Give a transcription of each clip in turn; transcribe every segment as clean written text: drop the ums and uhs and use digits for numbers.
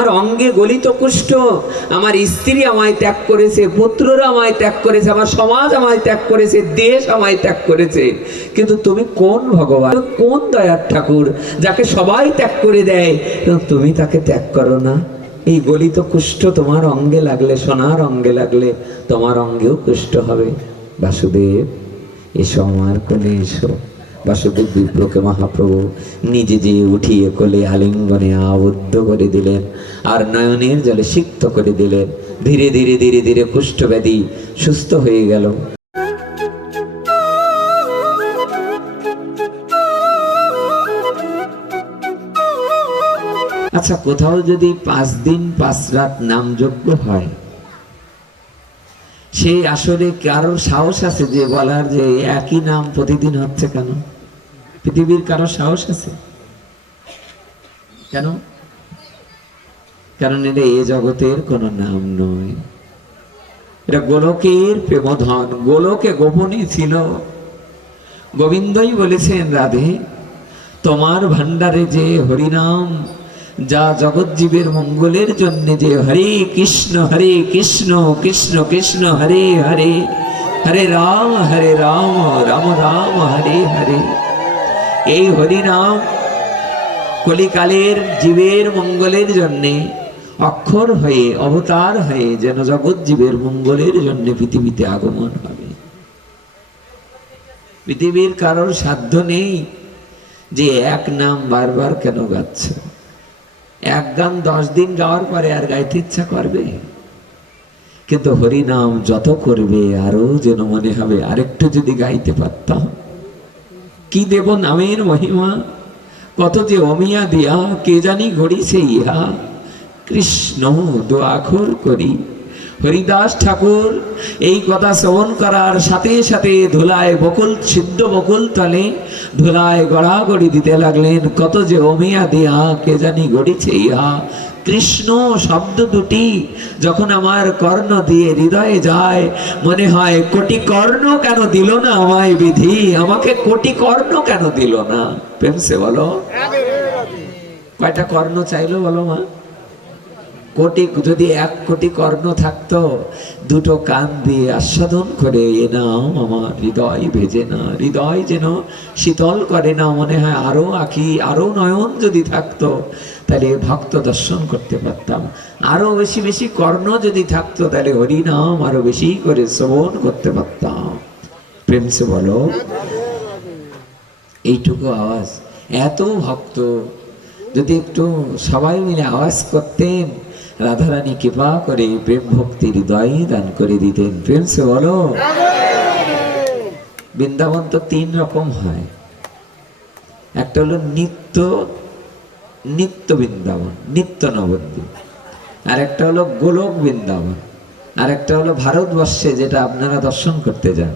আমার অঙ্গে গলিত কুষ্ঠ, আমার স্ত্রী আমায় ত্যাগ করেছে, পুত্ররা আমায় ত্যাগ করেছে, আমার সমাজ আমায় ত্যাগ করেছে, দেশ আমায় ত্যাগ করেছে, কিন্তু তুমি কোন ভগবান, কোন দয়ার ঠাকুর যাকে সবাই ত্যাগ করে দেয় তুমি তাকে ত্যাগ করো না? এই গলিত কুষ্ঠ তোমার অঙ্গে লাগলে, সোনার অঙ্গে লাগলে তোমার অঙ্গেও কুষ্ঠ হবে। বাসুদেব এসো আমার কোলে এসো। বাসুদেব বিপ্রকে মহাপ্রভু নিজে যে উঠিয়ে কোলে আলিঙ্গনে আবদ্ধ করে দিলেন আর নয়নের জলে সিক্ত করে দিলেন। ধীরে ধীরে ধীরে ধীরে কুষ্ঠব্যাধি সুস্থ হয়ে গেল। আচ্ছা, কোথাও যদি 5 দিন 5 রাত নামযজ্ঞ হয়, সেই আসলে কারোর সাহস আছে যে বলার যে একই নাম প্রতিদিন হচ্ছে কেন? পৃথিবীর কারো সাহস আছে? কেন? কারণ এটা এ জগতের কোন নাম নয়, এটা গোলকের প্রেমধন, গোলকে গোপনে ছিল। গোবিন্দই বলেছেন, রাধে তোমার ভান্ডারে যে হরিনাম, যা জগৎ জীবের মঙ্গলের জন্য যে হরে কৃষ্ণ কৃষ্ণ কৃষ্ণ হরে হরে, হরে রাম রাম রাম হরে হরে, এই হরিনাম কলিকালের জীবের মঙ্গলের জন্যে অক্ষর হয়ে অবতার হয়ে যেন জগৎ জীবের মঙ্গলের জন্য পৃথিবীতে আগমন হবে। পৃথিবীর কারোর সাধ্য নেই যে এক নাম বারবার কেন গাচ্ছে। এক গান 10 দিন গাওয়ার পরে আর গাইতে ইচ্ছা করবে, কিন্তু হরিনাম যত করবে আরো যেন মনে হবে আরেকটু যদি গাইতে পারতাম। কি দেব নামের মহিমা, কত যে অমিয়া দিয়া কে জানি গড়িছে ইহা, কৃষ্ণ দোয়াখর করি। হরিদাস ঠাকুর এই কথা শ্রবণ করার সাথে সাথে ধুলায় বকুল, সিদ্ধ বকুল তলে ধুলায় গড়াগড়ি দিতে লাগলেন, কত যে অমিয়া দিয়া কে জানি গড়িছে ইহা। কৃষ্ণ শব্দ দুটি যখন আমার কর্ণ দিয়ে হৃদয়ে যায়, মনে হয় কোটি কর্ণ কেন দিল না আমায় বিধি, আমাকে কোটি কর্ণ কেন দিল না? প্রেমসে বলো, কয়টা কর্ণ চাইলো বলো মা? কোটি, যদি 1 কোটি কর্ণ থাকতো, 2টো কান দিয়ে আস্বাদন করে এ নাম আমার হৃদয় ভেজে না, হৃদয় যেন শীতল করে না, মনে হয় আরো আঁখি আরো নয়ন যদি থাকতো তাহলে ভক্ত দর্শন করতে পারতাম। আরো বেশি বেশি কর্ণ যদি থাকতো তাহলে হরিনাম আরো বেশি করে শ্রবণ করতে পারতাম। প্রেমসে বলো, এইটুকু আওয়াজ, এত ভক্ত যদি একটু সবাই মিলে আওয়াজ করতেন, রাধারানী কৃপা করে প্রেম ভক্তি হৃদয় দান করে দিতেন। প্রেমসে বলো, বৃন্দাবন তো 3 রকম হয়। একটা হলো নিত্য বৃন্দাবন, নিত্য নবদ্বীপ, আর একটা হলো গোলক বৃন্দাবন, আর একটা হলো ভারতবর্ষে যেটা আপনারা দর্শন করতে যান।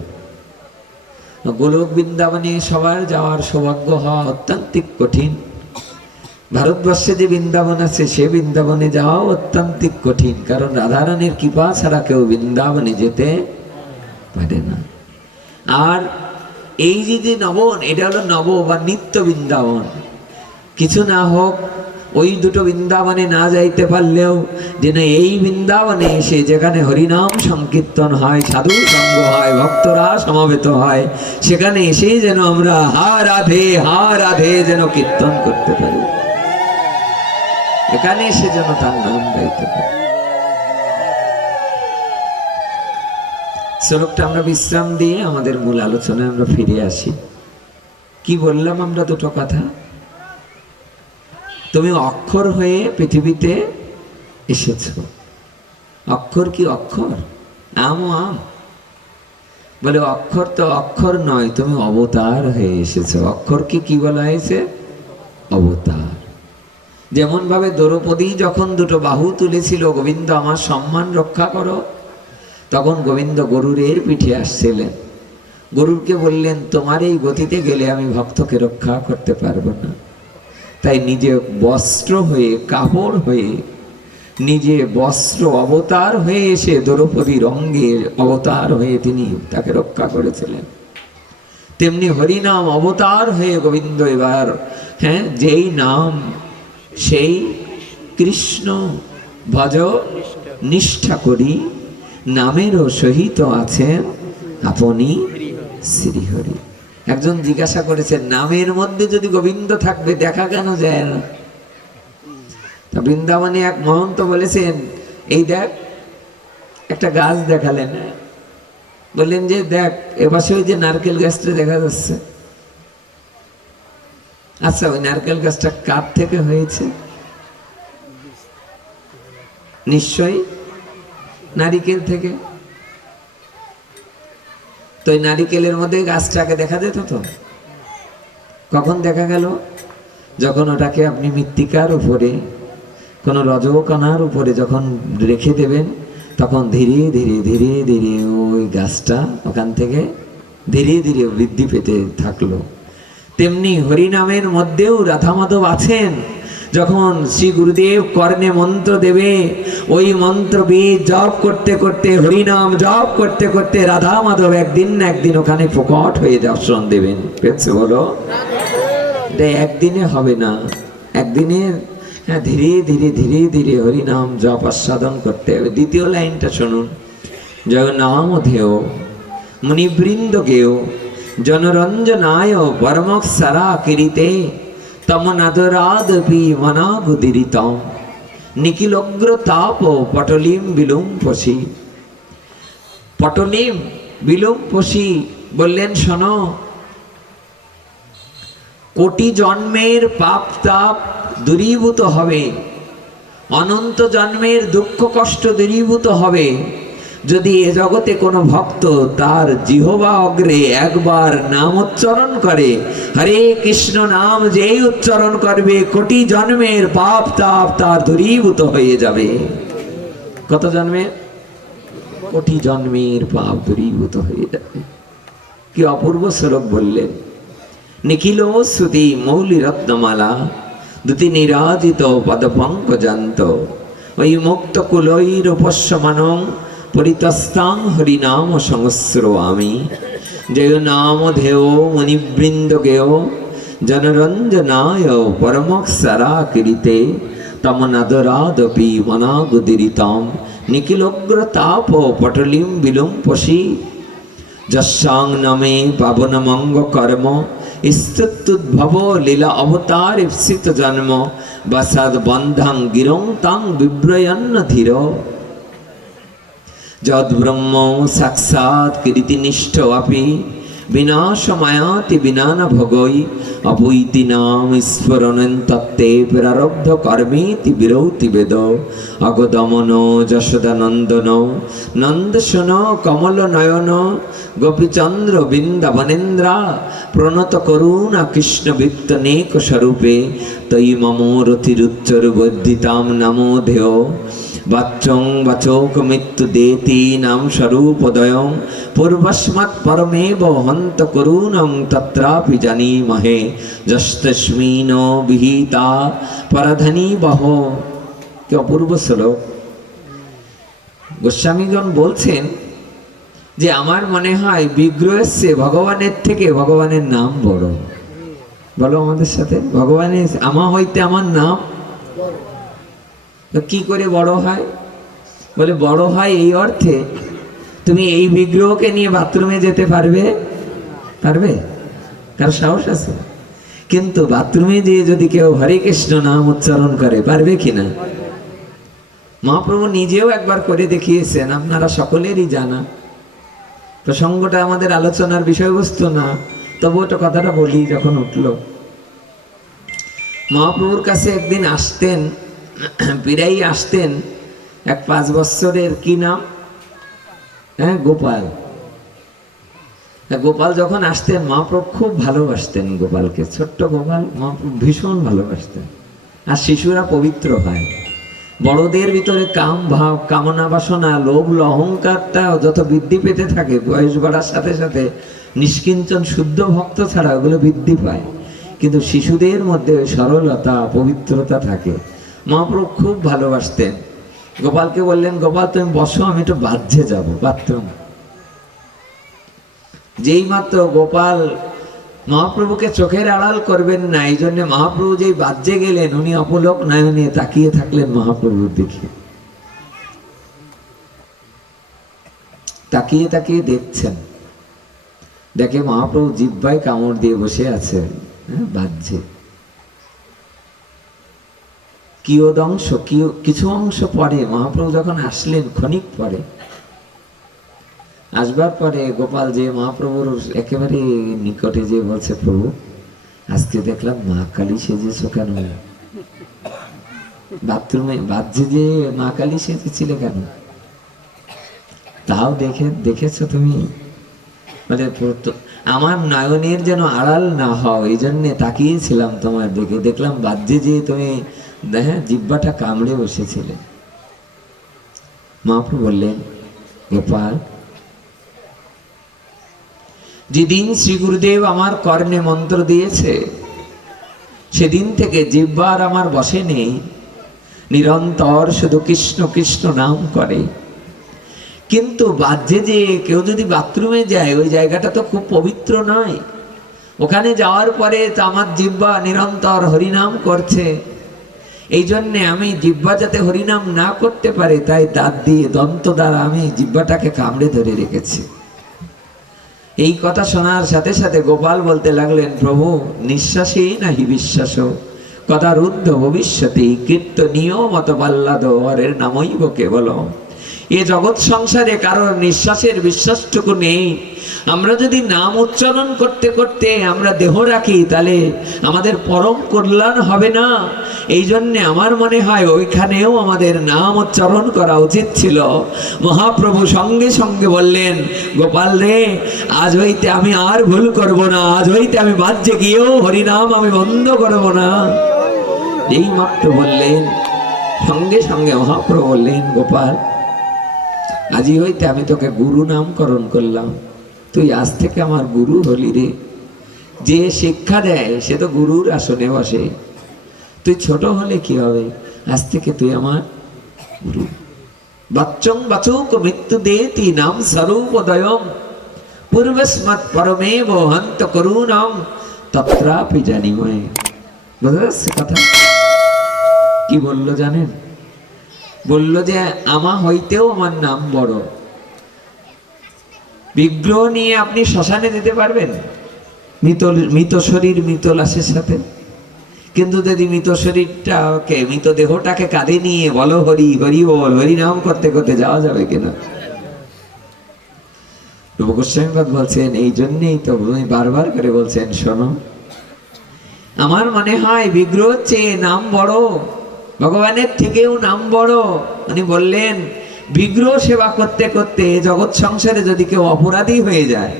গোলক বৃন্দাবনে সবার যাওয়ার সৌভাগ্য হওয়া অত্যন্তিক কঠিন। ভারতবর্ষে যে বৃন্দাবন আছে সে বৃন্দাবনে যাওয়া অত্যন্তিক কঠিন, কারণ রাধারানীর কৃপা ছাড়া কেউ বৃন্দাবনে যেতে পারে না। আর এই যে নবন, এটা হলো নব বা নিত্য বৃন্দাবন। কিছু না হোক ওই 2টো বৃন্দাবনে না যাইতে পারলেও যেন এই বৃন্দাবনে এসে, যেখানে হরিনাম সংকীর্তন হয়, সাধু সঙ্গ হয়, ভক্তরা সমবেত হয়, সেখানে এসেই যেন আমরা হা রাধে যেন কীর্তন করতে পারি, এখানে এসে যেন তার নাম গাইতে পারি। শ্লোকটা আমরা বিশ্রাম দিয়ে আমাদের মূল আলোচনায় আমরা ফিরে আসি। কি বললাম আমরা? 2টো কথা। তুমি অক্ষর হয়ে পৃথিবীতে এসেছ। অক্ষর কি অক্ষর? আম বলে অক্ষর তো অক্ষর নয়, তুমি অবতার হয়ে এসেছো। অক্ষরকে কি বলা হয়েছে? অবতার। যেমন ভাবে দ্রৌপদী যখন 2টো বাহু তুলেছিল, গোবিন্দ আমার সম্মান রক্ষা করো, তখন গোবিন্দ গরুরের পিঠে আসছিলেন। গরুরকে বললেন, তোমার এই গতিতে গেলে আমি ভক্তকে রক্ষা করতে পারবো না। তাই নিজে বস্ত্র হয়ে, কাপড় হয়ে, নিজে বস্ত্র অবতার হয়ে এসে দ্রৌপদীর অঙ্গে অবতার হয়ে তিনি তাকে রক্ষা করেছিলেন। তেমনি হরিনাম অবতার হয়ে গোবিন্দ এবার, যেই নাম সেই কৃষ্ণ ভজ নিষ্ঠা করি, নামেরও সহিত আছেন আপনি শ্রীহরি। একজন জিজ্ঞাসা করেছেন, নামের মধ্যে যদি গোবিন্দ থাকবে দেখা কেন যায় না? তা বৃন্দাবনে এক মহন্ত বলেছেন, এই দেখ, একটা গাছ দেখালেন, বললেন যে দেখ এপাশে ওই যে নারকেল গাছটা দেখা যাচ্ছে, আচ্ছা ওই নারকেল গাছটা কার থেকে হয়েছে? নিশ্চয়ই নারিকেল থেকে। তো ওই নারিকেলের মধ্যে গাছটাকে দেখা যেত তো? কখন দেখা গেল? যখন ওটাকে আপনি মৃত্তিকার উপরে, কোনো রজকণার উপরে যখন রেখে দেবেন, তখন ধীরে ধীরে ধীরে ধীরে ওই গাছটা ওখান থেকে ধীরে ধীরে বৃদ্ধি পেতে থাকলো। তেমনি হরিনামের মধ্যেও রাধা মাধব আছেন। যখন শ্রী গুরুদেব কর্ণে মন্ত্র দেবে, ওই মন্ত্র বীজ জপ করতে করতে, হরিনাম জপ করতে করতে রাধা মাধব একদিন না একদিন ওখানে প্রকট হয়ে দর্শন দেবেন। পেয়েছে বলো? এটা একদিনে হবে না, একদিনের ধীরে ধীরে ধীরে ধীরে হরিনাম জপ আস্বাদন করতে হবে। দ্বিতীয় লাইনটা শুনুন, জয় নাম ধেয় মুনিবৃন্দকেও জনরঞ্জনায় পরমক্ষরা কিরিতে তমনাদরাদপি মনাগুদিরিতম নিখিলগ্র তাপ পটলিম বিলুম্পসি। পটলিম বিলুম্পসি বললেন, শোনো, কোটি জন্মের পাপ তাপ দূরীভূত হবে, অনন্ত জন্মের দুঃখ কষ্ট দূরীভূত হবে যদি এ জগতে কোনো ভক্ত তার জিহ্বা অগ্রে একবার নাম উচ্চারণ করে। হরে কৃষ্ণ নাম যেই উচ্চারণ করবে, কোটি জন্মের পাপ তাপ তার দূরীভূত হয়ে যাবে। কত জন্মের? কোটি জন্মের পাপ দূরীভূত হয়ে যাবে। কি অপূর্ব শ্লোক বললেন! নিখিল শ্রুতি মৌলি রত্নমালা দুতি নিরাজিত পদপঙ্কজান্ত ওই মুক্ত কুলৈর উপস্যমানং পরিতস্তাং হরিনাম সংস্রবামি। জয় নাম ধেয় মুনিবৃন্দ গেয় জনরঞ্জনায় পরমক্ষরা কিরিতে তমনাদরাদপি মনাগুদিরিতম নিখিলগ্র তাপ পটলিম বিলুম্পসি। যস্যাং নামে পাবনমঙ্গ কর্ম স্তुत्युद्भव লীলা অবতার ইপ্সিত জন্ম বসাদ বন্ধাং গিরং তাং বিব্রয়ন্ন ধীর। যদ ব্রহ্ম সাক্ষাৎ কীর্তিনিষ্ঠ আপি বিনাশমায়াতি বিনান ভগৈ অপৈতি নাম স্ফুরণন তত্ত্বে প্রারব্ধ কর্মেতি বিরৌতি বেদ। অগদমন যশোদানন্দন নন্দসন কমল নয়ন গোপীচন্দ্র বৃন্দাবনেন্দ্রা প্রণত করুণা কৃষ্ণ বৃত্তনেক স্বরূপে তৈ মম রতিরুচ্চর বর্ধিতাম নমো ধেয়। বাচ্চং বাচক মৃত্যু দেতি নাম স্বরূপদয়ং পূর্বস্মাৎ পরমেব হন্ত করুণং তত্রাপি জানীমহে যস্তস্মিন বিহিতা পরধনী বহ। কি অপূর্ব শ্লোক! গোস্বামীগণ বলছেন যে আমার মনে হয় বিগ্রহের চেয়ে ভগবানের থেকে ভগবানের নাম বড়। বলো আমাদের সাথে, ভগবানের আমা হইতে আমার নাম কি করে বড় হয়? বলে বড় হয় এই অর্থে, তুমি এই বিগ্রহকে নিয়ে বাথরুমে যেতে পারবে? পারবে? কার সাহস আছে? কিন্তু বাথরুমে যেয়ে যদি কেউ হরে কৃষ্ণ নাম উচ্চারণ করে, পারবে কিনা? মহাপ্রভু নিজেও একবার করে দেখিয়েছেন, আপনারা সকলেরই জানা। প্রসঙ্গটা আমাদের আলোচনার বিষয়বস্তু না, তবু ওটা কথাটা বলি যখন উঠল। মহাপ্রভুর কাছে একদিন আসতেন, পীরাই আসতেন এক 5 বৎসরের, কি নাম? গোপাল। গোপাল যখন আসতেন মহাপ্রভু খুব ভালোবাসতেন গোপালকে। ছোট্ট গোপাল মহাপ্রভু ভীষণ ভালোবাসতেন। আর শিশুরা পবিত্র হয়। বড়দের ভিতরে কাম ভাব, কামনা বাসনা, লোভ অহংকারটা যত বৃদ্ধি পেতে থাকে, বয়স বাড়ার সাথে সাথে নিষ্কিঞ্চন শুদ্ধ ভক্ত ছাড়া ওগুলো বৃদ্ধি পায়। কিন্তু শিশুদের মধ্যে ওই সরলতা, পবিত্রতা থাকে। মহাপ্রভু খুব ভালোবাসতেন। গোপালকে বললেন, গোপাল তুমি বসো, আমি একটু বাহ্যে যাব, বাথরুম। যেই মাত্র গোপাল মহাপ্রভুকে চোখের আড়াল করবেন না, এই জন্য মহাপ্রভু যেই বাজ্যে গেলেন উনি অপলক নয়নে তাকিয়ে থাকলেন মহাপ্রভুর দিকে, তাকিয়ে তাকিয়ে দেখছেন। দেখে মহাপ্রভু জিহ্বায় কামড় দিয়ে বসে আছে বাজ্যে। কিয়দংশ কিছু অংশ পরে মহাপ্রভু যখন আসলেন, ক্ষণিক পরে আসবার পরে গোপাল যে মহাপ্রভুর একেবারে নিকটে যে বলছে, প্রভু আজকে দেখলাম মা কালী সেজেছ কেন? বাথরুমে বাজ্যে যে মা কালী সেজেছিলে কেন? তাও দেখেছো তুমি? মানে আমার নয়নের যেন আড়াল না হও এই জন্যে তাকিয়েছিলাম তোমার দিকে, দেখলাম বাজ্যে যে তুমি জিহ্বাটা কামড়ে বসেছিলে। মহাপ্রভু বললেন, গোপাল যেদিন শ্রী গুরুদেব আমার কর্ণে মন্ত্র দিয়েছে সেদিন থেকে জিহ্বার আমার বসে নেই, নিরন্তর শুধু কৃষ্ণ কৃষ্ণ নাম করে। কিন্তু বাহ্যে যে কেউ যদি বাথরুমে যায় ওই জায়গাটা তো খুব পবিত্র নয়, ওখানে যাওয়ার পরে তো আমার জিহ্বা নিরন্তর হরিনাম করছে। এই জন্যে আমি জিহ্বা যাতে হরিনাম না করতে পারে তাই দাঁত দিয়ে দন্ত দ্বারা আমি জিহ্বাটাকে কামড়ে ধরে রেখেছি। এই কথা শোনার সাথে সাথে গোপাল বলতে লাগলেন, প্রভু নিঃশ্বাসে নাহি বিশ্বাস কথা রুদ্ধ ভবিষ্যতি কীর্তনীয় মত পাল্লাদ হরের নামইব কেবল। এ জগৎ সংসারে কারোর নিঃশ্বাসের বিশ্বাসটুকু নেই। আমরা যদি নাম উচ্চারণ করতে করতে আমরা দেহ রাখি তাহলে আমাদের পরম কল্যাণ হবে না। এই জন্যে আমার মনে হয় ওইখানেও আমাদের নাম উচ্চারণ করা উচিত ছিল। মহাপ্রভু সঙ্গে সঙ্গে বললেন, গোপাল রে, আজ হইতে আমি আর ভুল করব না, আজ হইতে আমি বাহ্যে গিয়েও হরিনাম আমি বন্ধ করব না। এই মাত্র বললেন, সঙ্গে সঙ্গে মহাপ্রভু বললেন, গোপাল আজই হইতে আমি তোকে গুরু নামকরণ করলাম, তুই আজ থেকে আমার গুরু হলি রে। যে শিক্ষা দেয় সে তো গুরুর আসনে বসে, তুই ছোট হলে কি হবে, আজ থেকে তুই আমার গুরু। বাচ্চং বাচক মৃত্যু দেতি নাম স্বরূপোদয়ম পূর্বস্মৎ পরমেব হন্ত করুণাম তত্রাপি জানিময়। বুঝতে পারছে কথা? কি বললো জানেন? বলল যে আমা হইতেও আমার নাম বড়। বিগ্রহ নিয়ে আপনি শ্মশানে দিতে পারবেন মৃত শরীর মৃত লাশের সাথে, কিন্তু যদি মৃত শরীরটাকে মৃত দেহটাকে কাঁধে নিয়ে বলো হরি হরি বল হরি নাম করতে করতে যাওয়া যাবে কিনা? রূপ গোস্বামী বলছেন, এই জন্যেই তো বারবার করে বলছেন, শোনো আমার মনে হয় বিগ্রহ চেয়ে নাম বড়, ভগবানের থেকেও নাম বড়। উনি বললেন, বিগ্রহ সেবা করতে করতে জগৎ সংসারে যদি কেউ অপরাধী হয়ে যায়,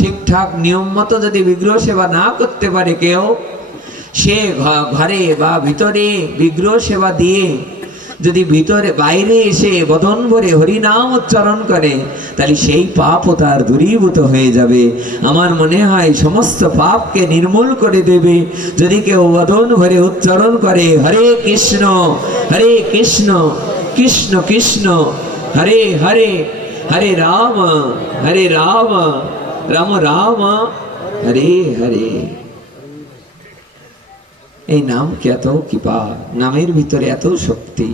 ঠিকঠাক নিয়ম মতো যদি বিগ্রহ সেবা না করতে পারে কেউ, সে ঘরে বা ভিতরে বিগ্রহ সেবা দিয়ে যদি ভিতরে বাইরে এসে বদন ভরে হরিনাম উচ্চারণ করে তাহলে সেই পাপও তার দূরীভূত হয়ে যাবে। আমার মনে হয় সমস্ত পাপকে নির্মূল করে দেবে যদি কেউ বদন ভরে উচ্চারণ করে হরে কৃষ্ণ কৃষ্ণ কৃষ্ণ হরে হরে, হরে রাম রাম রাম হরে হরে। এই নামকে এত কৃপা, নামের ভিতরে এত শক্তি,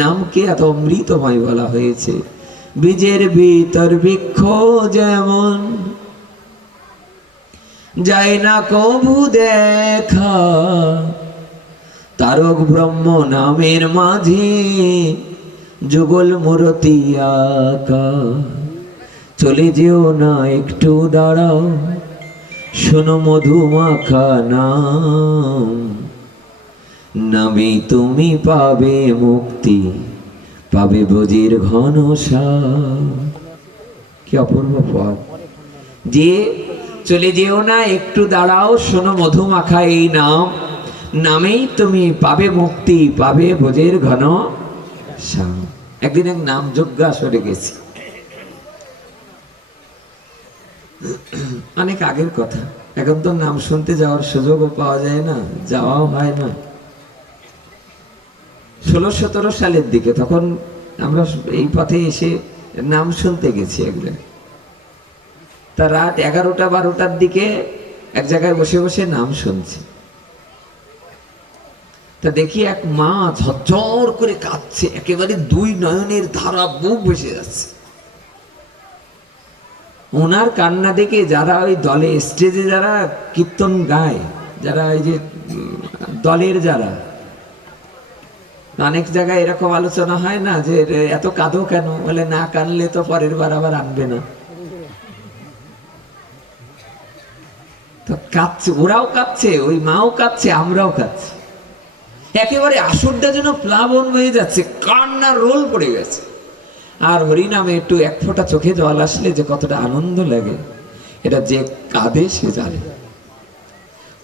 নামকে এত অমৃতময় বলা হয়েছে। বীজের ভিতর বৃক্ষ যেমন যায় না কবু দেখা, তারক ব্রহ্ম নামের মাঝে যুগল মূরতি আঁকা। চলে যেও না একটু দাঁড়াও, শোনো মধুমাখা নাম, নামে তুমি পাবে মুক্তি, পাবে ব্রজের ঘন শ্যাম। কি অপূর্ব পদ! যে চলে যেও না একটু দাঁড়াও, শোনো মধুমাখা এই নাম, নামেই তুমি পাবে মুক্তি, পাবে ব্রজের ঘন শ্যাম। একদিন এক নাম যজ্ঞাসরে গেছি, অনেক আগের কথা, এখন তো নাম শুনতে যাওয়ার সুযোগও পাওয়া যায় না, যাওয়াও হয় না। 16-17 সালের দিকে তখন আমরা এই পথে এসে নাম শুনতে গেছি একদিন। তা রাত 11টা 12টার দিকে এক জায়গায় বসে বসে নাম শুনছি। তা দেখি এক মা ঝরঝর করে কাঁদছে, একেবারে দুই নয়নের ধারা বুক ভেসে যাচ্ছে। ওনার কান্না দেখে যারা ওই দলে স্টেজে যারা কীর্তন গায়, যারা ওই যে দলের যারা, অনেক জায়গায় এরকম আলোচনা হয় না যে এত কাঁদো কেন, বলে না কানলে তো পরের বার আবার আনবে না। তো কাঁদছে, ওরাও কাঁদছে, ওই মাও কাঁদছে, আমরাও কাঁদছি। একেবারে আসরটা যেন প্লাবন হয়ে যাচ্ছে, কান্নার রোল পড়ে গেছে। আর হরিনামে একটু এক ফোঁটা চোখে জল আসলে যে কতটা আনন্দ লাগে, এটা যে কাঁদে সে জানে।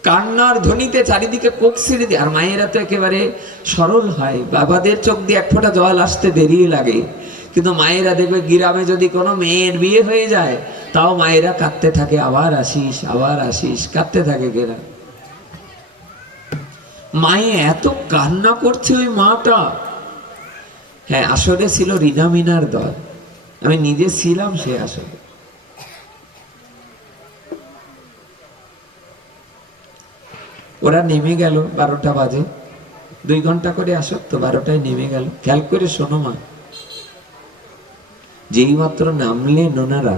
কান্নার ধ্বনিতে চারিদিকে কোক ছেড়ে দিয়ে, আর মায়েরা তো একেবারে সরল হয়, বাবাদের চোখ দিয়ে এক ফোঁটা জল আসতে দেরি লাগে, কিন্তু মায়েরা দেখবে গ্রামে যদি কোনো মেয়ের বিয়ে হয়ে যায় তাও মায়েরা কাঁদতে থাকে, আবার আসিস আবার আসিস, কাঁদতে থাকে কেনা। মায়ে এত কান্না করছে ওই মাটা। হ্যাঁ, আসলে ছিল রিনা মিনার দল, আমি নিজে ছিলাম সে আসলে। ওরা নেমে গেল 12টা বাজে, 2 ঘন্টা করে আসত, তো 12টায় নেমে গেল। খেয়াল করে শোনো মা, যেই মাত্র নামলেন ওনারা,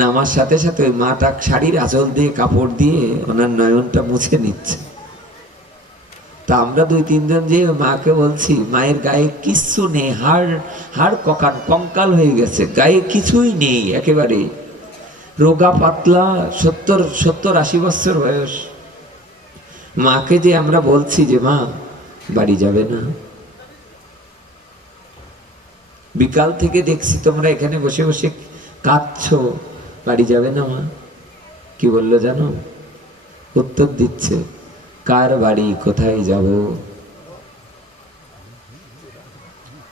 নামার সাথে সাথে ওই মাটা শাড়ির আঁচল দিয়ে কাপড় দিয়ে ওনার নয়নটা মুছে নিচ্ছে। তা আমরা 2-3 জন যে মাকে বলছি, মায়ের গায়ে কিচ্ছু নেই, হাড় কঙ্কাল হয়ে গেছে, গায়ে কিছুই নেই, একেবারে রোগা পাতলা, 70-80 বছর বয়স। মাকে যে আমরা বলছি যে মা বাড়ি যাবে না, বিকাল থেকে দেখছি তোমরা এখানে বসে বসে কাঁদছো, বাড়ি যাবে না মা? কি বললো জানো? উত্তর দিচ্ছে, কার বাড়ি, কোথায় যাব।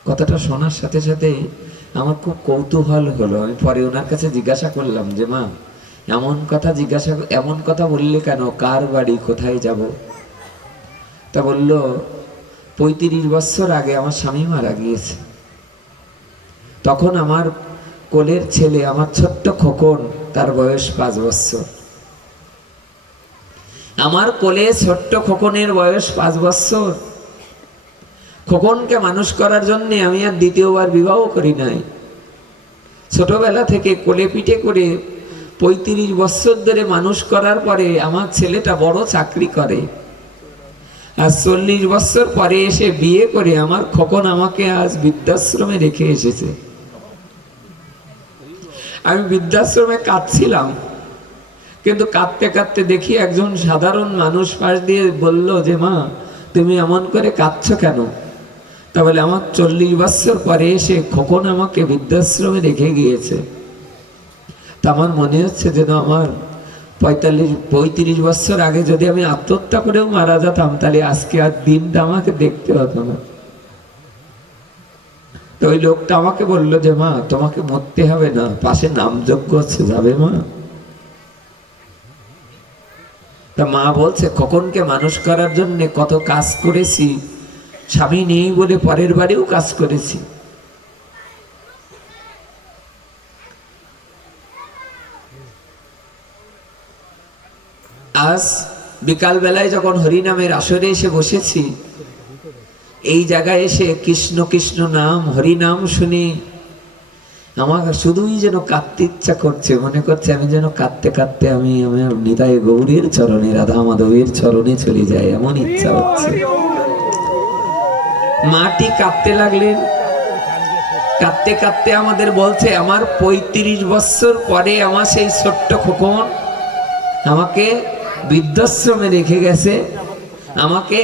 কথাটা শোনার সাথে সাথে আমার খুব কৌতূহল হলো। আমি পরে ওনার কাছে জিজ্ঞাসা করলাম যে মা এমন কথা বললে কেন, কার বাড়ি, কোথায় যাব? তা বলল 35 বছর আগে আমার স্বামী মারা গিয়েছে, তখন আমার কোলের ছেলে, আমার ছোট্ট খোকন, তার বয়স 5 বছর। আমার কোলে ছোট্ট খোকনের বয়স 5 বছর। খোকনকে মানুষ করার জন্য আমি আর দ্বিতীয়বার বিবাহ করি নাই। ছোটবেলা থেকে কোলে পিঠে করে 35 বছর ধরে মানুষ করার পরে আমার ছেলেটা বড় চাকরি করে, আর 40 বছর পরে এসে বিয়ে করে আমার খোকন আমাকে আজ বৃদ্ধাশ্রমে রেখে এসেছে। আমি বৃদ্ধাশ্রমে কাঁদছিলাম, কিন্তু কাঁদতে কাঁদতে দেখি একজন সাধারণ মানুষ পাশ দিয়ে বলল যে মা তুমি এমন করে কাঁদছো কেন? তা বলে আমার 40 বছর পরে এসে খোকন আমাকে বৃদ্ধাশ্রমে রেখে গিয়েছে। তা আমার মনে হচ্ছে যেন আমার 35 বছর আগে যদি আমি আত্মহত্যা করেও মারা যেতাম, তাহলে আজকে আর দিনটা আমাকে দেখতে হতো না। তো ওই লোকটা আমাকে বললো যে মা তোমাকে মরতে হবে না, পাশে নামযজ্ঞ হচ্ছে, যাবে মা? তা মা বলছে খোকনকে মানুষ করার জন্য কত কাজ করেছি, স্বামী নেই বলে পরের বাড়িও কাজ করেছি। আজ বিকাল বেলায় যখন হরিনামের আসরে এসে বসেছি, এই জায়গায় এসে কৃষ্ণ কৃষ্ণ নাম, হরিনাম শুনে আমার শুধুই যেন কাঁদতে ইচ্ছা করছে, মনে করছে আমি যেন কাঁদতে কাঁদতে আমি আমার নিতাই গৌরীর চরণে, রাধা মাধবের চরণে চলে যাই, এমন ইচ্ছা হচ্ছে। মাটি কাঁদতে লাগলেন, কাঁদতে কাঁদতে আমাদের বলছে আমার 35 বছর পরে আমার সেই ছোট্ট খোকন আমাকে বৃদ্ধাশ্রমে রেখে গেছে। আমাকে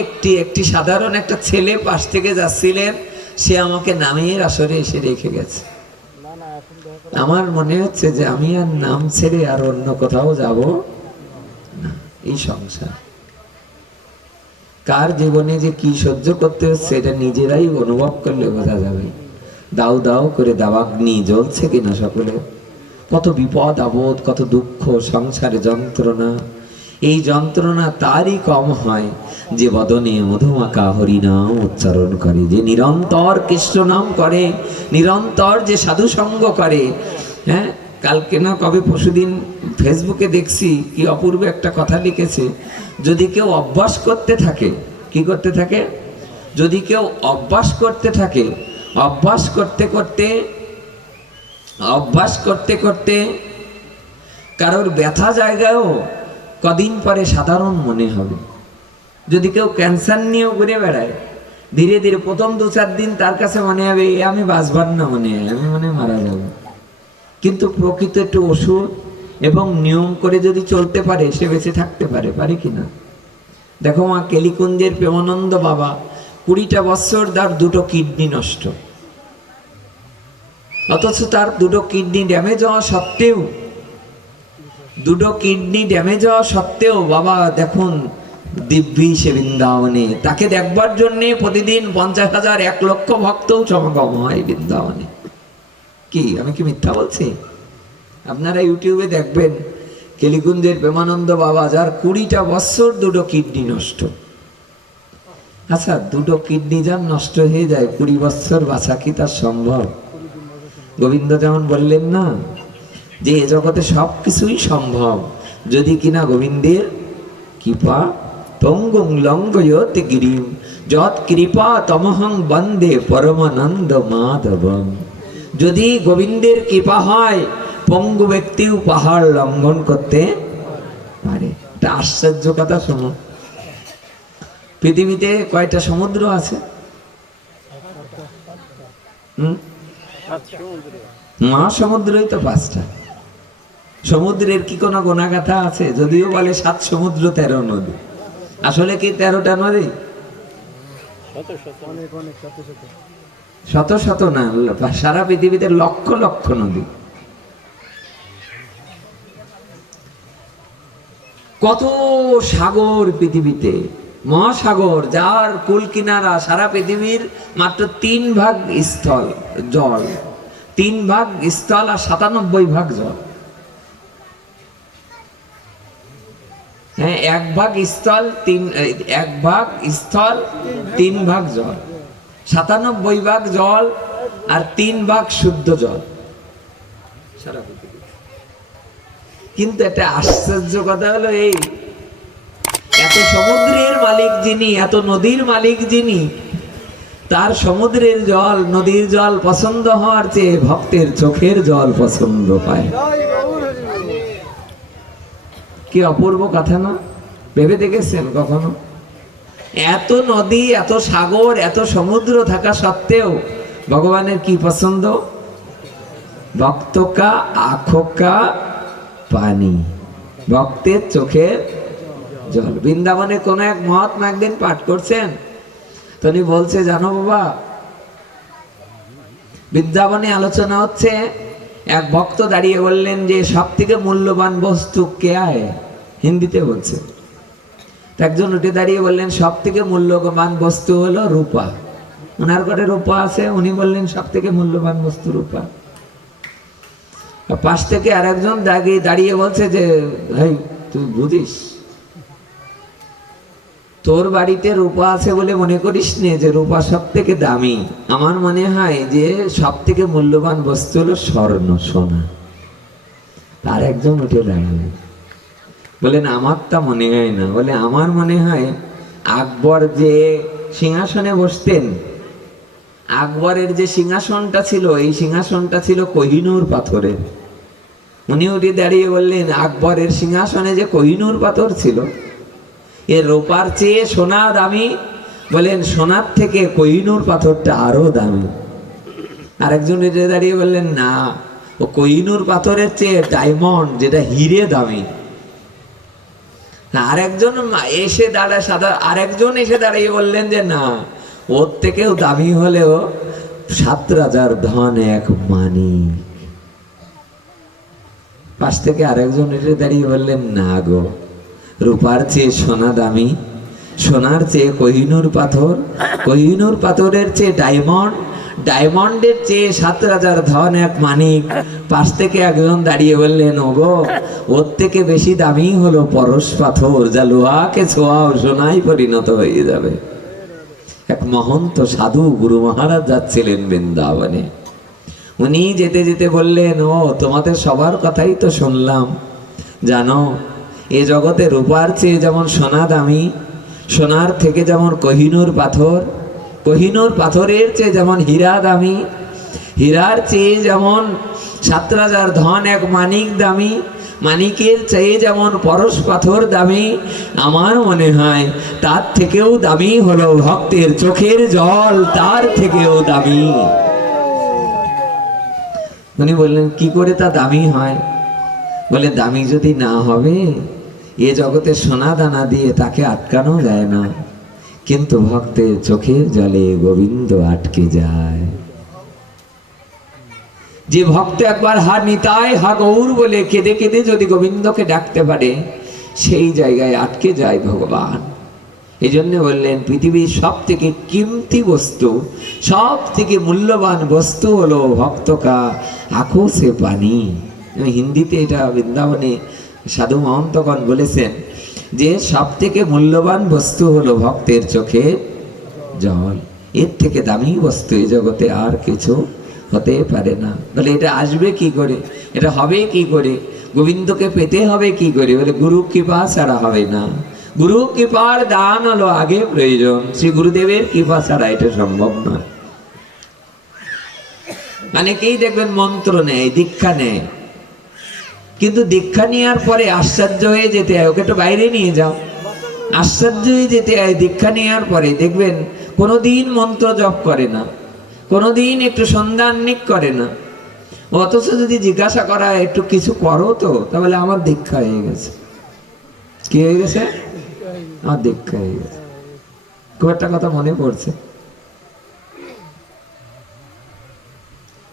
একটি সাধারণ একটা ছেলে পাশ থেকে যাচ্ছিলেন, সে আমাকে নামের আসরে এসে রেখে গেছে। আমার মনে হচ্ছে যে আমি আর নাম ছেড়ে আর অন্য কোথাও যাব না। এই সংসার কার জীবনে যে কি সহ্য করতে হচ্ছে এটা নিজেরাই অনুভব করলে বোঝা যাবে। দাও দাও করে দাবাগ্নি জ্বলছে কিনা সকলে, কত বিপদ আপদ, কত দুঃখ, সংসারে যন্ত্রণা। এই যন্ত্রণা তারই কম হয় যে বদনে মধুমাখা হরিনাম উচ্চারণ করে, যে নিরন্তর কৃষ্ণ নাম করে, নিরন্তর যে সাধু সঙ্গ করে। হ্যাঁ, কালকে না কবে পরশুদিন ফেসবুকে দেখছি কি অপূর্ব একটা কথা লিখেছে, যদি কেউ অভ্যাস করতে থাকে, কি করতে থাকে, যদি কেউ অভ্যাস করতে থাকে, অভ্যাস করতে করতে কারোর ব্যথা জায়গায়ও কদিন পরে সাধারণ মনে হবে। যদি কেউ ক্যান্সার নিয়েও ঘুরে বেড়ায়, ধীরে ধীরে প্রথম 2-4 দিন তার কাছে মনে হবে আমি বাঁচবার না, মনে হয় আমি মারা যাব। কিন্তু প্রকৃত একটু ওষুধ এবং নিয়ম করে যদি চলতে পারে সে বেঁচে থাকতে পারে, পারে কিনা? দেখো মা কেলিকুঞ্জের প্রেমানন্দ বাবা 20টা বছর তার 2টো কিডনি নষ্ট, অথচ তার 2টো কিডনি ড্যামেজ হওয়া সত্ত্বেও, 2টো কিডনি ড্যামেজ হওয়া সত্ত্বেও বাবা দেখুন দিব্যি সে বৃন্দাবনে, তাকে দেখবার জন্যে প্রতিদিন 50,000 1 লক্ষ ভক্তও সমাগম হয় বৃন্দাবনে। কি আমি কি মিথ্যা বলছি? আপনারা ইউটিউবে দেখবেন কেলিকুঞ্জের প্রেমানন্দ বাবা, যার 20টা বছর 2টো কিডনি নষ্ট। আচ্ছা 2টো কিডনি যার নষ্ট হয়ে যায়, 20 বছর বাঁচা কি তার সম্ভব? গোবিন্দ যেমন বললেন না যে এ জগতে সব কিছুই সম্ভব যদি কিনা গোবিন্দের কৃপা, পঙ্গুং লঙ্ঘয়তে গিরিম যৎ কৃপা তমহং বন্দে পরমানন্দ মাধবম। যদি গোবিন্দের কৃপা হয় পঙ্গু ব্যক্তিও পাহাড় লঙ্ঘন করতে পারে। এটা আশ্চর্য কথা। শোনো, পৃথিবীতে কয়টা সমুদ্র আছে? মহাসমুদ্রই তো 5টা। সমুদ্রের কি কোনো গোনাগাথা আছে? যদিও বলে 7 সমুদ্র 13 নদী, আসলে কি 13টা নদী? শত শত না, সারা পৃথিবীতে লক্ষ লক্ষ নদী। কত সাগর পৃথিবীতে, মহাসাগর, যার কুল কিনারা সারা পৃথিবীর মাত্র 3 ভাগ স্থল জল, 3 ভাগ স্থল আর 97 ভাগ জল। হ্যাঁ, 1 ভাগ স্থল 3 ভাগ জল, 97 ভাগ জল আর 3 ভাগ শুদ্ধ জল সারা পৃথিবী। কিন্তু একটা আশ্চর্য কথা হলো এই, এত সমুদ্রের মালিক যিনি, এত নদীর মালিক যিনি, তার সমুদ্রের জল নদীর জল পছন্দ হওয়ার চেয়ে ভক্তের চোখের জল পছন্দ হয়। কি অপূর্ব কথা না? ভেবে দেখেছেন কখনো? এত নদী, এত সাগর, এত সমুদ্র থাকা সত্ত্বেও ভগবানের কি পছন্দ? ভক্তকা আঁখোকা পানি, ভক্তের চোখের জল। বৃন্দাবনে কোন এক মহাত্মা একদিন পাঠ করছেন, তিনি বলছে জানো বাবা, বৃন্দাবনে আলোচনা হচ্ছে, এক ভক্ত দাঁড়িয়ে বললেন যে সব থেকে মূল্যবান বস্তু কে আয়, হিন্দিতে বলছে। একজন উঠে দাঁড়িয়ে বললেন সব থেকে মূল্যবান বস্তু হলো রূপা। ওনার ঘরে রূপা আছে, উনি বললেন সব থেকে মূল্যবান বস্তু রূপা। পাশ থেকে আরেকজন দাঁড়িয়ে বলছে যে ভাই তুই বুঝিস, তোর বাড়িতে রূপা আছে বলে মনে করিস নে যে রূপা সব থেকে দামি। আমার মনে হয় যে সব থেকে মূল্যবান বস্তু হলো স্বর্ণ, সোনা। আর একজন উঠে দাঁড়ালেন, বলেন আমার তা মনে হয় না, বলে আমার মনে হয় আকবর যে সিংহাসনে বসতেন, আকবরের যে সিংহাসনটা ছিল, এই সিংহাসনটা ছিল কোহিনূর পাথরের। উনি উঠে দাঁড়িয়ে বললেন আকবরের সিংহাসনে যে কোহিনূর পাথর ছিল, এর রূপার চেয়ে সোনা দামি। বলেন সোনার থেকে কোহিনূর পাথরটা আরো দামি। আরেকজন উঠে দাঁড়িয়ে বললেন না, ও কোহিনূর পাথরের চেয়ে ডায়মন্ড, যেটা হিরে, দামি। আরেকজন এসে দাঁড়িয়ে বললেন যে না, ওর থেকেও দামি হলেও 7 রাজার ধন এক মানিক। পাশ থেকে আরেকজন এসে দাঁড়িয়ে বললেন না গো, রূপার চেয়ে সোনা দামি, সোনার চেয়ে কোহিনূর পাথর, কোহিনূর পাথরের চেয়ে ডায়মন্ড, ডায়মন্ডের চেয়ে 7 রাজার ধন এক মানিক। পাশ থেকে একজন দাঁড়িয়ে বললেন ওগো, ওর থেকে বেশি দামি হলো পরশ পাথর, যা লোহাকে ছোঁয়াও সোনায় পরিণত হয়ে যাবে। এক মহন্ত সাধু গুরু মহারাজ যাচ্ছিলেন বৃন্দাবনে, উনি যেতে যেতে বললেন, ও তোমাদের সবার কথাই তো শুনলাম, জানো এ জগতে রূপার চেয়ে যেমন সোনা দামি, সোনার থেকে যেমন কোহিনূর পাথর, কোহিনূর পাথরের চেয়ে যেমন হীরা দামি, হীরার চেয়ে যেমন 7 রাজার ধন এক মানিক দামি, মানিকের চেয়ে যেমন পরশ পাথর দামি, আমার মনে হয় তার থেকেও দামি হলো ভক্তের চোখের জল, তার থেকেও দামি। উনি বললেন, কি করে তা দামি হয়? বলে, দামি যদি না হবে এ জগতে সোনা দানা দিয়ে তাকে আটকানো যায় না, কিন্তু ভক্তের চোখের জলে গোবিন্দ আটকে যায়। যে ভক্ত একবার হা নিতাই হা গৌর বলে কেঁদে কেঁদে যদি গোবিন্দকে ডাকতে পারে, সেই জায়গায় আটকে যায় ভগবান। এই জন্য বললেন, পৃথিবীর সব থেকে কিমতি বস্তু, সব থেকে মূল্যবান বস্তু হলো ভক্ত কা আঁখো সে পানি। হিন্দিতে এটা বৃন্দাবনে সাধু মহন্তগণ বলেছেন যে সব থেকে মূল্যবান বস্তু হলো ভক্তের চোখে জল। এর থেকে দামি বস্তু এই জগতে আর কিছু হতে পারে না। বলে, এটা আসবে কি করে, এটা হবে কি করে, গোবিন্দকে পেতে হবে কি করে? বলে, গুরু কৃপা ছাড়া হবে না। গুরু কৃপার দান হলো আগে প্রয়োজন, শ্রী গুরুদেবের কৃপা ছাড়া এটা সম্ভব নয়। অনেকেই দেখবেন মন্ত্র নেয়, দীক্ষা নেয়, কিন্তু দীক্ষা নেওয়ার পরে আশ্চর্য হয়ে যেতে হয়, ওকে একটু বাইরে নিয়ে যাও, আশ্চর্য হয়ে যেতে হয়। দীক্ষা নেওয়ার পরে দেখবেন কোনোদিন মন্ত্র জপ করে না, কোনোদিন একটু সন্ধানিক করে না, অথচ যদি জিজ্ঞাসা করা একটু কিছু করো তো, তাহলে আমার দীক্ষা হয়ে গেছে। কি হয়ে গেছে? আমার দীক্ষা হয়ে গেছে। খুব একটা কথা মনে পড়ছে,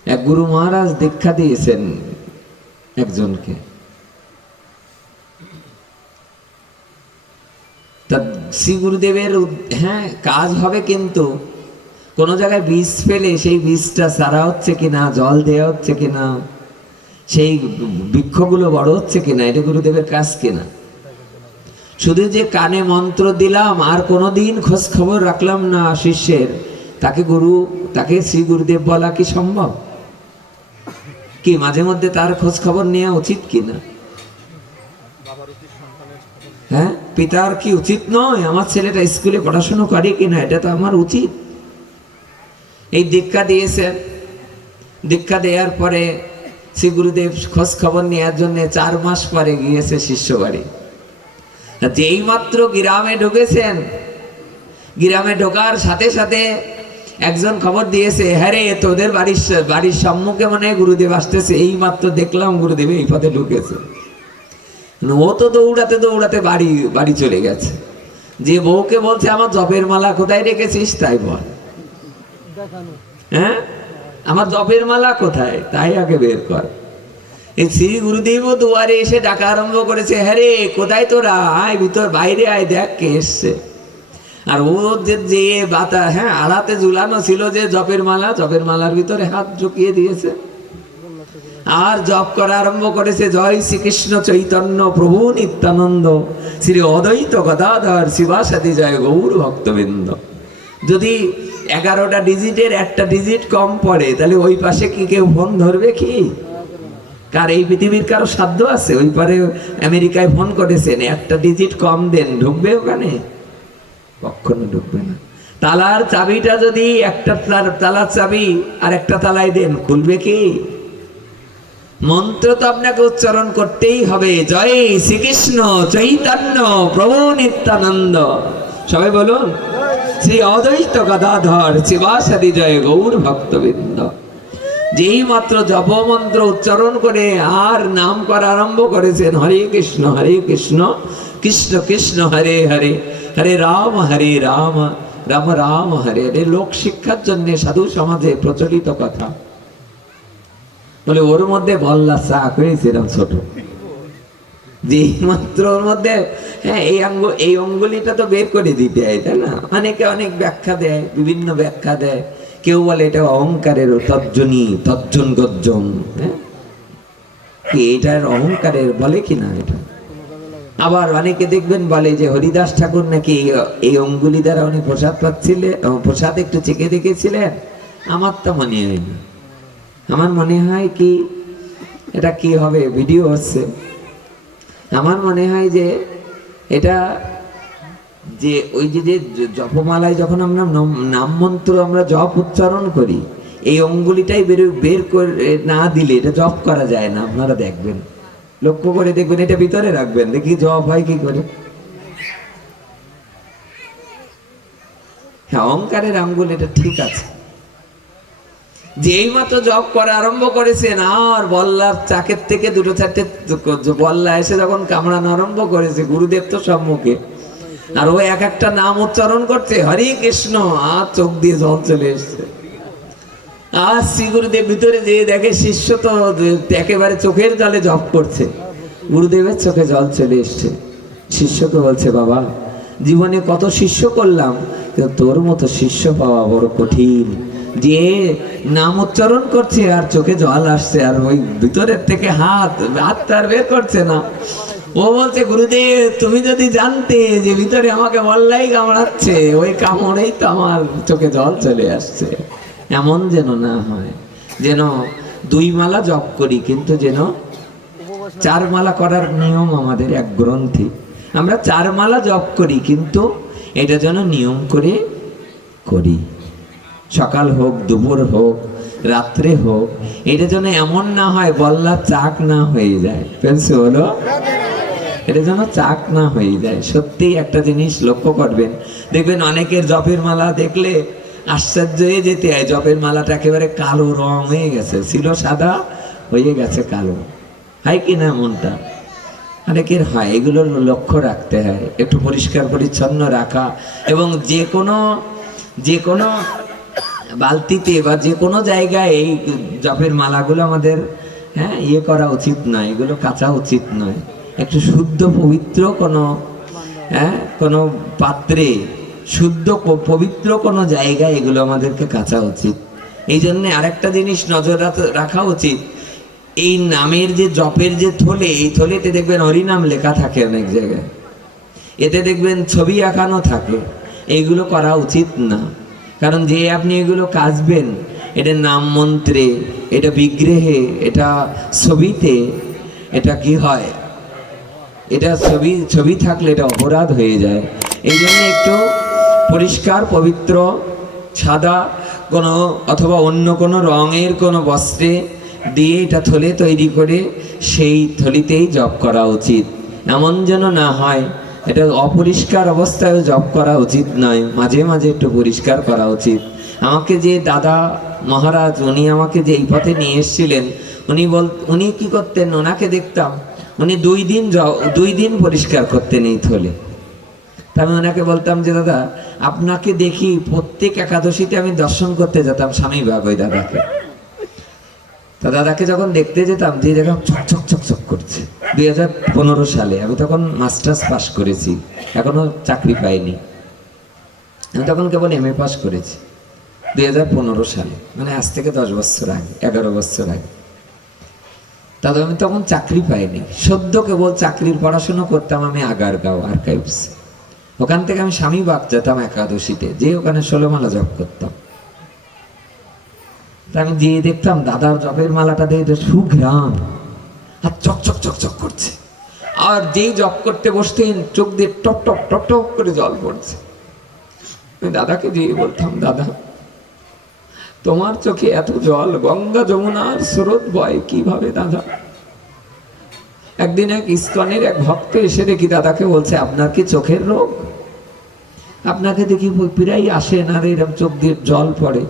এক গুরু মহারাজ দীক্ষা দিয়েছেন একজনকে। তা শ্রী গুরুদেবের হ্যাঁ কাজ হবে, কিন্তু কোন জায়গায় বীজ ফেলে সেই বীজটা সারা হচ্ছে কিনা, জল দেওয়া হচ্ছে কিনা, সেই বৃক্ষগুলো বড় হচ্ছে কিনা, এটা গুরুদেবের কাজ কিনা। শুধু যে কানে মন্ত্র দিলাম আর কোনোদিন খোঁজ খবর রাখলাম না শিষ্যের, তাকে শ্রী গুরুদেব বলা কি সম্ভব? কি মাঝে মধ্যে তার খোঁজ খবর নেওয়া উচিত কিনা? হ্যাঁ, পিতার কি উচিত নয় আমার ছেলেটা স্কুলে পড়াশোনা করে কিনা, এটা তো আমার উচিত। এই দীক্ষা দিয়েছেন, দীক্ষা দেওয়ার পরে শ্রী গুরুদেব খোঁজ খবর নেওয়ার জন্য 4 মাস পরে গিয়েছে শিষ্য বাড়ি। যেই মাত্র গ্রামে ঢুকেছেন, গ্রামে ঢোকার সাথে সাথে একজন খবর দিয়েছে, হ্যাঁ রে তোদের বাড়ির সম্মুখে মনে হয় গুরুদেব আসতেছে, এই মাত্র দেখলাম গুরুদেব এই পথে ঢুকেছে। ও তো দৌড়াতে দৌড়াতে বাড়ি চলে গেছে। যে বউকে বলছে আমার জপের মালা কোথায় রেখেছিস তাই বল, হ্যাঁ আমার জপের মালা কোথায় তাই আগে বের কর। এই শ্রী গুরুদেব দুয়ারে এসে ডাকা আরম্ভ করেছে, হ্যাঁ রে কোথায় তোরা, আয় ভিতর, বাইরে আয়, দেখ কে এসছে। আর ও যে বাতা হ্যাঁ আড়াতে ঝুলানো ছিল যে জপের মালা, জপের মালার ভিতরে হাত ঢুকিয়ে দিয়েছে আর জপ করা আরম্ভ করেছে, জয় শ্রীকৃষ্ণ চৈতন্য প্রভু নিত্যানন্দ শ্রী অদ্বৈত গদাধর শিবাসাদি জয় গৌর ভক্তবৃন্দ। যদি 11টা ডিজিটের একটা ডিজিট কম পড়ে, তাহলে ওই পাশে কি কেউ ফোন ধরবে কি? কার এই পৃথিবীর কারো সাধ্য আছে? ওই পারে আমেরিকায় ফোন করেছেন, একটা ডিজিট কম দেন, ঢুকবে ওখানে? কখনো ঢুকবে না। তালার চাবিটা যদি একটা তালার চাবি আর একটা তালায় দেন, খুলবে কি? মন্ত্র তো আপনাকে উচ্চারণ করতেই হবে, জয় শ্রীকৃষ্ণ চৈতন্য প্রভু নিত্যানন্দ। সবাই বলুন, শ্রী অদ্বৈত গদাধর শিবাসাদি জয় গৌর ভক্তবৃন্দ। যেই মাত্র জপ মন্ত্র উচ্চারণ করে আর নাম করা আরম্ভ করেছেন, হরে কৃষ্ণ কৃষ্ণ কৃষ্ণ হরে হরে, হরে রাম রাম রাম হরে হরে। লোক শিক্ষার জন্য সাধু সমাজে প্রচলিত কথা বলে, ওর মধ্যে বল্লা চা করেছিলাম ছোট, যে মাত্র ওর মধ্যে হ্যাঁ এই অঙ্গুলিটা তো বের করে দিতে হয়, তাই না? অনেকে অনেক ব্যাখ্যা দেয়, বিভিন্ন ব্যাখ্যা দেয়। কেউ বলে এটা অহংকারের তর্জনী, তর্জন গর্জন, হ্যাঁ এটার অহংকারের বলে কিনা এটা। আবার অনেকে দেখবেন বলে যে হরিদাস ঠাকুর নাকি এই অঙ্গুলি দ্বারা উনি প্রসাদ পাচ্ছিলেন, প্রসাদ একটু চেখে দেখেছিলেন। আমার তো মনে হয় না, আমার মনে হয় কি, এটা কি হবে, ভিডিও হচ্ছে, আমার মনে হয় যে এটা যে ওই যে জপমালায় যখন আমরা নাম মন্ত্র আমরা জপ উচ্চারণ করি, এই অঙ্গুলিটাই বের করে না দিলে এটা জপ করা যায় না। আপনারা দেখবেন, লক্ষ্য করে দেখবেন, এটা ভিতরে রাখবেন, দেখি জপ হয় কি করে। হ্যাঁ, অহংকারের আঙ্গুল, এটা ঠিক আছে। যে এই মাত্র জপ করা আরম্ভ করেছেন, আর বল্লার চাকের থেকে দুটো চারটে বল্লা এসে যখন কামড়ানো আরম্ভ করেছে গুরুদেব তো সম্মুখে, আর ও এক একটা নাম উচ্চারণ করছে, হরে কৃষ্ণ, আর চোখ দিয়ে জল চলে এসছে। আর শ্রী গুরুদেব ভিতরে যেয়ে দেখে শিষ্য তো একেবারে চোখের জলে জপ করছে, গুরুদেবের চোখে জল চলে এসছে। শিষ্যকে বলছে, বাবা, জীবনে কত শিষ্য করলাম, কিন্তু তোর মতো শিষ্য পাওয়া বড় কঠিন। যে নাম উচ্চারণ করছে আর চোখে জল আসছে, আর ওই ভিতরের থেকে হাত তার বের করছে না। ও বলছে, গুরুদেব, তুমি যদি জানতে যে ভিতরে আমাকে বল্লাই কামড়াচ্ছে, ওই কামড়েই তো আমার চোখে জল চলে আসছে। এমন যেন না হয়, যেন 2 মালা জপ করি, কিন্তু যেন 4 মালা করার নিয়ম আমাদের এক গ্রন্থি। আমরা 4 মালা জপ করি, কিন্তু এটা যেন নিয়ম করে করি। সকাল হোক, দুপুর হোক, রাত্রে হোক, এটা যেন এমন না হয় বল্লা চাক না হয়ে যায়। পেন্সি হলো, এটা যেন চাক না হয়ে যায়। সত্যিই একটা জিনিস লক্ষ্য করবেন, দেখবেন অনেকের জপের মালা দেখলে আশ্চর্য হয়ে যেতে হয়। জপের মালাটা একেবারে কালো রং হয়ে গেছে, ছিল সাদা, হয়ে গেছে কালো। হয় কি না মনটা? অনেকের হয়। এগুলোর লক্ষ্য রাখতে হয়, একটু পরিষ্কার পরিচ্ছন্ন রাখা, এবং যে কোনো বালতিতে বা যে কোনো জায়গায় এই জপের মালাগুলো আমাদের ইয়ে করা উচিত নয়, এগুলো কাচা উচিত নয়। একটু শুদ্ধ পবিত্র কোনো পাত্রে, শুদ্ধ পবিত্র কোনো জায়গায় এগুলো আমাদেরকে কাচা উচিত। এই জন্যে আরেকটা জিনিস নজর রাখা উচিত, এই নামের যে জপের যে থলে, এই থলেতে দেখবেন হরিনাম লেখা থাকে অনেক জায়গায়, এতে দেখবেন ছবি আঁকানো থাকে। এইগুলো করা উচিত না, কারণ যে আপনি এগুলো কাচবেন, এটা নাম মন্ত্রে, এটা বিগ্রহে, এটা ছবিতে, এটা কি হয়, এটা ছবি থাকলে এটা অপরাধ হয়ে যায়। এই জন্য একটু পরিষ্কার পবিত্র সাদা কোনো অথবা অন্য কোনো রঙের কোনো বস্ত্রে দিয়ে এটা থলে তৈরি করে সেই থলিতেই জপ করা উচিত। এমন যেন না হয় এটা অপরিষ্কার অবস্থায় জপ করা উচিত নয়, মাঝে মাঝে একটু পরিষ্কার করা উচিত। আমাকে যে দাদা মহারাজ, উনি আমাকে যে এই পথে নিয়ে এসেছিলেন, উনি কি করতেন, ওনাকে দেখতাম উনি 2 দিন পরিষ্কার করতেন এই থলে। তা আমি ওনাকে বলতাম যে, দাদা, আপনাকে দেখি প্রত্যেক একাদশীতে আমি দর্শন করতে যেতাম স্বামী বাগ ওই দাদাকে। তা দাদাকে যখন দেখতে যেতাম, যে দেখলাম চকচক চকচক করছে। 2015 সালে, আমি তখন মাস্টার্স পাস করেছি, এখনো চাকরি পাইনি। আমি তখন কেবল MA পাস করেছি 2015 সালে, মানে আজ থেকে 10 বছর আগে, 11 বছর আগে। তাহলে আমি তখন চাকরি পাইনি, সদ্য কেবল চাকরির পড়াশুনো করতাম আমি আগারগাঁও আর্কাইভস। ওখান থেকে আমি স্বামীবাগ যেতাম একাদশীতে, যে ওখানে 16 মালা জপ করতাম। তা আমি যেয়ে দেখতাম দাদার জপের মালাটা দিয়ে সুঘ্রাণ, আর চকচক চকচক করছে। আর যেই জপ করতে বসতেন, চোখ দিয়ে টপ টপ টপ টপ করে জল পড়ছে। আমি দাদাকে যেয়ে বলতাম, দাদা, তোমার চোখে এত জল, গঙ্গা যমুনার স্রোত বয় কিভাবে দাদা? একদিন এক ইস্কনের এক ভক্ত এসে দেখি দাদাকে বলছে, আপনার কি চোখের রোগ? আপনাকে দেখি প্রায় আসে না, এরকম চোখ দিয়ে জল পড়ে।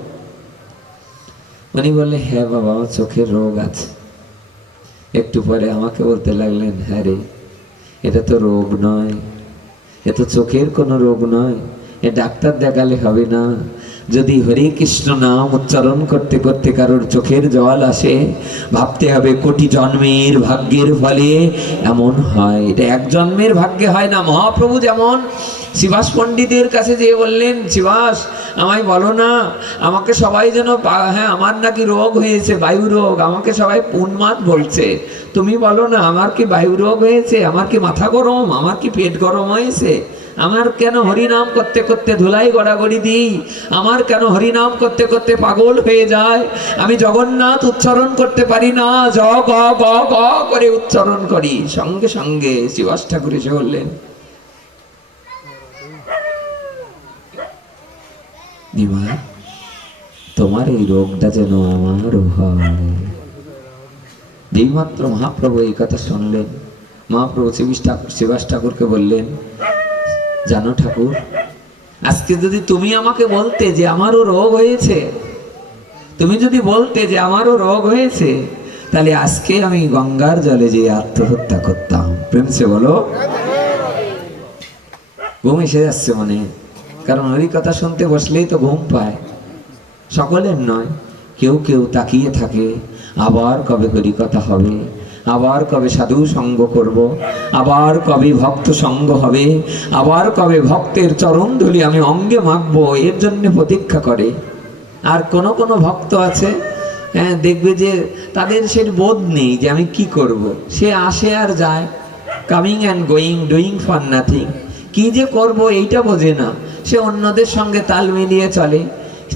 উনি বললে, হ্যাঁ বাবা, আমার চোখের রোগ আছে। একটু পরে আমাকে বলতে লাগলেন, হ্যাঁ রে, এটা তো রোগ নয়, এ তো চোখের কোনো রোগ নয়, এ ডাক্তার দেখালে হবে না। যদি হরে কৃষ্ণ নাম উচ্চারণ করতে করতে কারোর চোখের জল আসে, ভাবতে হবে কোটি জন্মের ভাগ্যের ফলে এমন হয়। এটা এক জন্মের ভাগ্যে হয় না। মহাপ্রভু যেমন শিবাস পণ্ডিতের কাছে যেয়ে বললেন, শিবাস, আমায় বলো না, আমাকে সবাই যেন, হ্যাঁ আমার নাকি রোগ হয়েছে, বায়ু রোগ, আমাকে সবাই উন্মাদ বলছে, তুমি বলো না আমার কি বায়ু রোগ হয়েছে, আমার কি মাথা গরম, আমার কি পেট গরম হয়েছে, আমার কেন হরিনাম করতে করতে ধুলাই গড়াগড়ি দিই, আমার কেন হরিনাম করতে করতে পাগল হয়ে যায়, আমি জগন্নাথ উচ্চারণ করতে পারি না, জ গ গ গ করে উচ্চারণ করি। সঙ্গে সঙ্গে শ্রীবাস ঠাকুর এসে বললেন, নিমা তোমার এই রোগটা যেন আমারও হয়। যেইমাত্র মহাপ্রভু এই কথা শুনলেন, মহাপ্রভু শ্রীবাস ঠাকুরকে বললেন, জানো ঠাকুর, আজকে যদি তুমি আমাকে বলতে যে আমারও রোগ হয়েছে, তুমি যদি বলতে যে আমারও রোগ হয়েছে, তাহলে আজকে আমি গঙ্গার জলে যে আত্মহত্যা করতাম। প্রেমসে বলো। ঘুম এসে যাচ্ছে মনে, কারণ ওই কথা শুনতে বসলেই তো ঘুম পায়। সকলের নয়, কেউ কেউ তাকিয়ে থাকে, আবার কবে হরি কথা হবে, আবার কবে সাধু সঙ্গ করব, আবার কবে ভক্ত সঙ্গ হবে, আবার কবে ভক্তের চরণ ধুলি আমি অঙ্গে মাখবো, এর জন্য প্রতীক্ষা করে। আর কোনো কোনো ভক্ত আছে, হ্যাঁ, দেখবে যে তাদের সে বোধ নেই যে আমি কি করব। সে আসে আর যায়, coming and going, doing for nothing. কি যে করব এইটা বোঝে না। সে অন্যদের সঙ্গে তাল মিলিয়ে চলে,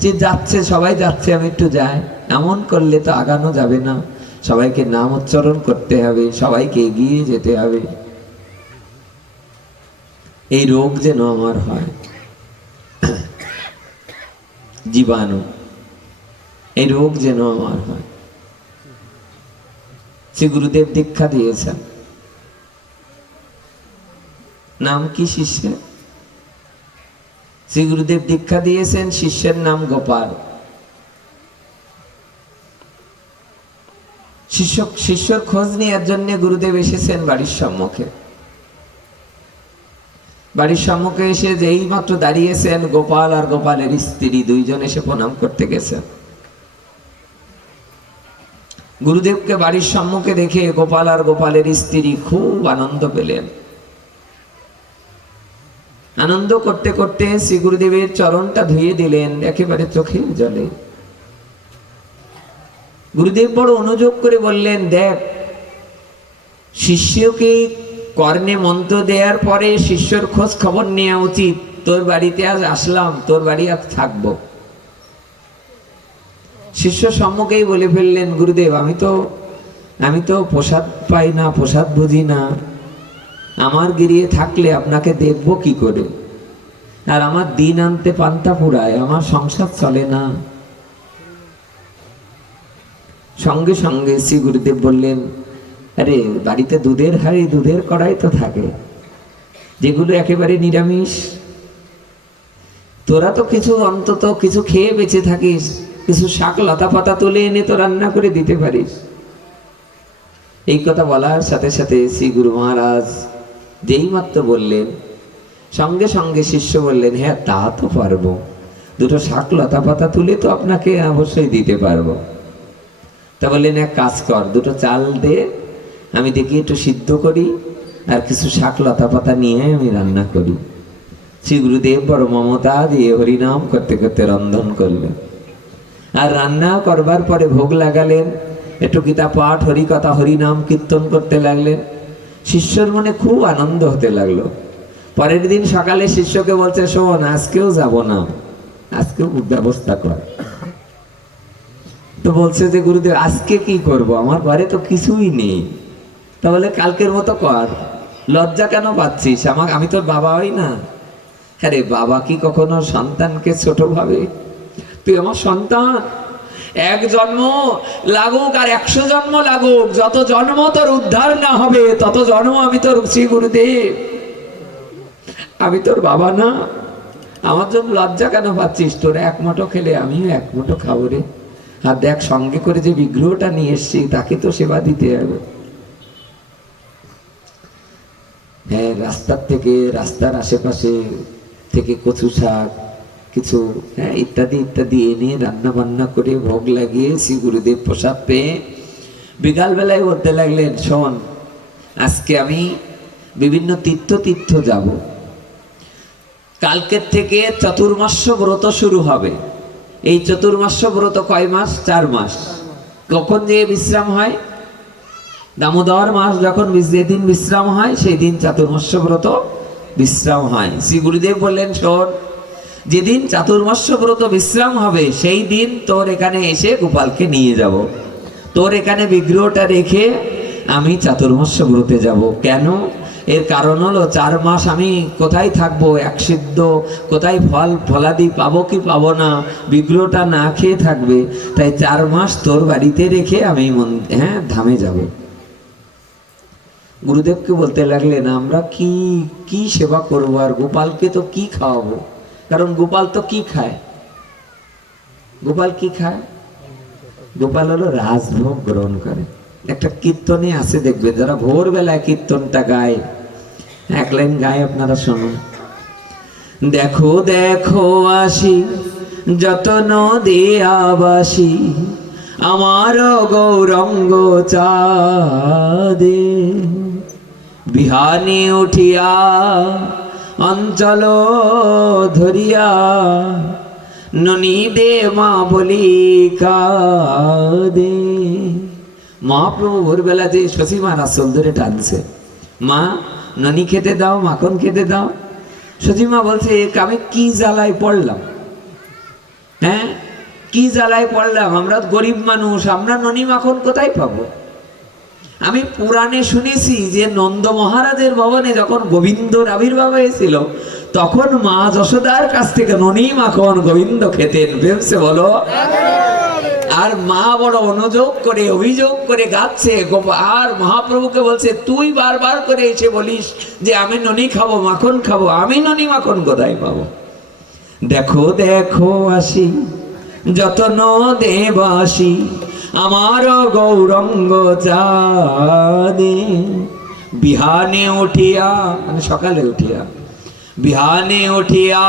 যে যাচ্ছে সবাই যাচ্ছে আমি একটু যাই। এমন করলে তো আগানো যাবে না, সবাইকে নাম উচ্চারণ করতে হবে, সবাইকে এগিয়ে যেতে হবে। এই রোগ যেন আমার হয়, জীবাণু, এই রোগ যেন আমার হয়। শ্রী গুরুদেব দীক্ষা দিয়েছেন। নাম কি শিষ্যের? শ্রী গুরুদেব দীক্ষা দিয়েছেন, শিষ্যের নাম গোপাল। শিষ্যর খোঁজ নেওয়ার জন্য গুরুদেব এসেছেন বাড়ির সম্মুখে। বাড়ির সম্মুখে এসে যেই মাত্র দাঁড়িয়েছেন, গোপাল আর গোপালের স্ত্রী দুইজন এসে প্রণাম করতে গেছেন। গুরুদেবকে বাড়ির সম্মুখে দেখে গোপাল আর গোপালের স্ত্রী খুব আনন্দ পেলেন। আনন্দ করতে করতে শ্রী গুরুদেবের চরণটা ধুয়ে দিলেন একেবারে চোখের জলে। গুরুদেব বড় অনুযোগ করে বললেন, দেখ, শিষ্যকে কর্ণে মন্ত্র দেওয়ার পরে শিষ্যর খোঁজ খবর নেওয়া উচিত। তোর বাড়িতে আজ আসলাম, তোর বাড়ি আজ থাকবো। শিষ্য সম্মুখেই বলে ফেললেন, গুরুদেব, আমি তো প্রসাদ পাই না, প্রসাদ বুঝি না, আমার গিরিয়ে থাকলে আপনাকে দেখব কি করে? আর আমার দিন আনতে পান্তা ফুরায়, আমার সংসার চলে না। সঙ্গে সঙ্গে শ্রী গুরুদেব বললেন, আরে বাড়িতে দুধের হাঁড়ি, দুধের কড়াই তো থাকে, যেগুলো একেবারে নিরামিষ। তোরা তো কিছু অন্তত কিছু খেয়ে বেঁচে থাকিস, কিছু শাক লতা পাতা তুলে এনে তো রান্না করে দিতে পারিস। এই কথা বলার সাথে সাথে শ্রী গুরু মহারাজ যেই মাত্র বললেন, সঙ্গে সঙ্গে শিষ্য বললেন, হ্যাঁ তা তো পারবো, দুটো শাক লতা পাতা তুলে তো আপনাকে অবশ্যই দিতে পারবো। তা বললেন, এক কাজ কর, দুটো চাল দে, আমি দেখি একটু সিদ্ধ করি, আর কিছু শাক লতা পাতা নিয়ে আমি রান্না করি। শ্রী গুরুদেব বড় মমতা দিয়ে হরিনাম করতে করতে রন্ধন করলেন। আর রান্না করবার পরে ভোগ লাগালেন, একটু গীতা পাঠ, হরিকথা, হরিনাম কীর্তন করতে লাগলেন। শিষ্যর মনে খুব আনন্দ হতে লাগলো। পরের দিন সকালে শিষ্যকে বলছে, শোন, আজকেও যাব না, আজকেও ব্যবস্থা কর। তো বলছে যে, গুরুদেব আজকে কি করব, আমার ঘরে তো কিছুই নেই। তাহলে কালকের মতো কর, লজ্জা কেন পাচ্ছিস? আমি তোর বাবা হই না? হ্যাঁ রে, বাবা কি কখনো সন্তানকে ছোট ভাবে? তুই আমার সন্তান, এক জন্ম লাগুক আর 100 জন্ম লাগুক, যত জন্ম তোর উদ্ধার না হবে তত জন্ম আমি তোর শ্রী গুরুদেব, আমি তোর বাবা না? আমার জন্য লজ্জা কেন পাচ্ছিস? তোর এক মুঠো খেলে আমিও এক মুঠো খাবো রে। আর দেখ, সঙ্গে করে যে বিগ্রহটা নিয়ে এসছি তাকে তো সেবা দিতে হবে। হ্যাঁ, রাস্তার আশেপাশে থেকে কচু শাক কিছু, হ্যাঁ, ইত্যাদি ইত্যাদি এনে রান্না বান্না করে ভোগ লাগিয়ে শ্রী গুরুদেব প্রসাদ পেয়ে বিকালবেলায় বলতে লাগলেন, শোন, আজকে আমি বিভিন্ন তীর্থ যাব। কালকের থেকে চতুর্মাস্য ব্রত শুরু হবে। এই চতুর্মাস্য ব্রত কয় মাস? 4 মাস। কখন যে বিশ্রাম হয়? দামোদর মাস যখন যেদিন বিশ্রাম হয় সেই দিন চাতুর্মাস্য ব্রত বিশ্রাম হয়। শ্রী গুরুদেব বললেন, শোন, যেদিন চাতুর্মাস্য ব্রত বিশ্রাম হবে সেই দিন তোর এখানে এসে গোপালকে নিয়ে যাব, তোর এখানে বিগ্রহটা রেখে আমি চাতুর্মাস্য ব্রতে যাব। কেন? এর কারণ হলো 4 মাস আমি কোথায় থাকবো, এক সিদ্ধ কোথায় ফল ফলাদি পাবো কি পাবো না, বিগ্রহটা না খেয়ে থাকবে, তাই 4 মাস তোর বাড়িতে রেখে আমি ধামে যাব। গুরুদেবকে বলতে লাগলেন, আমরা কি কি সেবা করবো, আর গোপালকে তো কি খাওয়াবো? কারণ গোপাল তো কি খায়? গোপাল কি খায়? গোপাল হলো রাজভোগ গ্রহণ করে। একটা কীর্তনে আছে, দেখবে যারা ভোরবেলায় কীর্তনটা গায়, এক লাইন গায়, আপনারা শুনুন। দেখো দেখো আসি যতন দেয়াবাসী, আমার গৌরঙ্গ চাঁদে, বিহানে উঠিয়া অঞ্চল ধরিয়া, ননী দে মা বলি কাঁদে। মহাপ্রভু ভোরবেলা যে শশীমার আঁচল ধরে টানছে, মা ননী খেতে দাও, মাখন খেতে দাও। শশীমা বলছে, আমি কি জ্বালায় পড়লাম, হ্যাঁ কি জ্বালায় পড়লাম, আমরা গরিব মানুষ, আমরা ননী মাখন কোথায় পাবো? আমি পুরাণে শুনেছি যে নন্দ মহারাজের ভবনে যখন গোবিন্দর আবির্ভাব হয়েছিল, তখন মা যশোদার কাছ থেকে ননী মাখন গোবিন্দ খেতেন। ভেবছে বলো? আর মা বড় অনুযোগ করে অভিযোগ করে গাচ্ছে, আর মহাপ্রভুকে বলছে, তুই বারবার করে এসে বলিস যে আমি ননী খাবো, মাখন খাবো, আমি ননী মাখন কোথায় পাবো? দেখো দেখো আসি যতন দেবাসী, আমার গৌরঙ্গ চাঁদে, বিহানে উঠিয়া, মানে সকালে উঠিয়া, বিহানে উঠিয়া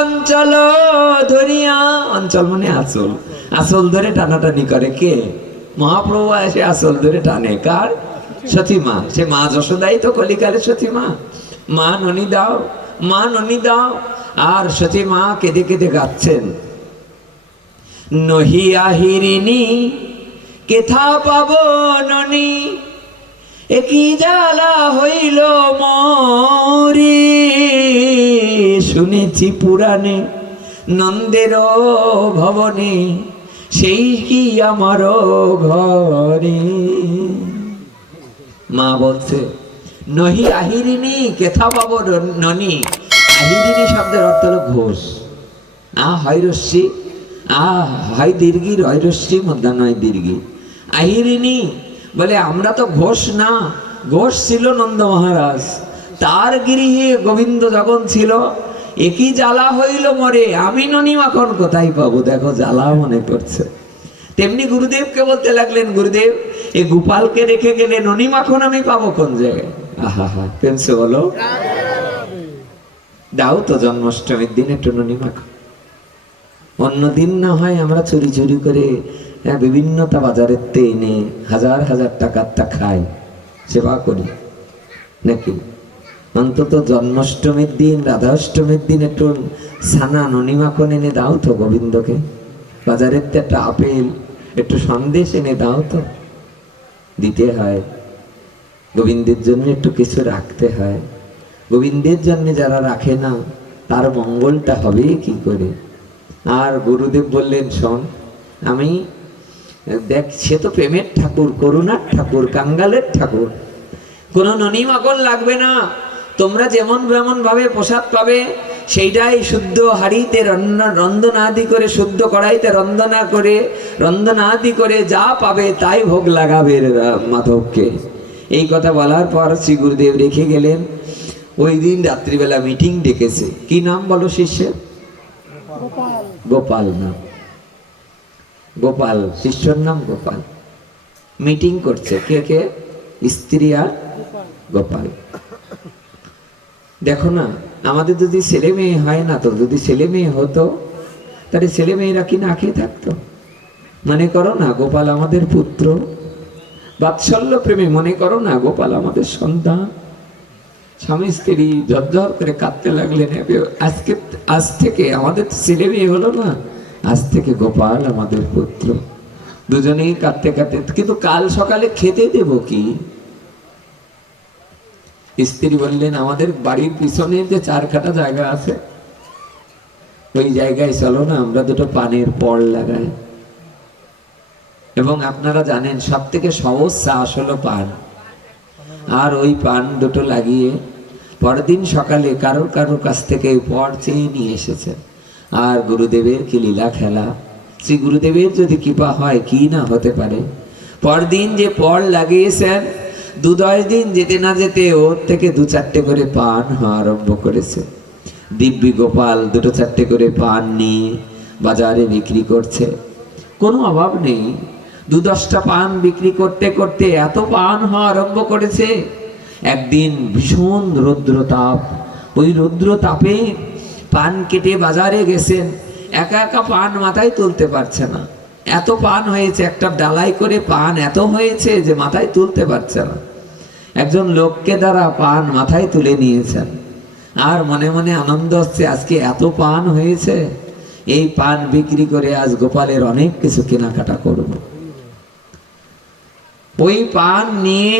অঞ্চল ধরিয়া, অঞ্চল মানে আঁচল, আঁচল ধরে টানাটানি করে। কে? মহাপ্রভু এসে আঁচল ধরে টানে। কার? সতীমা। সে মা যশোদাই তো কলিকালে সতীমা। মা ননী দাও, মা ননী দাও। আর সতীমা কেঁদে কেঁদে গাচ্ছেন, নহিয়া হিরিণী কেথা পাব ননী, একই জ্বালা হইল মরি, শুনেছি পুরাণে নন্দের ভবনে, সেই কি আমার ঘরে। মা বলছে, নহি আহিরিণী কেথা পাব ননী। আহিরিণী শব্দের অর্থ হলো ঘোষ। হয় রশ্মি, হয় দীর্ঘির, হয় রশ্মি, মধ্যাহ্নয় দীর্ঘি। আহিরিণী বলে, আমরা তো ঘোষ না, ঘোষ ছিল নন্দ মহারাজ, তার গৃহে গোবিন্দ যখন ছিল, একই জ্বালা হইল মরে, আমি ননী মাখন কোথায় পাবো? দেখো জ্বালা মনে করছে। তেমনি গুরুদেবকে বলতে লাগলেন, গুরুদেব এই গোপালকে রেখে গেলে ননী মাখন আমি পাবো কোন জায়গায়? আহা হা, পেমছে বলো? দাও তো জন্মাষ্টমীর দিন একটু ননী মাখন। অন্য দিন না হয় আমরা চুরি চুরি করে বিভিন্নতা বাজারের এনে হাজার হাজার টাকার তা খাই, সেবা করি নাকি? অন্তত জন্মাষ্টমীর দিন, রাধাষ্টমীর দিন একটু ছানা ননী মাখন এনে দাও তো গোবিন্দকে। বাজারের তো একটা আপেল, একটু সন্দেশ এনে দাও তো। দিতে হয়, গোবিন্দের জন্য একটু কিছু রাখতে হয়। গোবিন্দের জন্য যারা রাখে না, তার মঙ্গলটা হবে কি করে? আর গুরুদেব বললেন, শোন, আমি দেখ, সে তো প্রেমের ঠাকুর, করুণার ঠাকুর, কাঙ্গালের ঠাকুর, কোনো ননী মাখন লাগবে না। তোমরা যেমন যেমন ভাবে প্রসাদ পাবে, সেইটাই শুদ্ধ হাড়িতে রন্ধনাদি করে, শুদ্ধ কড়াইতে রন্ধনাদি করে যা পাবে তাই ভোগ লাগাবে মাধবকে। এই কথা বলার পর শ্রী গুরুদেব রেখে গেলেন। ওই দিন রাত্রিবেলা মিটিং ডেকেছে। কি নাম বলো শিষ্যের? গোপাল নাম। গোপাল, শিষ্যর নাম গোপাল। মিটিং করছে কে কে? স্ত্রী আর গোপাল। দেখো না, আমাদের যদি ছেলে মেয়ে হয় না, তো যদি ছেলে মেয়ে হতো, তাহলে ছেলে মেয়েরা কি না খেয়ে থাকতো? মনে করো না গোপাল আমাদের পুত্র, বাৎসল্য প্রেমে মনে করো না গোপাল আমাদের সন্তান। স্বামী স্ত্রী ঝরঝর করে কাঁদতে লাগলেন, আজ থেকে আমাদের ছেলে মেয়ে হলো না, আজ থেকে গোপাল আমাদের পুত্র। দুজনেই কাঁদতে কাঁদতে, কিন্তু কাল সকালে খেতে দেব কি? স্ত্রী বললেন, আমাদের বাড়ির পিছনে যে 4 কাঠা জায়গা আছে, ওই জায়গায় চলো না, আমরা দুটো পানের পড় লাগাই। এবং আপনারা জানেন সব থেকে সহজ চাষ হলো পান, আর ওই পান দুটো লাগিয়ে পরদিন সকালে কারোর কারোর কাছ থেকে পড় চেয়ে নিয়ে এসেছেন। আর গুরুদেবের কি লীলা খেলা! শ্রী গুরুদেবের যদি কৃপা হয়, কি না হতে পারে। পরদিন যে পড় লাগিয়েছেন, 2-10 দিন যেতে না যেতে ওর থেকে 2-4টে করে পান হওয়া আরম্ভ করেছে। দিব্যি গোপাল 2-4টে করে পান নিয়ে বাজারে বিক্রি করছে, কোনো অভাব নেই। 2-10টা পান বিক্রি করতে করতে এত পান হওয়া আরম্ভ করেছে। একদিন ভীষণ রৌদ্রতাপ, ওই রৌদ্রতাপে পান কেটে বাজারে গেছেন, একা একা পান মাথায় তুলতে পারছে না, এত পান হয়েছে, একটা ডালাই করে পান এত হয়েছে যে মাথায় তুলতে পারছে না। একজন লোককে দ্বারা পান মাথায় তুলে নিয়েছেন, আর মনে মনে আনন্দ হচ্ছে, আজকে এত পান হয়েছে, এই পান বিক্রি করে আজ গোপালের অনেক কিছু কেনাকাটা করব। ওই পান নিয়ে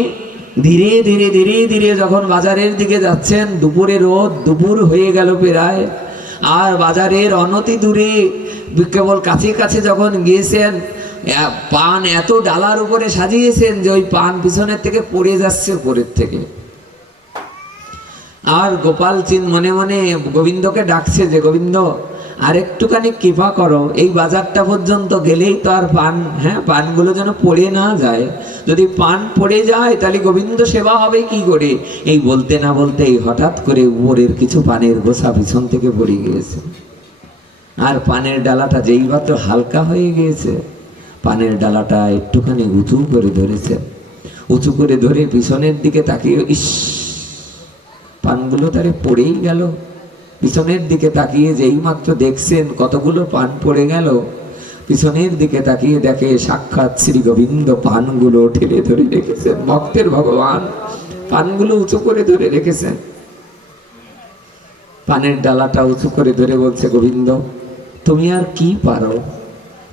ধীরে ধীরে ধীরে ধীরে যখন বাজারের দিকে যাচ্ছেন, দুপুরে রোদ, দুপুর হয়ে গেল প্রায়, আর বাজারের অনতি দূরে কেবল কাছে কাছে যখন গিয়েছেন, পান এত ডালার উপরে সাজিয়েছেন যে ওই পান পিছনের থেকে পড়ে যাচ্ছে উপরের থেকে। আর গোপাল মনে মনে গোবিন্দকে ডাকছে যে, গোবিন্দ আর একটুখানি কৃপা করো, এই বাজারটা পর্যন্ত গেলেই তো আর পান, পানগুলো যেন পড়ে না যায়, যদি পান পড়ে যায় তাহলে গোবিন্দ সেবা হবে কি করে। এই বলতে না বলতেই হঠাৎ করে উপরের কিছু পানের গোছা পিছন থেকে পড়ে গিয়েছে, আর পানের ডালাটা যেই মাত্র হালকা হয়ে গিয়েছে, পানের ডালাটা একটুখানি উঁচু করে ধরেছে। উঁচু করে ধরে পিছনের দিকে তাকিয়ে, ইস, পানগুলো তারে পড়েই গেল। পিছনের দিকে তাকিয়ে যেই মাত্র দেখছেন কতগুলো পান পড়ে গেল, পিছনের দিকে তাকিয়ে দেখে সাক্ষাৎ শ্রী গোবিন্দ পানগুলো ঠেলে ধরে রেখেছেন। ভক্তের ভগবান পানগুলো উঁচু করে ধরে রেখেছেন। পানের ডালাটা উঁচু করে ধরে বলছে, গোবিন্দ তুমি আর কি পারো,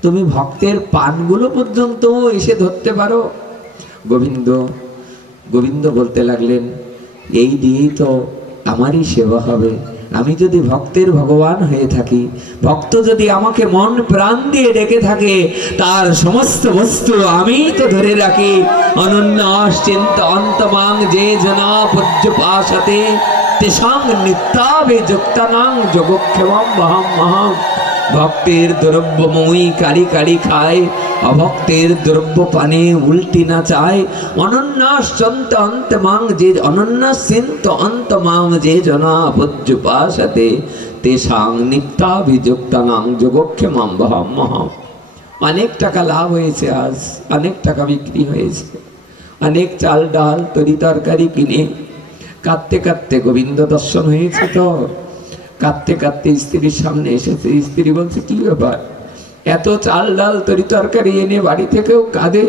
তুমি ভক্তের পানগুলো পর্যন্ত এসে ধরতে পারো। গোবিন্দ বলতে লাগলেন, এই দিয়েই তো আমারই সেবা হবে। আমি যদি ভক্তের ভগবান হয়ে থাকি, ভক্ত যদি আমাকে মন প্রাণ দিয়ে ডেকে থাকে, তার সমস্ত বস্তু আমিই তো ধরে রাখি। অনন্যাস চিন্তা অন্তমাং যে জনা পর্যপাশাতে তেষাং নিত্যাবে যুক্তানাং যোগক্ষেমম মহাম মহাম। ভক্তের দ্রব্যময়ী কারি কারি খায়, অভক্তের দ্রব্য পানে উল্টি না চায়। অনন্যাস চন্ত অন্তমাং যে অনন্যাস চিন্ত অন্তমাং যে জনা পর্যপাশাতে তেষাং নিত্যাভিযুক্তানাং যোগক্ষেমম মহাম মহাম। অনেক টাকা লাভ হয়েছে, আজ অনেক টাকা বিক্রি হয়েছে, অনেক চাল ডাল তরি তরকারি কিনে কাঁদতে কাঁদতে গোবিন্দ দর্শন হয়েছে। তো কাঁদতে কাঁদতে স্ত্রীর সামনে এসেছে। স্ত্রী বলছে, কি ব্যাপার, এত চাল ডাল তরি তরকারি এনে বাড়ি থেকেও কাঁদে,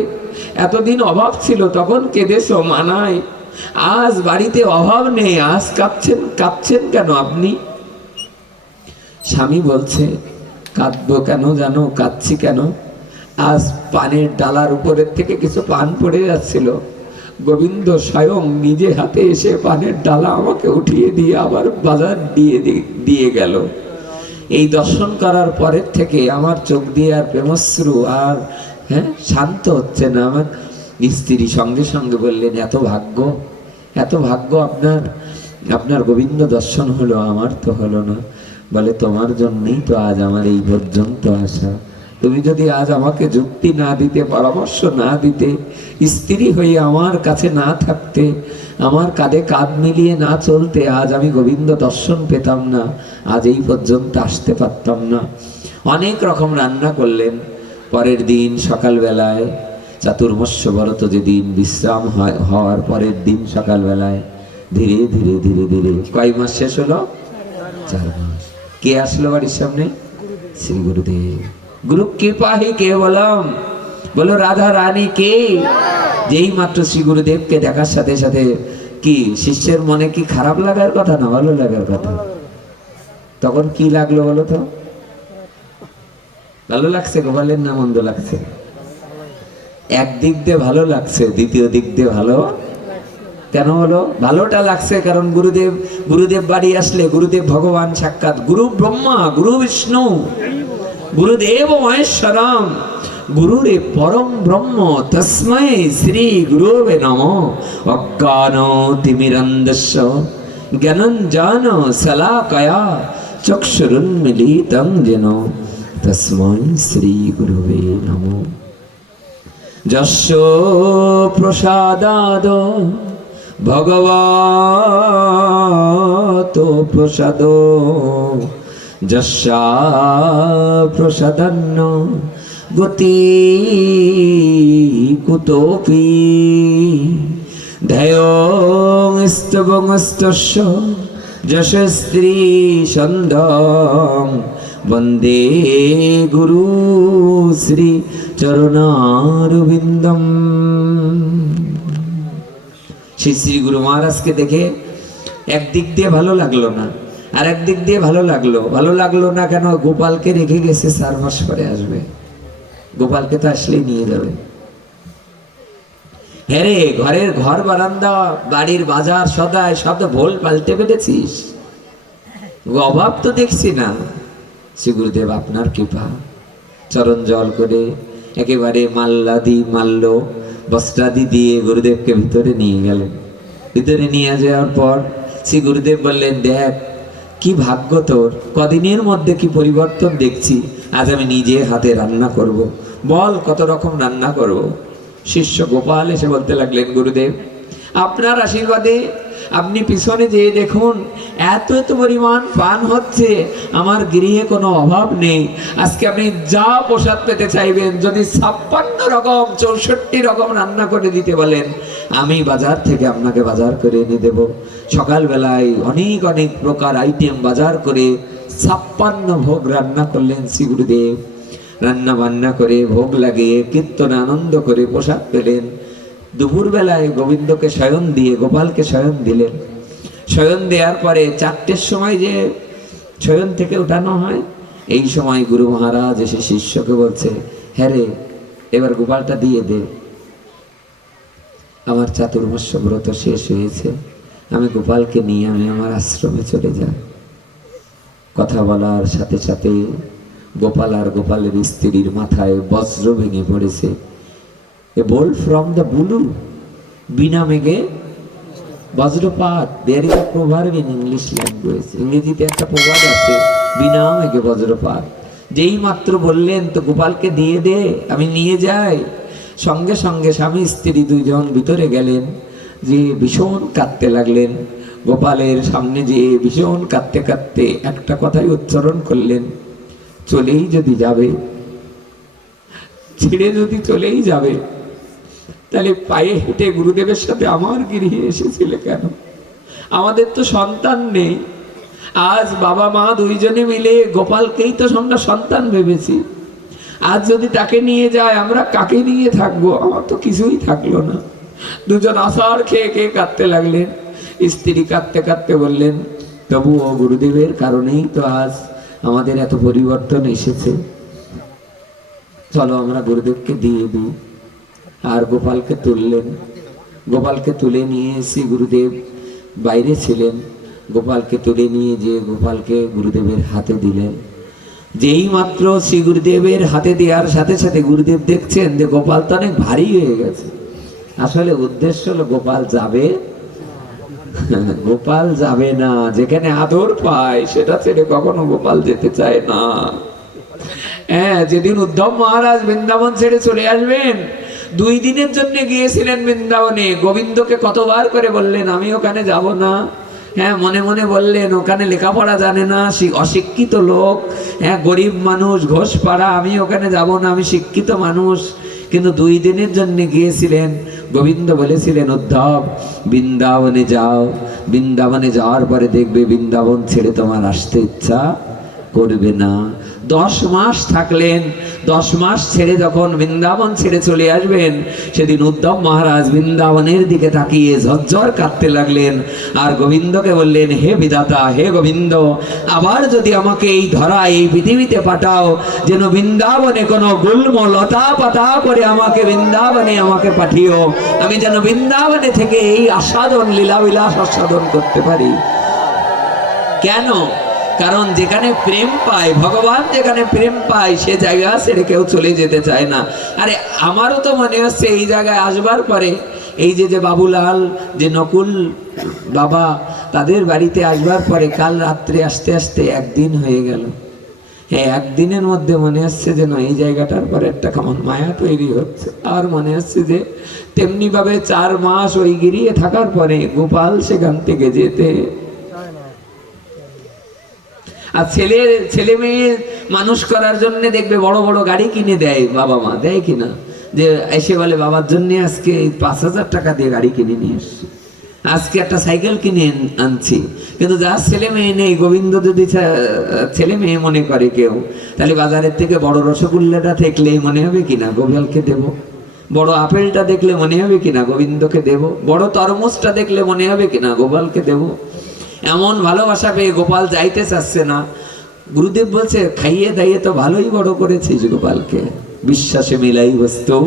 এতদিন অভাব ছিল তখন কেঁদেছো মানায়, আজ বাড়িতে অভাব নেই, আজ কাঁদছেন কেন আপনি? স্বামী বলছে, কাঁদবো কেন জানো, কাঁদছি কেন, আজ পানের ডালার উপরের থেকে কিছু পান পড়ে যাচ্ছিল, গোবিন্দ স্বয়ং নিজে হাতে এসে পানের ডালা আমাকে উঠিয়ে দিয়ে আবার বাজার দিয়ে গেল। এই দর্শন করার পরের থেকে আমার চোখ দিয়ে আর প্রেমশ্রু আর শান্ত হচ্ছে না। আমার স্ত্রী সঙ্গে সঙ্গে বললেন, এত ভাগ্য আপনার গোবিন্দ দর্শন হলো, আমার তো হলো না। বলে, তোমার জন্যই তো আজ আমার এই পর্যন্ত আসা। তুমি যদি আজ আমাকে যুক্তি না দিতে, পরামর্শ না দিতে, স্ত্রী হয়ে আমার কাছে না থাকতে, আমার কাঁধে কাঁধ মিলিয়ে না চলতে, আজ আমি গোবিন্দ দর্শন পেতাম না, আজ এই পর্যন্ত আসতে পারতাম না। অনেক রকম রান্না করলেন। পরের দিন সকালবেলায় চাতুর্মাস্য ব্রত যেদিন বিশ্রাম হওয়ার পরের দিন সকালবেলায় ধীরে ধীরে ধীরে ধীরে কয় মাস শেষ হলো? 4 মাস। কে আসলো বাড়ির সামনে? শ্রী গুরুদেব। গুরু কৃপা হি কেবলম, বলো রাধা রানী কে। যেই মাত্র শ্রী গুরুদেবকে দেখার সাথে সাথে কি শিষ্যের মনে কি খারাপ লাগার কথা না ভালো লাগার কথা? তখন কি লাগলো বলো তো? ভালো লাগছে গোপালের না মন্দ লাগছে? এক দিক দিয়ে ভালো লাগছে, দ্বিতীয় দিক দিয়ে ভালো কেন হলো? ভালোটা লাগছে, কারণ গুরুদেব বাড়ি আসলে গুরুদেব ভগবান সাক্ষাৎ, গুরু ব্রহ্মা গুরু বিষ্ণু গুরুদেব মহেশ্বরম গুরুরে পরম ব্রহ্ম তস্मै শ্রী গুরুবে নমঃ। অজ্ঞান তিমিরন্ধস্য জ্ঞানঞ্জন শলাকয়া চক্ষুরুন্মিলিतं येन তস্मै শ্রী গুরুবে নমঃ। যস্য প্রসাদাদ ভগবতো প্রসাদ যস্যা প্রসাদান্ন গতি কুতোপি ধ্যায়ং স্তবংস্তস্য যশস্ত্রী ছন্দং বন্দে গুরু শ্রী চরণারবিন্দম। শ্রী গুরু মহারাজকে দেখে একদিক দিয়ে ভালো লাগলো না, আর একদিক দিয়ে ভালো লাগলো না কেন? গোপালকে রেখে গেছে, 4 মাস পরে আসবে। গোপালকে তো আসলেই নিয়ে যাবে। হ্যাঁ রে, ঘর বারান্দা বাড়ির বাজার সদায় সব ভোল পাল্টে পেরেছিস, অভাব তো দেখছি না। শ্রী গুরুদেব আপনার কৃপা, চরণ জল করে একেবারে মাল্য বস্ত্রাদি দিয়ে গুরুদেবকে ভিতরে নিয়ে গেলেন। ভিতরে নিয়ে যাওয়ার পর শ্রী গুরুদেব বললেন, দেখ কি ভাগ্য তোর, কদিনের মধ্যে কি পরিবর্তন দেখছি। আজ আমি নিজে হাতে রান্না করব, বল কত রকম রান্না করব। শিষ্য গোপাল এসে বলতে লাগলেন, গুরুদেব আপনার আশীর্বাদে আপনি পিছনে যেয়ে দেখুন এত পরিমাণ পান হচ্ছে, আমার গৃহে কোনো অভাব নেই। আজকে আপনি যা প্রসাদ পেতে চাইবেন, যদি 56 রকম 64 রকম রান্না করে দিতে বলেন, আমি বাজার থেকে আপনাকে বাজার করে এনে দেব। সকালবেলায় অনেক প্রকার আইটেম বাজার করে 56 ভোগ রান্না করলেন শ্রী গুরুদেব। রান্না বান্না করে ভোগ লাগিয়ে কীর্তনে আনন্দ করে প্রসাদ পেলেন। দুপুরবেলায় গোবিন্দকে শয়ন দিয়ে গোপালকে শয়ন দিলেন। শয়ন দেওয়ার পরে 4টের সময় যে শয়ন থেকে উঠানো হয়, এই সময় গুরু মহারাজ এসে শিষ্যকে বলছে, হ্যাঁ রে, এবার গোপালটা দিয়ে দে, আমার চাতুর্মাস্য ব্রত শেষ হয়েছে, আমি গোপালকে নিয়ে আমি আমার আশ্রমে চলে যাই। কথা বলার সাথে সাথে গোপাল আর গোপালের স্ত্রীর মাথায় বজ্র ভেঙে পড়েছে। A bolt from the blue, বিনা মেঘে বজ্রপাত। There is a proverb in English language, ইংরেজিতে একটা প্রবাদ আছে, বিনা মেঘে বজ্রপাত। যেই মাত্র বললেন তো গোপালকে দিয়ে দে, আমি নিয়ে যাই, সঙ্গে সঙ্গে স্বামী স্ত্রী 2 জন ভিতরে গেলেন, যে ভীষণ কাঁদতে লাগলেন। গোপালের সামনে যে ভীষণ কাঁদতে কাঁদতে একটা কথাই উচ্চারণ করলেন, চলেই যদি যাবে, ছেড়ে যদি চলেই যাবে, তাহলে পায়ে হেঁটে গুরুদেবের সাথে আমার গৃহে এসেছিলে কেন? আমাদের তো সন্তান নেই। আজ বাবা মা 2 জনে মিলে গোপালকেই তো আমরা সন্তান ভেবেছি। আজ যদি তাকে নিয়ে যায়, আমরা কাকে নিয়ে থাকবো? আমার তো কিছুই থাকলো না। 2 জন আসার খেয়ে খেয়ে কাঁদতে লাগলেন। স্ত্রী কাঁদতে কাঁদতে বললেন, তবুও গুরুদেবের কারণেই তো আজ আমাদের এত পরিবর্তন এসেছে, চলো আমরা গুরুদেবকে দিয়ে দিই। আর গোপালকে তুললেন। গোপালকে তুলে নিয়ে এসে গুরুদেব বাইরে ছিলেন, গোপালকে তুলে নিয়ে যে গোপালকে গুরুদেবের হাতে দিলেন। যেই মাত্র শ্রী গুরুদেবের হাতে দেওয়ার সাথে সাথে গুরুদেব দেখছেন যে গোপাল তো অনেক ভারী হয়ে গেছে। আসলে উদ্দেশ্য হলো গোপাল যাবে, গোপাল যাবে না। যেখানে আদর পায় সেটা ছেড়ে কখনো গোপাল যেতে চায় না। হ্যাঁ, যেদিন উদ্ধব মহারাজ বৃন্দাবন ছেড়ে চলে আসবেন, 2 দিনের জন্য গিয়েছিলেন বৃন্দাবনে। গোবিন্দকে কতবার করে বললেন, আমি ওখানে যাব না। হ্যাঁ, মনে মনে বললেন, ওখানে লেখাপড়া জানে না, অশিক্ষিত লোক, হ্যাঁ গরিব মানুষ, ঘোষপাড়া, আমি ওখানে যাব না, আমি শিক্ষিত মানুষ। কিন্তু 2 দিনের জন্য গিয়েছিলেন। গোবিন্দ বলেছিলেন, উদ্ধব বৃন্দাবনে যাও, বৃন্দাবনে যাওয়ার পরে দেখবে বৃন্দাবন ছেড়ে তোমার আসতে ইচ্ছা করবে না। 10 মাস থাকলেন। 10 মাস ছেড়ে যখন বৃন্দাবন ছেড়ে চলে আসবেন, সেদিন উদ্ধব মহারাজ বৃন্দাবনের দিকে তাকিয়ে ঝরঝর কাঁদতে লাগলেন, আর গোবিন্দকে বললেন, হে বিধাতা, হে গোবিন্দ, আবার যদি আমাকে এই ধরায়, এই পৃথিবীতে পাঠাও, যেন বৃন্দাবনে কোনো গুল্ম লতা পাতা করে আমাকে বৃন্দাবনে আমাকে পাঠিও, আমি যেন বৃন্দাবনে থেকে এই আস্বাদন, লীলাবিলাস আস্বাদন করতে পারি। কেন? কারণ যেখানে প্রেম পায়, ভগবান যেখানে প্রেম পায়, সে জায়গা ছেড়ে কেউ চলে যেতে চায় না। আরে আমারও তো মনে হচ্ছে এই জায়গায় আসবার পরে, এই যে বাবুলাল, যে নকুল বাবা, তাদের বাড়িতে আসবার পরে কাল রাত্রে আসতে আসতে 1 দিন হয়ে গেল। হ্যাঁ, 1 দিনের মধ্যে মনে হচ্ছে যেন এই জায়গাটার পরে একটা কেমন মায়া তৈরি হচ্ছে। আর মনে হচ্ছে যে তেমনি ভাবে 4 মাস ওই গিরিয়ে থাকার পরে গোপাল সেখান থেকে যেতে, আর ছেলে মেয়ে মানুষ করার জন্য দেখবে বড় বড় গাড়ি কিনে দেয় বাবা মা, দেয় কিনা? যে এসে বলে, বাবার জন্য আজকে 5,000 টাকা দিয়ে গাড়ি কিনে নিয়ে এসছি, আজকে একটা সাইকেল কিনে আনছি। কিন্তু যার ছেলে মেয়ে নেই, গোবিন্দ যদি ছেলে মেয়ে মনে করে কেউ, তাহলে বাজারের থেকে বড় রসগোল্লাটা দেখলে মনে হবে কিনা গোপালকে দেব, বড় আপেলটা দেখলে মনে হবে কিনা গোবিন্দকে দেব, বড় তরমুজটা দেখলে মনে হবে কিনা গোপালকে দেব। এমন ভালোবাসা পেয়ে গোপাল যাইতে চাচ্ছে না। গুরুদেব বলছে, খাইয়ে দাইয়ে তো ভালোই বড় করেছিস গোপালকে, বিশ্বাসে মিলাই বস্তু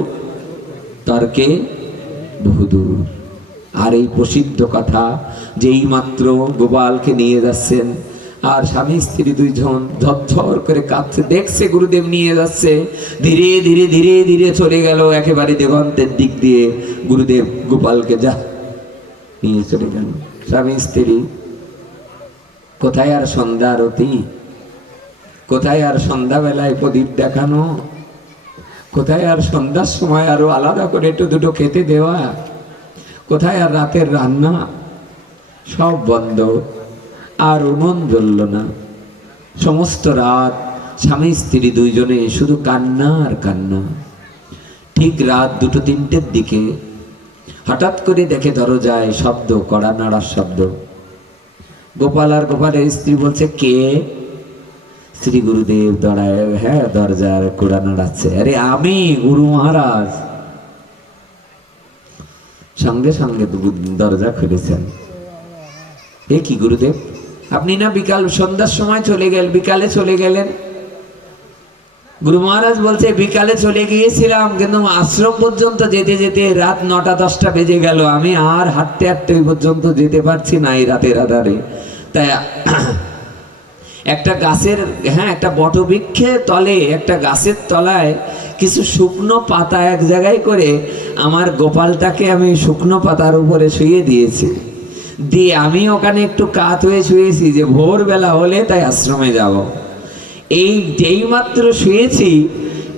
তর্কে বহুদূর। আর এই প্রসিদ্ধ কথা, যেই মাত্র গোপালকে নিয়ে যাচ্ছেন, আর স্বামী স্ত্রী দুইজন ঝরঝর করে কাঁদছে, দেখছে গুরুদেব নিয়ে যাচ্ছে, ধীরে ধীরে ধীরে ধীরে চলে গেল একেবারে দিগন্তের দিক দিয়ে। গুরুদেব গোপালকে যা নিয়ে চলে গেল। স্বামী স্ত্রী, কোথায় আর সন্ধ্যা আরতি, কোথায় আর সন্ধ্যাবেলায় প্রদীপ দেখানো, কোথায় আর সন্ধ্যার সময় আরো আলাদা করে একটু দুটো খেতে দেওয়া, কোথায় আর রাতের রান্না, সব বন্ধ। আর উনুন জ্বলল না। সমস্ত রাত স্বামী স্ত্রী দুইজনে শুধু কান্না আর কান্না। ঠিক রাত 2-3টের দিকে হঠাৎ করে দেখে দরজায় শব্দ, কড়া নাড়ার শব্দ। গোপাল আর গোপালের স্ত্রী বলছে, কে? শ্রী গুরুদেব দড়ায়, হ্যাঁ, দরজার কড়া নাড়াচ্ছে। আরে আমি গুরু মহারাজ। সঙ্গে সঙ্গে দরজা খুলেছেন। এ কি গুরুদেব, আপনি না বিকাল সন্ধ্যার সময় বিকালে চলে গেলেন? গুরু মহারাজ বলছে, বিকালে চলে গিয়েছিলাম, কিন্তু আশ্রম পর্যন্ত যেতে যেতে রাত 9টা-10টা বেজে গেল। আমি আর হাঁটতে হাঁটতে ওই পর্যন্ত যেতে পারছি না এই রাতের আধারে। তাই একটা গাছের, হ্যাঁ, একটা বটবৃক্ষের তলে, একটা গাছের তলায় কিছু শুকনো পাতা এক জায়গায় করে আমার গোপালটাকে আমি শুকনো পাতার উপরে শুয়ে দিয়েছি। দিয়ে আমি ওখানে একটু কাত হয়ে শুয়েছি যে ভোরবেলা হলে তাই আশ্রমে যাব। যেই মাত্র শুয়েছি,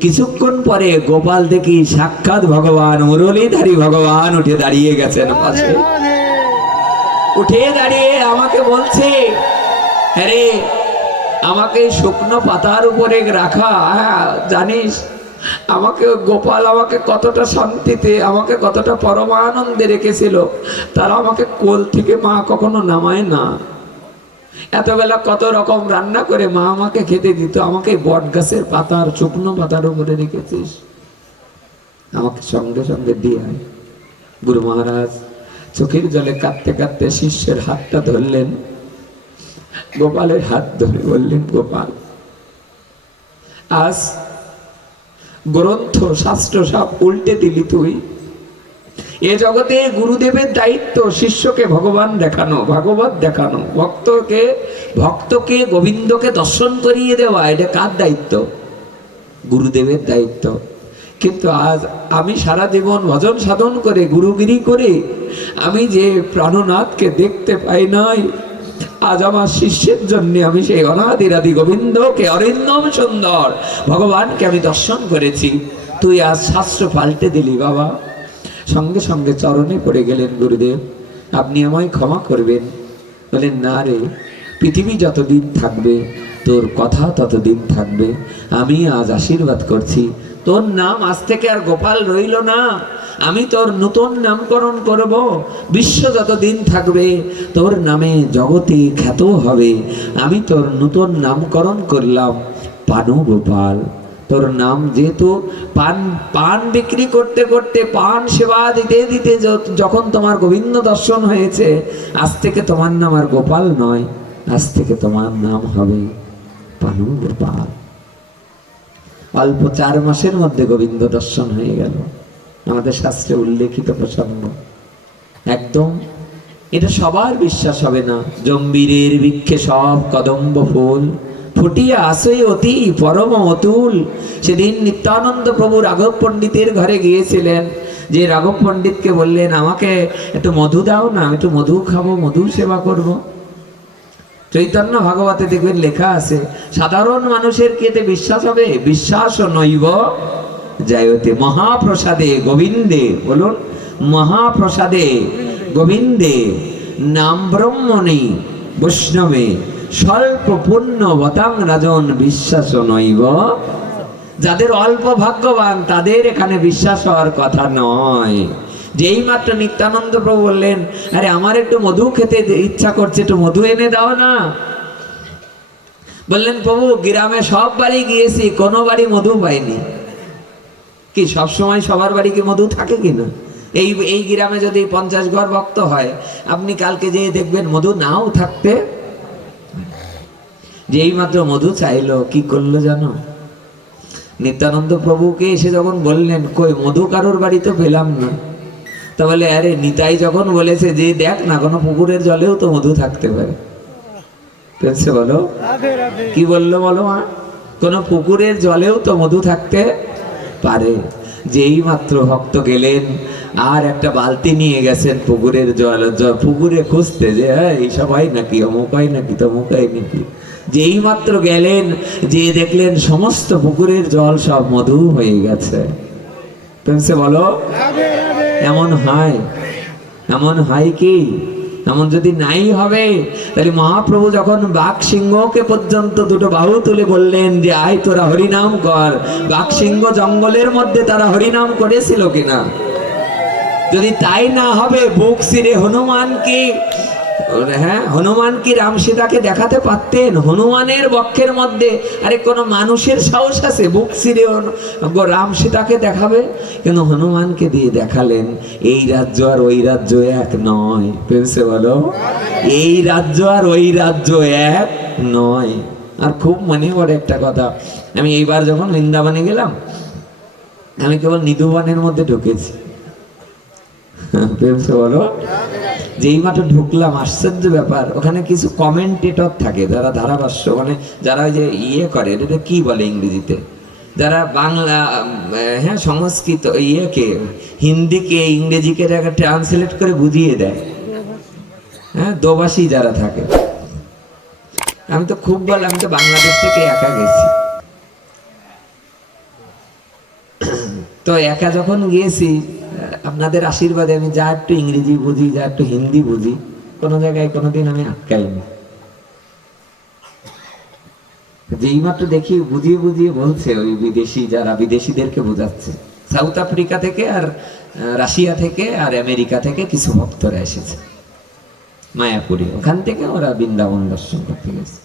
কিছুক্ষণ পরে গোপাল দেখি সাক্ষাৎ ভগবান, মুরলীধারী ভগবান উঠে দাঁড়িয়ে গেছেন পাশে। উঠে দাঁড়িয়ে আমাকে বলছে, আরে আমাকে শুকনো পাতার উপরে রাখা, জানিস আমাকে গোপাল আমাকে কতটা শান্তিতে, আমাকে কতটা পরমানন্দে রেখেছিল। তারা আমাকে কোল থেকে মা কখনো নামায় না। এতবেলা কত রকম রান্না করে মা আমাকে খেতে দিত, আমাকে বট গাছের পাতার, শুকনো পাতার উপরে রেখেছিস, আমাকে সঙ্গে সঙ্গে দিয়ে আয়। গুরু মহারাজ চোখের জলে কাঁদতে কাঁদতে শিষ্যের হাতটা ধরলেন, গোপালের হাত ধরে বললেন, গোপাল, আজ গ্রন্থ শাস্ত্র সব উল্টে দিলি তুই। এ জগতে গুরুদেবের দায়িত্ব শিষ্যকে ভগবান দেখানো, ভাগবত দেখানো, ভক্তকে গোবিন্দকে দর্শন করিয়ে দেওয়া। এটা কার দায়িত্ব? গুরুদেবের দায়িত্ব। কিন্তু আজ আমি সারা জীবন ভজন সাধন করে, গুরুগিরি করে আমি যে প্রাণনাথকে দেখতে পাই নাই, আজ আমার শিষ্যের জন্য আমি সেই অনাদিরাদি গোবিন্দকে, অরিন্দম সুন্দর ভগবানকে আমি দর্শন করেছি। তুই আজ শাস্ত্র পাল্টে দিলি বাবা। সঙ্গে সঙ্গে চরণে পড়ে গেলেন, গুরুদেব আপনি আমায় ক্ষমা করবেন। বলেন, না রে, পৃথিবী যতদিন থাকবে তোর কথা ততদিন থাকবে। আমি আজ আশীর্বাদ করছি, তোর নাম আজ থেকে আর গোপাল রইল না, আমি তোর নতুন নামকরণ করব। বিশ্ব যতদিন থাকবে তোর নামে জগতে খ্যাত হবে। আমি তোর নতুন নামকরণ করলাম পানু গোপাল। তোর নাম যেহেতু পান পান বিক্রি করতে করতে পান সেবা দিতে দিতে যখন তোমার গোবিন্দ দর্শন হয়েছে, আজ থেকে তোমার নাম আর গোপাল নয়, আজ থেকে তোমার নাম হবে পানু গোপাল। অল্প 4 মাসের মধ্যে গোবিন্দ দর্শন হয়ে গেল, আমাদের শাস্ত্রে উল্লেখিত প্রসঙ্গ। একদম এটা সবার বিশ্বাস হবে না। জম্বীরের বৃক্ষে সব কদম্ব ফুল, ফুটিয়া আসে অতি পরম অতুল। সেদিন নিত্যানন্দ প্রভু রাঘব পণ্ডিতের ঘরে গিয়েছিলেন, যে রাঘব পণ্ডিতকে বললেন আমাকে একটু মধু দাও না, আমি একটু মধু খাবো, মধু সেবা করব। চৈতন্য ভাগবতে দেখবেন লেখা আছে, সাধারণ মানুষের কি এতে বিশ্বাস হবে? বিশ্বাস নৈব যায়তে মহাপ্রসাদে গোবিন্দে, বলুন মহাপ্রসাদে গোবিন্দে নাম ব্রহ্মণি বৈষ্ণবে স্বল্প পুণ্য বতাং রাজন বিশ্বাস নৈব। যাদের অল্প ভাগ্যবান তাদের এখানে বিশ্বাস হওয়ার কথা নয়। যেই মাত্র নিত্যানন্দ প্রভু বললেন আরে আমার একটু মধু খেতে ইচ্ছা করছে, একটু মধু এনে দাও না। বললেন প্রভু গ্রামে সব বাড়ি গিয়েছি, কোনো বাড়ি মধু পাইনি। কি সব সময় সবার বাড়ি কি মধু থাকে কিনা? এই গ্রামে যদি 50 ঘর ভক্ত হয়, আপনি কালকে যেয়ে দেখবেন মধু নাও থাকতে। যেই মাত্র মধু চাইলো, কি করলো জানো? নিত্যানন্দ প্রভুকে এসে যখন বললেন কই মধু কারোর বাড়ি তো পেলাম না, তা বলে আরে নিতাই যখন বলেছে যে দেখ না কোনো পুকুরের জলেও তো মধু থাকতে পারে। পেয়েছে বলো, কি বললো বলো মা? কোনো পুকুরের জলেও তো মধু থাকতে পারে। যেই মাত্র ভক্ত গেলেন আর একটা বালতি নিয়ে গেছেন পুকুরের জল, পুকুরে খুঁজতে যে এই সবাই নাকি অমুক হয় নাকি তমুক হয় নাকি। যেই মাত্র গেলেন যে দেখলেন সমস্ত পুকুরের জল সব মধু হয়ে গেছে। পেয়েছে বলো, এমন হয়? এমন হয় কি? এমন যদি নাই হবে তাহলে মহাপ্রভু যখন বাঘ সিংহকে পর্যন্ত দুটো বাহু তুলে বললেন যে আয় তোরা হরিনাম কর, বাঘ সিংহ জঙ্গলের মধ্যে তারা হরিনাম করেছিল কিনা? যদি তাই না হবে বুক চিরে হনুমান কি, হ্যাঁ হনুমান কি রাম সীতাকে দেখাতে পারতেন? হনুমানের বক্ষের মধ্যে আরে কোনো মানুষের সাহস আছে বুক চিরে রাম সীতাকে দেখাবে? কিন্তু হনুমানকে দিয়ে দেখালেন। এই রাজ্য আর ওই রাজ্য এক নয়। পেয়েছে বলো, এই রাজ্য আর ওই রাজ্য এক নয়। আর খুব মনে পড়ে একটা কথা, আমি এইবার যখন বৃন্দাবনে গেলাম, আমি কেবল নিধুবনের মধ্যে ঢুকেছি। পেয়েছে বলো, যেই মাত্র ঢুকলাম আশ্চর্য ব্যাপার, ওখানে কিছু কমেন্টেটর থাকে যারা ধারাভাষ্য, মানে যারা ওই যে ইয়ে করে, এটা কি বলে ইংরেজিতে, যারা বাংলা হ্যাঁ সংস্কৃত ইয়েকে হিন্দিকে ইংরেজিকে ট্রান্সলেট করে বুঝিয়ে দেয়, হ্যাঁ দোভাষী যারা থাকে। আমি তো খুব বল, আমি তো বাংলাদেশ থেকে একা গেছি। তো একা যখন গিয়েছি আপনাদের আশীর্বাদে আমি যা একটু ইংরেজি বুঝি, যা একটু হিন্দি বুঝি, কোনো জায়গায় কোনোদিন আমি আটকাইনি। যেই মাত্র দেখি বুঝিয়ে বুঝিয়ে বলছে ওই বিদেশি, যারা বিদেশিদেরকে বোঝাচ্ছে, সাউথ আফ্রিকা থেকে আর রাশিয়া থেকে আর আমেরিকা থেকে কিছু ভক্তরা এসেছে মায়াপুরে, ওখান থেকে ওরা বৃন্দাবন দর্শন করতে গেছে।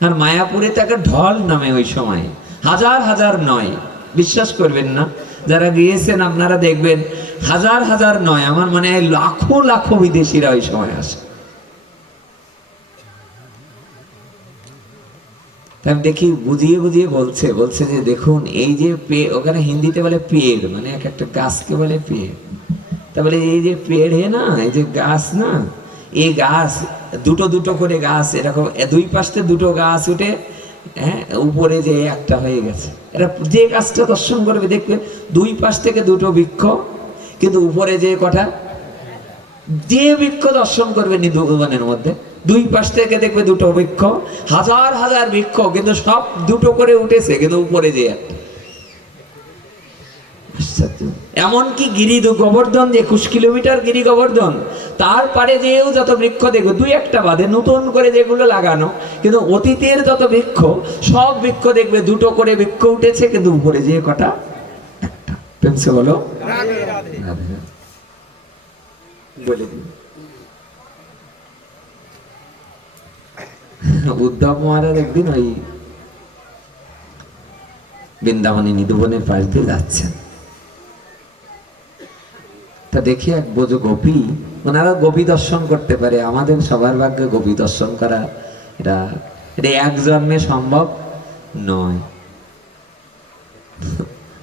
আর মায়াপুরে তাকে ঢল নামে ওই সময় হাজার হাজার নয়, বিশ্বাস করবেন না, যারা গিয়েছেন আপনারা দেখবেন হাজার হাজার নয়, আমার মানে লাখো লাখো বিদেশিরা ওই সময় আসে। আমি দেখি বুঝিয়ে বুঝিয়ে বলছে যে দেখুন এই যে ওখানে হিন্দিতে বলে পেড়, মানে এক একটা গাছকে বলে পেড়। তারপরে এই যে পেড় হে না, এই যে গাছ না, এই গাছ দুটো দুটো করে গাছ এরকম দুই পাশে দুটো গাছ উঠে হ্যাঁ উপরে যে একটা হয়ে গেছে। এটা যে গাছটা দর্শন করবে দেখবে দুই পাশ থেকে দুটো বৃক্ষ, কিন্তু উপরে যে কটা, যে বৃক্ষ দর্শন করবে নিধুবনের মধ্যে দুই পাশ থেকে দেখবে দুটো বৃক্ষ, হাজার হাজার বৃক্ষ, কিন্তু সব দুটো করে উঠেছে, কিন্তু উপরে যে একটা। এমনকি গিরি গোবর্ধন যে 21 কিলোমিটার গিরি গোবর্ধন, তার পারে যেও যত বৃক্ষ দেখবে দুই একটা বাদে নতুন করে যেগুলো লাগানো, কিন্তু অতীতের যত বৃক্ষ সব বৃক্ষ দেখবে দুটো করে বৃক্ষ উঠেছে, কিন্তু উপরে যে কটা একটা। পেমসে বলো বলে দিন। উদ্ধব মহারাজ একদিন ওই বৃন্দাবনী নিধুবনের পাশ দিয়ে যাচ্ছেন। তা দেখি এক বোঝ গোপী, ওনারা গোপী দর্শন করতে পারে, আমাদের সবার ভাগ্যে গোপী দর্শন করা এটা এটা এক জন্মে সম্ভব নয়।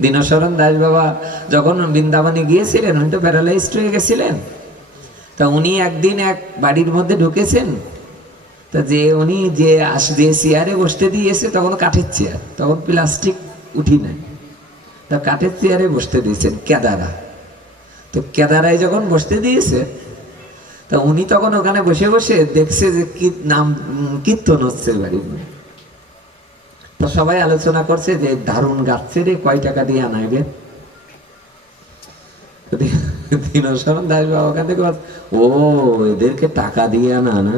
দীনশরণ দাস বাবা যখন বৃন্দাবনে গিয়েছিলেন, উনি তো প্যারালাইজড হয়ে গেছিলেন। তা উনি একদিন এক বাড়ির মধ্যে ঢুকেছেন, তা যে উনি যে চেয়ারে বসতে দিয়েছে, তখন কাঠের চেয়ার, তখন প্লাস্টিক উঠি নাই, তা কাঠের চেয়ারে বসতে দিয়েছেন কেদারা। তো কেদারায় যখন বসতে দিয়েছে, তা উনি তখন ওখানে বসে বসে দেখছে যে কি নাম কীর্তন হচ্ছে বাড়ির মধ্যে। তো সবাই আলোচনা করছে যে দারুণ গাচ্ছে রে, কয় টাকা দিয়ে আনাইবেন? দীনশরণ দাস বাবা ওখান থেকে, ও এদেরকে টাকা দিয়ে আনা না,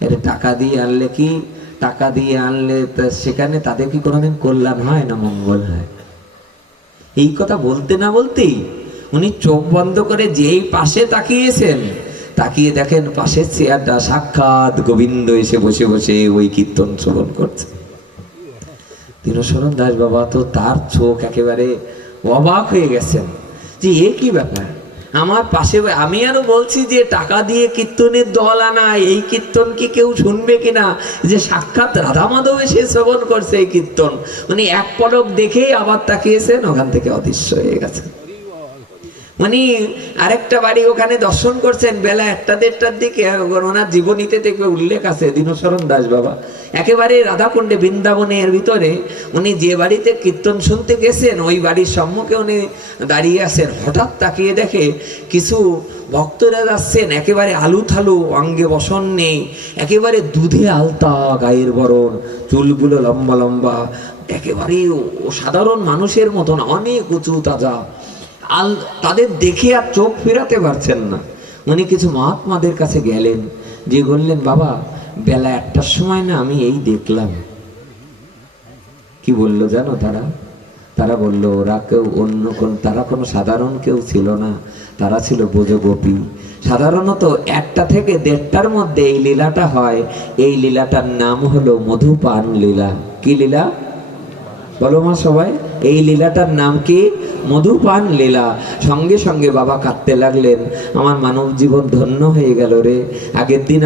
এটা টাকা দিয়ে আনলে কি, টাকা দিয়ে আনলে সেখানে তাদের কি কোনোদিন কল্যাণ হয় না মঙ্গল হয়? এই কথা বলতে না বলতেই উনি চোখ বন্ধ করে যেই পাশে তাকিয়েছেন, তাকিয়ে দেখেন পাশের চেয়ারটা সাক্ষাৎ গোবিন্দ এসে বসে বসে ওই কীর্তন শ্রবণ করছে। দীনশরণ দাস বাবা তো তার চোখ একেবারে অবাক হয়ে গেছেন যে এ কি ব্যাপার, আমার পাশে, আমি আরো বলছি যে টাকা দিয়ে কীর্তনের দল আনা, এই কীর্তন কি কেউ শুনবে কিনা, যে সাক্ষাৎ রাধা মাধব এসে শ্রবণ করছে এই কীর্তন। উনি এক পলক দেখেই আবার তাকিয়েছেন, ওখান থেকে অদৃশ্য হয়ে গেছেন। উনি আরেকটা বাড়ি ওখানে দর্শন করছেন বেলা 1-1:30টার দিকে, ওনার জীবনীতে দেখবে উল্লেখ আছে দীনশরণ দাস বাবা একেবারে রাধাকুণ্ডে বৃন্দাবনের ভিতরে উনি যে বাড়িতে কীর্তন শুনতে গেছেন, ওই বাড়ির সম্মুখে উনি দাঁড়িয়ে আছেন। হঠাৎ তাকিয়ে দেখে কিছু ভক্তরা যাচ্ছেন, একেবারে আলু থালু, অঙ্গে বসন নেই, একেবারে দুধে আলতা গায়ের বরণ, চুলগুলো লম্বা লম্বা, একেবারে সাধারণ মানুষের মতন অনেক উঁচু তাজা। তাদের দেখে আর চোখ ফেরাতে পারছেন না। উনি কিছু মহাত্মাদের কাছে গেলেন, যে বললেন বাবা বেলা 1টার সময় না আমি এই দেখলাম। কি বলল জানো তারা বলল ওরা কেউ অন্য কোন, তারা কোনো সাধারণ কেউ ছিল না, তারা ছিল ব্রজগোপী। সাধারণত 1টা থেকে 1:30টার মধ্যে এই লীলাটা হয়। এই লীলাটার নাম হলো মধুপান লীলা। কি লীলা বলো মা সবাই? এই লীলাটার নাম কি? মধুপান লীলা। সঙ্গে সঙ্গে বাবা কাঁদতে লাগলেন, আমার মানব জীবন ধন্য হয়ে গেল রে। আগের দিন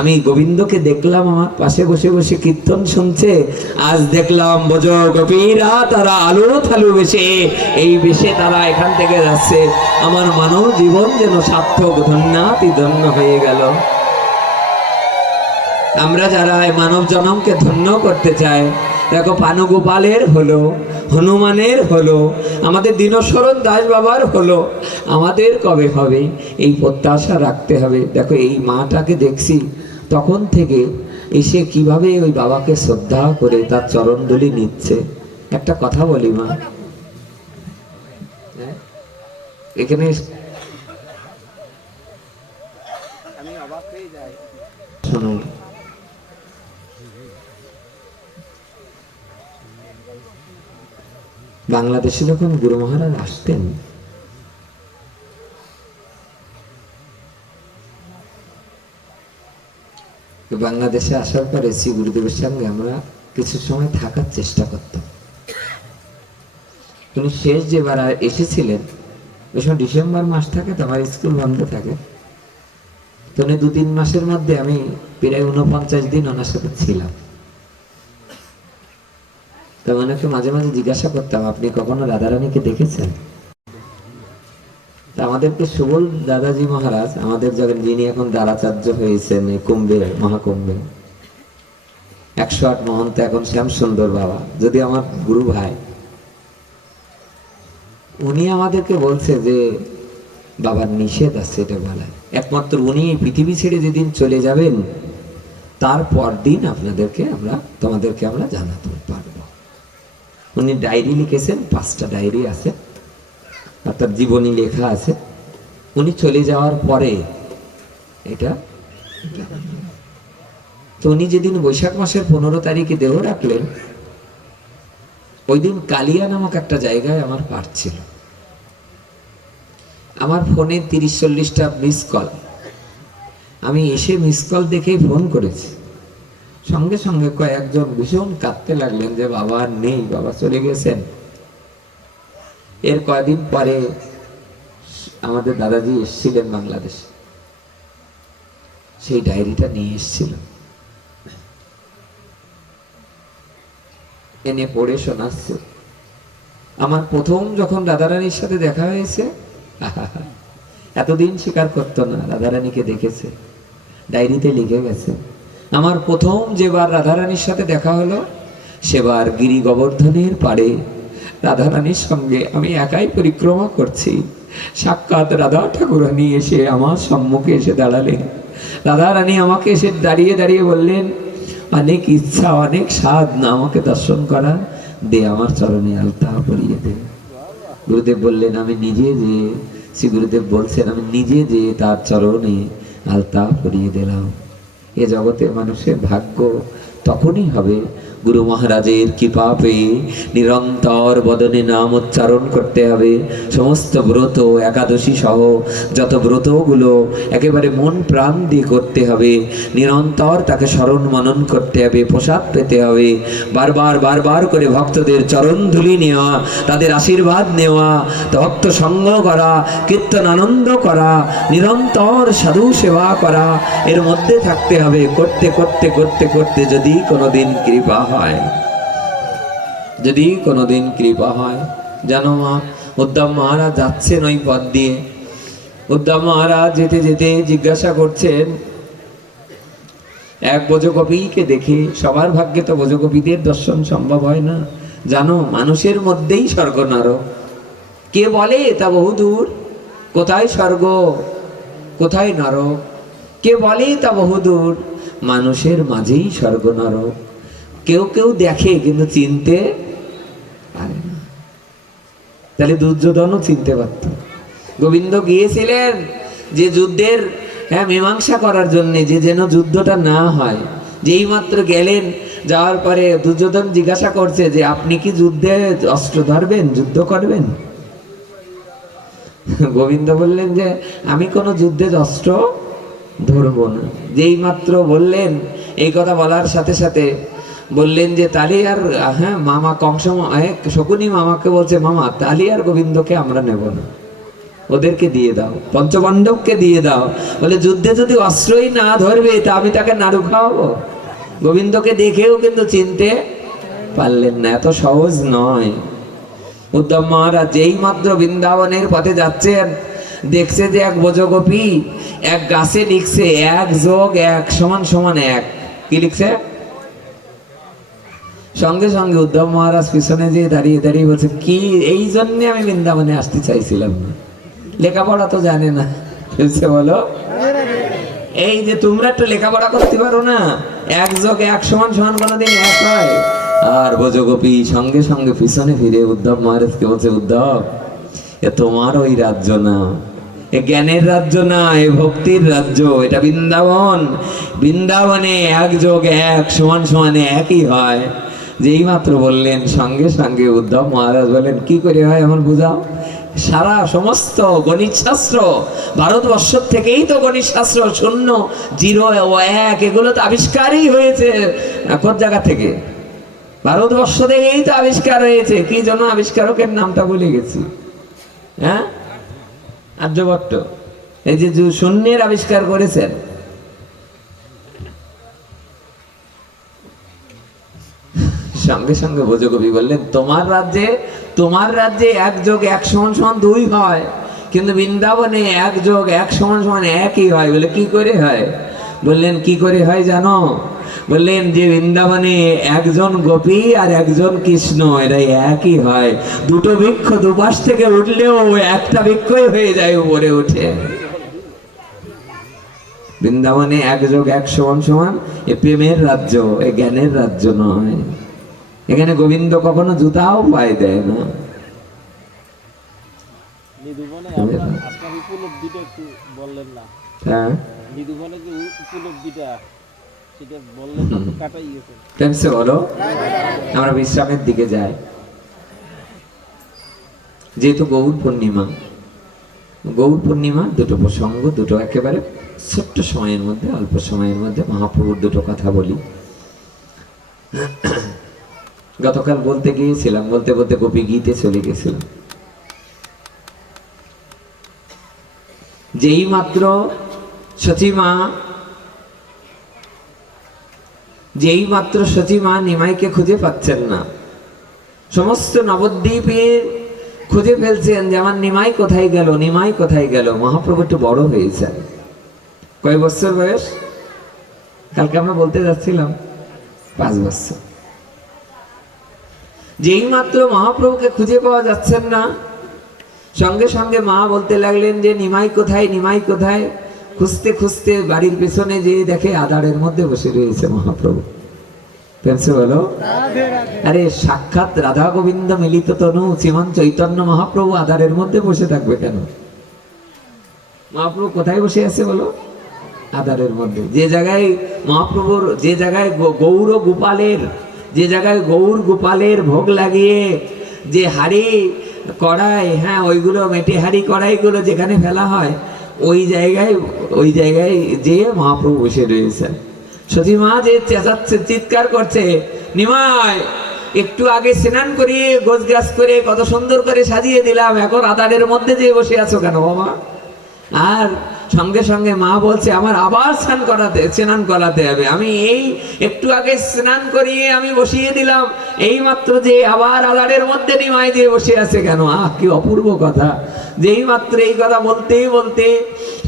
আমি গোবিন্দকে দেখলাম আমার পাশে বসে বসে কীর্তন শুনছে, আজ দেখলাম ব্রজ গোপীরা তারা আলো থালু বেশে, এই বেশে তারা এখান থেকে যাচ্ছে। আমার মানব জীবন যেন সার্থক, ধন্যাতি ধন্য হয়ে গেল। আমরা যারা মানব জনমকে ধন্য করতে চাই, দেখো পানুগোপালের হলো, হনুমানের হলো, আমাদের দীনশরণ দাস বাবার হলো, আমাদের কবে হবে? এই প্রত্যাশা রাখতে হবে। দেখো এই মাটাকে দেখছি তখন থেকে এসে কিভাবে ওই বাবাকে শ্রদ্ধা করে তার চরণধুলি নিচ্ছে। একটা কথা বলি মা, এখানে আমি অবাক হয়ে যাই। শোনো, বাংলাদেশে যখন গুরু মহারাজ আসতেন, বাংলাদেশে আসার পরে শ্রী গুরুদেবের সঙ্গে আমরা কিছু সময় থাকার চেষ্টা করতাম। উনি শেষ যেবার এসেছিলেন ওই সময় ডিসেম্বর মাস থাকে, তো আমার স্কুল বন্ধ থাকে। তো উনি 2-3 মাসের মধ্যে আমি প্রায় 49 দিন ওনার সাথে ছিলাম। তো ওনাকে মাঝে মাঝে জিজ্ঞাসা করতাম, আপনি কখনো রাধারানীকে দেখেছেন? আমাদেরকে সুবল দাদাজি মহারাজ, আমাদের যখন, যিনি এখন দ্বারাচার্য হয়েছেন কুম্ভে, মহাকুম্ভে 108 মহন্ত, এখন শ্যাম সুন্দর বাবা, যদি আমার গুরু ভাই, উনি আমাদেরকে বলছে যে বাবার নিষেধ আছে এটা বলায়। একমাত্র উনি পৃথিবী ছেড়ে যেদিন চলে যাবেন তারপর দিন তোমাদেরকে আমরা জানাতে পারবো। উনি ডায়েরি লিখেছেন, 5টা ডায়েরি আছে, আর তার জীবনী লেখা আছে। উনি চলে যাওয়ার পরে এটা, তো উনি যেদিন বৈশাখ মাসের 15 তারিখে দেহ রাখলেন, ওই দিন কালিয়া নামক একটা জায়গায় আমার পাঠ ছিল। আমার ফোনে 30-40টা মিস কল। আমি এসে মিস কল দেখেই ফোন করেছি। সঙ্গে সঙ্গে কয়েকজন ভীষণ কাঁদতে লাগলেন যে বাবা আর নেই, বাবা চলে গেছেন। এর কয়েকদিন পরে আমাদের দাদাজি এসেছিলেন বাংলাদেশ, সেই ডায়েরিটা নিয়ে এসেছিল, এনে পড়ে শোনাচ্ছে। আমার প্রথম যখন রাধারানীর সাথে দেখা হয়েছে, এতদিন স্বীকার করতো না, রাধারানীকে দেখেছে, ডায়েরিতে লিখে গেছে। আমার প্রথম যেবার রাধারানীর সাথে দেখা হলো, সেবার গিরি গোবর্ধনের পাড়ে রাধারানীর সঙ্গে আমি একাই পরিক্রমা করছি। সাক্ষাৎ রাধা ঠাকুরানী এসে আমার সম্মুখে এসে দাঁড়ালেন। রাধারানী আমাকে এসে দাঁড়িয়ে দাঁড়িয়ে বললেন, অনেক ইচ্ছা, অনেক সাধ না আমাকে দর্শন করা, দে আমার চরণে আলতা পরিয়ে দে। গুরুদেব বললেন, আমি নিজে যে, শ্রী গুরুদেব বলছেন, আমি নিজে যে তার চরণে আলতা পরিয়ে দিলাম। এ জগতে মানুষের ভাগ্য তখনই হবে গুরু মহারাজের কৃপা পেয়ে নিরন্তর বদনে নাম উচ্চারণ করতে হবে। সমস্ত ব্রত, একাদশী সহ যত ব্রতগুলো একেবারে মন প্রাণ দিয়ে করতে হবে। নিরন্তর তাকে স্মরণ মনন করতে হবে, প্রসাদ পেতে হবে, বারবার বারবার করে ভক্তদের চরণ ধুলি নেওয়া, তাদের আশীর্বাদ নেওয়া, ভক্ত সঙ্গ করা, কীর্তন আনন্দ করা, নিরন্তর সাধু সেবা করা, এর মধ্যে থাকতে হবে। করতে করতে করতে করতে যদি কোনোদিন কৃপা হয়, যদি কোনোদিন কৃপা হয়, জানো মা, উদ্ধব মহারাজ যাচ্ছেন ওই পথ দিয়ে। উদ্ধব মহারাজ যেতে যেতে জিজ্ঞাসা করছেন এক বোজগোপীকে দেখে। সবার ভাগ্যে তো বোজগোপীদের দর্শন সম্ভব হয় না, জানো, মানুষের মধ্যেই স্বর্গ নরক। কে বলে তা বহুদূর, কোথায় স্বর্গ কোথায় নরক, কে বলে তা বহুদূর, মানুষের মাঝেই স্বর্গ নরক। কেউ কেউ দেখে কিন্তু চিনতে পারে না। তাহলে দুর্যোধনও চিনতে পারত। গোবিন্দ গিয়েছিলেন যে যুদ্ধের মীমাংসা করার জন্য, যে যেন যুদ্ধটা না হয়। যেই মাত্র গেলেন, যাওয়ার পরে দুর্যোধন জিজ্ঞাসা করছে যে আপনি কি যুদ্ধে অস্ত্র ধরবেন, যুদ্ধ করবেন? গোবিন্দ বললেন যে আমি কোনো যুদ্ধে অস্ত্র ধরবো না। যেই মাত্র বললেন, এই কথা বলার সাথে সাথে বললেন যে তালি আর, হ্যাঁ, মামা কংস, শকুনি মামাকে বলছে, মামা তালি আর গোবিন্দকে আমরা নেব না, ওদেরকে দিয়ে দাও, পঞ্চপাণ্ডবকে দিয়ে দাও। বলে যুদ্ধে যদি অস্ত্রই না ধরবে তা আমি তাকে নাড়ু খাওয়াবো? গোবিন্দকে দেখেও কিন্তু চিনতে পারলেন না, এত সহজ নয়। উদ্ধব মহারাজ যেই মাত্র বৃন্দাবনের পথে যাচ্ছেন, দেখছে যে এক ব্রজগোপী এক গাছে লিখছে 1+1=1। কি লিখছে? সঙ্গে সঙ্গে উদ্ধব মহারাজ পিছনে যেয়ে দাঁড়িয়ে দাঁড়িয়ে বলছে, কি, এই জন্য আমি বৃন্দাবনে আসতে চাইছিলাম না, লেখাপড়া তো জানে না। বলো, এই যে তোমরা একটু লেখাপড়া করতে পারো না, 1+1=1 কোনোদিন 1 হয়? আর ব্রজগোপী সঙ্গে সঙ্গে পিছনে ফিরে উদ্ধব মহারাজকে বলছে, উদ্ধব, এ তোমার ওই রাজ্য না, এ জ্ঞানের রাজ্য না, এ ভক্তির রাজ্য, এটা বৃন্দাবন। বৃন্দাবনে 1+1=1 হয়। যেই মাত্র বললেন, সঙ্গে সঙ্গে উদ্ধব মহারাজ বলেন, কি করে হয় এমন বুঝাও। সারা সমস্ত গণিত শাস্ত্র, ভারতবর্ষ থেকেই তো গণিত শাস্ত্র, 0, 0 ও 1 এগুলো তো আবিষ্কারই হয়েছে। কোন জায়গা থেকে? ভারতবর্ষ থেকেই তো আবিষ্কার হয়েছে। কি জন্য আবিষ্কারকের নামটা ভুলে গেছি, হ্যাঁ, আর্যভট্ট। এই যে শূন্যের আবিষ্কার করেছেন। সঙ্গে সঙ্গে ব্রজগোপী বললেন, তোমার রাজ্যে 1+1=2 হয়, কিন্তু বৃন্দাবনে 1+1=1 হয়। বলে কি করে হয়? বললেন, কি করে হয় জানো? বললেন যে বৃন্দাবনে একজন গোপী আর একজন কৃষ্ণ, এরা একই হয়। দুটো বৃক্ষ দুপাশ থেকে উঠলেও একটা বৃক্ষই হয়ে যায় উপরে উঠে। বৃন্দাবনে 1+1=1 এ প্রেমের রাজ্য, এ জ্ঞানের রাজ্য নয়। এখানে গোবিন্দ কখনো জুতাও পায়ে দেয় না। হ্যাঁ, বলো, আমরা বিশ্রামের দিকে যাই। যেহেতু গৌর পূর্ণিমা, দুটো প্রসঙ্গ, দুটো একেবারে ছোট্ট সময়ের মধ্যে, অল্প সময়ের মধ্যে মহাপ্রভুর দুটো কথা বলি। গতকাল বলতে গিয়েছিলাম, বলতে বলতে গোপী গীতে চলে গেছিলাম। যেই মাত্র সচিমা নিমাইকে খুঁজে পাচ্ছেন না, সমস্ত নবদ্বীপে খুঁজে ফেলছেন যে আমার নিমাই কোথায় গেল, নিমাই কোথায় গেল। মহাপ্রভু একটু বড় হয়েছেন, কয় বছর বয়স? কালকে আমরা বলতে যাচ্ছিলাম 5 বছর। যেই মাত্র মহাপ্রভুকে খুঁজে পাওয়া যাচ্ছেন না, সঙ্গে সঙ্গে মা বলতে লাগলেন যে নিমাই কোথায়, নিমাই কোথায়। খুঁজতে খুঁজতে বাড়ির পেছনে যেয়ে দেখে আধারের মধ্যে বসে রয়েছে মহাপ্রভু। বলো, আরে সাক্ষাৎ রাধা গোবিন্দ মিলিত তনু শ্রীমান চৈতন্য মহাপ্রভু আধারের মধ্যে বসে থাকবে কেন? মহাপ্রভু কোথায় বসে আছে বলো? আধারের মধ্যে। যে জায়গায় মহাপ্রভুর, যে জায়গায় গৌর গোপালের ভোগ লাগিয়ে যে হাড়ি কড়াই, হ্যাঁ ওইগুলো মেটে হাড়ি কড়াইগুলো যেখানে ফেলা হয়, ওই জায়গায় যে মহাপ্রভু বসে রয়েছেন। সতীমা যে চেঁচাচ্ছে, চিৎকার করছে, নিমাই একটু আগে স্নান করিয়ে গোছ গাছ করে কত সুন্দর করে সাজিয়ে দিলাম, এখন আধারের মধ্যে যে বসে আছো কেন বাবা? আর সঙ্গে সঙ্গে মা বলছে আমার আবার স্নান করাতে হবে। আমি এই একটু আগে স্নান করিয়ে আমি বসিয়ে দিলাম, এই মাত্র যে আবার আধারের মধ্যে নিমাই দিয়ে বসে আছে কেন? কি অপূর্ব কথা! যেই মাত্র এই কথা বলতেই বলতে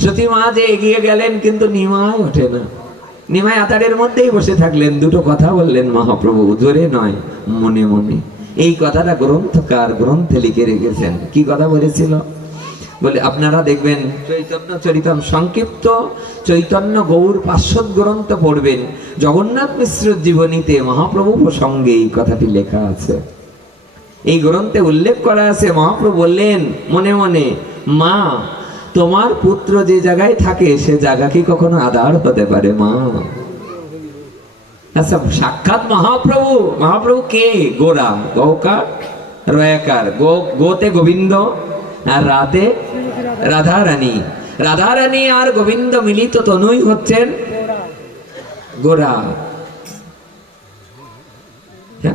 সতী মা যে এগিয়ে গেলেন, কিন্তু নিমাই ওঠে না। নিমাই আধারের মধ্যেই বসে থাকলেন। দুটো কথা বললেন মহাপ্রভু, জোরে নয়, মনে মনে। এই কথাটা গ্রন্থকার গ্রন্থে লিখে রেখেছেন। কি কথা বলেছিল বলে আপনারা দেখবেন, চৈতন্য চরিতম সংক্ষিপ্ত চৈতন্য গৌর পার্শ্বদ গ্রন্থ পড়বেন, জগন্নাথ মিশ্র জীবনীতে মহাপ্রভু প্রসঙ্গে এই কথাটি লেখা আছে। এই গ্রন্থে উল্লেখ করা আছে, মহাপ্রভু বললেন মনে মনে, মা তোমার পুত্র যে জায়গায় থাকে সে জায়গা কি কখনো আধার হতে পারে মা? আচ্ছা, সাক্ষাৎ মহাপ্রভু কে? গোরা, গৌকার, রয়াকার, গোতে গোবিন্দ আর রাতে রাধারানী আর গোবিন্দ মিলিত তনুই হচ্ছেন গোরা।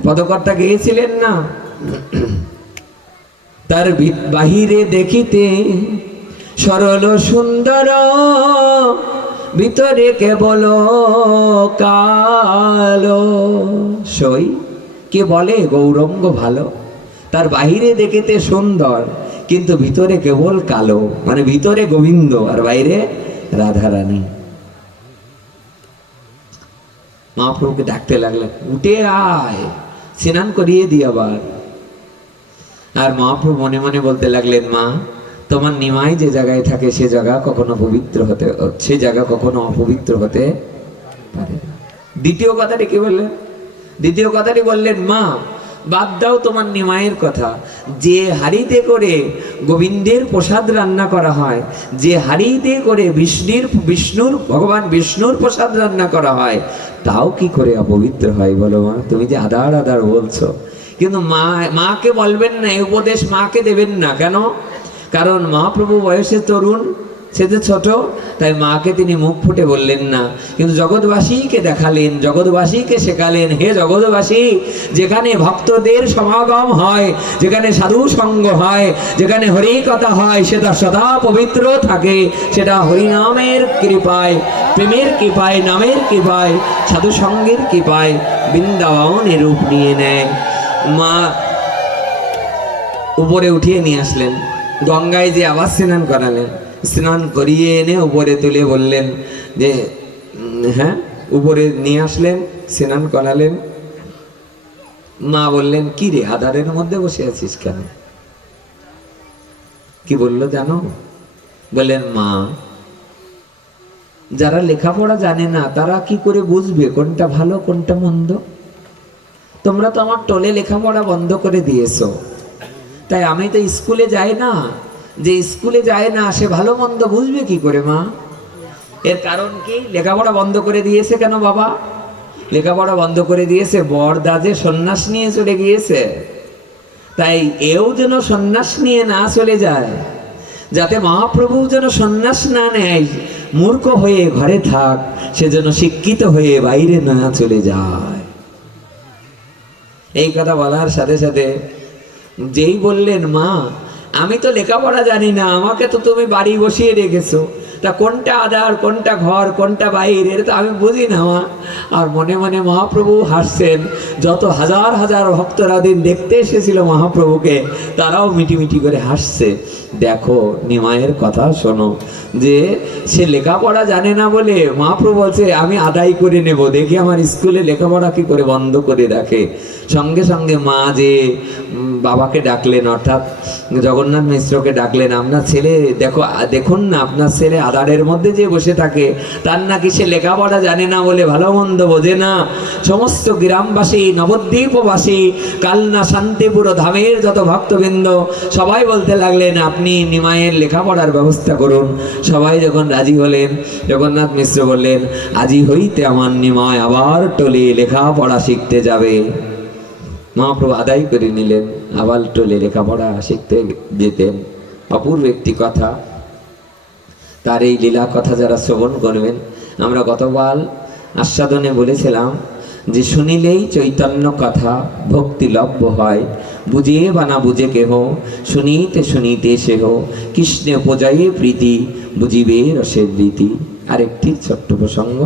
পদকর্তা গিয়েছিলেন না, তার বাহিরে দেখিতে সরল সুন্দর, ভিতরে কেবল কালো। সই কে বলে গৌরঙ্গ ভালো, তার বাহিরে দেখিতে সুন্দর কিন্তু ভিতরে কেবল কালো, মানে ভিতরে গোবিন্দ আর বাইরে রাধারানী। মহাপ্রভুকে ডাকতে লাগলেন, উঠে আয়, স্নান করিয়ে দি আবার। আর মহাপ্রভু মনে মনে বলতে লাগলেন, মা তোমার নিমাই যে জায়গায় থাকে সে জায়গা কখনো পবিত্র হতে, সে জায়গা কখনো অপবিত্র হতে পারে না। দ্বিতীয় কথাটি কি বললেন? দ্বিতীয় কথাটি বললেন, মা বাদ দাও তোমার নিমাইয়ের কথা, যে হাঁড়িতে করে গোবিন্দের প্রসাদ রান্না করা হয়, যে হাঁড়িতে করে ভগবান বিষ্ণুর প্রসাদ রান্না করা হয়, তাও কি করে অপবিত্র হয় বলো মা? তুমি যে আধার বলছো, কিন্তু মাকে বলবেন না, এই উপদেশ মাকে দেবেন না। কেন? কারণ মহাপ্রভু বয়সে তরুণ, সে তো ছোট, তাই মাকে তিনি মুখ ফুটে বললেন না, কিন্তু জগৎবাসীকে দেখালেন, জগৎবাসীকে শেখালেন, হে জগৎবাসী, যেখানে ভক্তদের সমাগম হয়, যেখানে সাধু সঙ্গ হয়, যেখানে হরি কথা হয়, সেটা সদা পবিত্র থাকে। সেটা হরিনামের কৃপায়, প্রেমের কৃপায়, নামের কৃপায়, সাধু সঙ্গের কৃপায় বৃন্দাবনের রূপ নিয়ে নেয়। মা উপরে উঠিয়ে নিয়ে আসলেন, গঙ্গায় যে আবার স্নান করালেন, স্নান করিয়ে এনে উপরে তুলে বললেন যে হ্যাঁ, উপরে নিয়ে আসলেন, স্নান করালেন। মা বললেন, কি রে আধারের মধ্যে বসে আছিস কেন? কি বললো জানো? বললেন, মা যারা লেখাপড়া জানে না তারা কি করে বুঝবে কোনটা ভালো কোনটা মন্দ? তোমরা তো আমার টোলে লেখাপড়া বন্ধ করে দিয়েছো, তাই আমি তো স্কুলে যাই না, যে স্কুলে যায় না সে ভালো মন্দ বুঝবে কি করে মা? এর কারণ কি? লেখাপড়া বন্ধ করে দিয়েছে কেন বাবা? লেখাপড়া বন্ধ করে দিয়েছে, বড়দা যে সন্ন্যাস নিয়ে চলে গিয়েছে, তাই এও যেন সন্ন্যাস নিয়ে না চলে যায়, যাতে মহাপ্রভু যেন সন্ন্যাস না নেয়, মূর্খ হয়ে ঘরে থাক, সে যেন শিক্ষিত হয়ে বাইরে না চলে যায়। এই কথা বলার সাথে সাথে যেই বললেন, মা আমি তো লেখাপড়া জানি না, আমাকে তো তুমি বাড়ি বসিয়ে রেখেছো, তা কোনটা আধার কোনটা ঘর কোনটা বাইর এটা তো আমি বুঝি না মা। আর মনে মনে মহাপ্রভু হাসছেন। যত হাজার হাজার ভক্তরা দিন দেখতে এসেছিল মহাপ্রভুকে, তারাও মিটিমিটি করে হাসছে। দেখো নিমায়ের কথা শোনো, যে সে লেখাপড়া জানে না বলে মহাপ্রভু বলছে আমি আদায় করে নেব, দেখি আমার স্কুলে লেখাপড়া কি করে বন্ধ করে রাখে। সঙ্গে সঙ্গে মা যে বাবাকে ডাকলেন, অর্থাৎ জগন্নাথ মিশ্রকে ডাকলেন, আপনার ছেলে দেখুন না, আপনার ছেলে আধারের মধ্যে যে বসে থাকে, তার নাকি সে লেখাপড়া জানে না বলে ভালো মন্দ বোঝে না। সমস্ত গ্রামবাসী নবদ্বীপবাসী কালনা শান্তিপুর ধামের যত ভক্তবৃন্দ সবাই বলতে লাগলেন আপনি নিমায়ের লেখাপড়ার ব্যবস্থা করুন। সবাই যখন রাজি হলেন, জগন্নাথ মিশ্র বললেন আজি হইতে আমার নিমায় আবার টলে লেখাপড়া শিখতে যাবে। মহাপ্রভু আদায় করে নিলেন, আবার টলে লেখাপড়া শিখতে যেতেন। অপূর্ব একটি কথা। তার এই লীলা কথা যারা শ্রবণ করবেন, আমরা গতকাল আস্বাদনে বলেছিলাম যে শুনিলেই চৈতন্য কথা ভক্তিলভ্য হয়, বুঝিয়ে বা না বুঝে কেহ, শুনিতে শুনিতে সেহ কৃষ্ণে উপজয়ে প্রীতি, বুঝিবে রসের রীতি। আরেকটি ছোট্ট প্রসঙ্গ,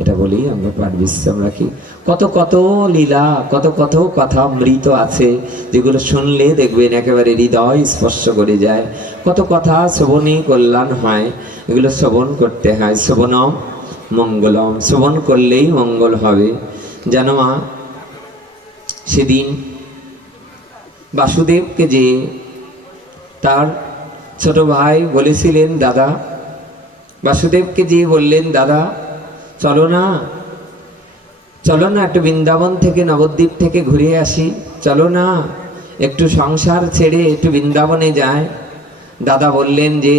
এটা বলেই আমরা পাঠ বিশ্রাম রাখি। কত কত লীলা, কত কত কথা অমৃত আছে, যেগুলো শুনলে দেখবেন একেবারে হৃদয় স্পর্শ করে যায়। কত কথা শ্রবণে কল্যাণ হয়, এগুলো শ্রবণ করতে হয়। শ্রবণম মঙ্গলম, শ্রবণ করলেই মঙ্গল হবে। জানো মা, সেদিন বাসুদেবকে যে তার ছোট ভাই বলেছিলেন, দাদা বাসুদেবকে যে বললেন দাদা চলো না একটু বৃন্দাবন থেকে নবদ্বীপ থেকে ঘুরে আসি, চলো না একটু সংসার ছেড়ে একটু বৃন্দাবনে যায়। দাদা বললেন যে,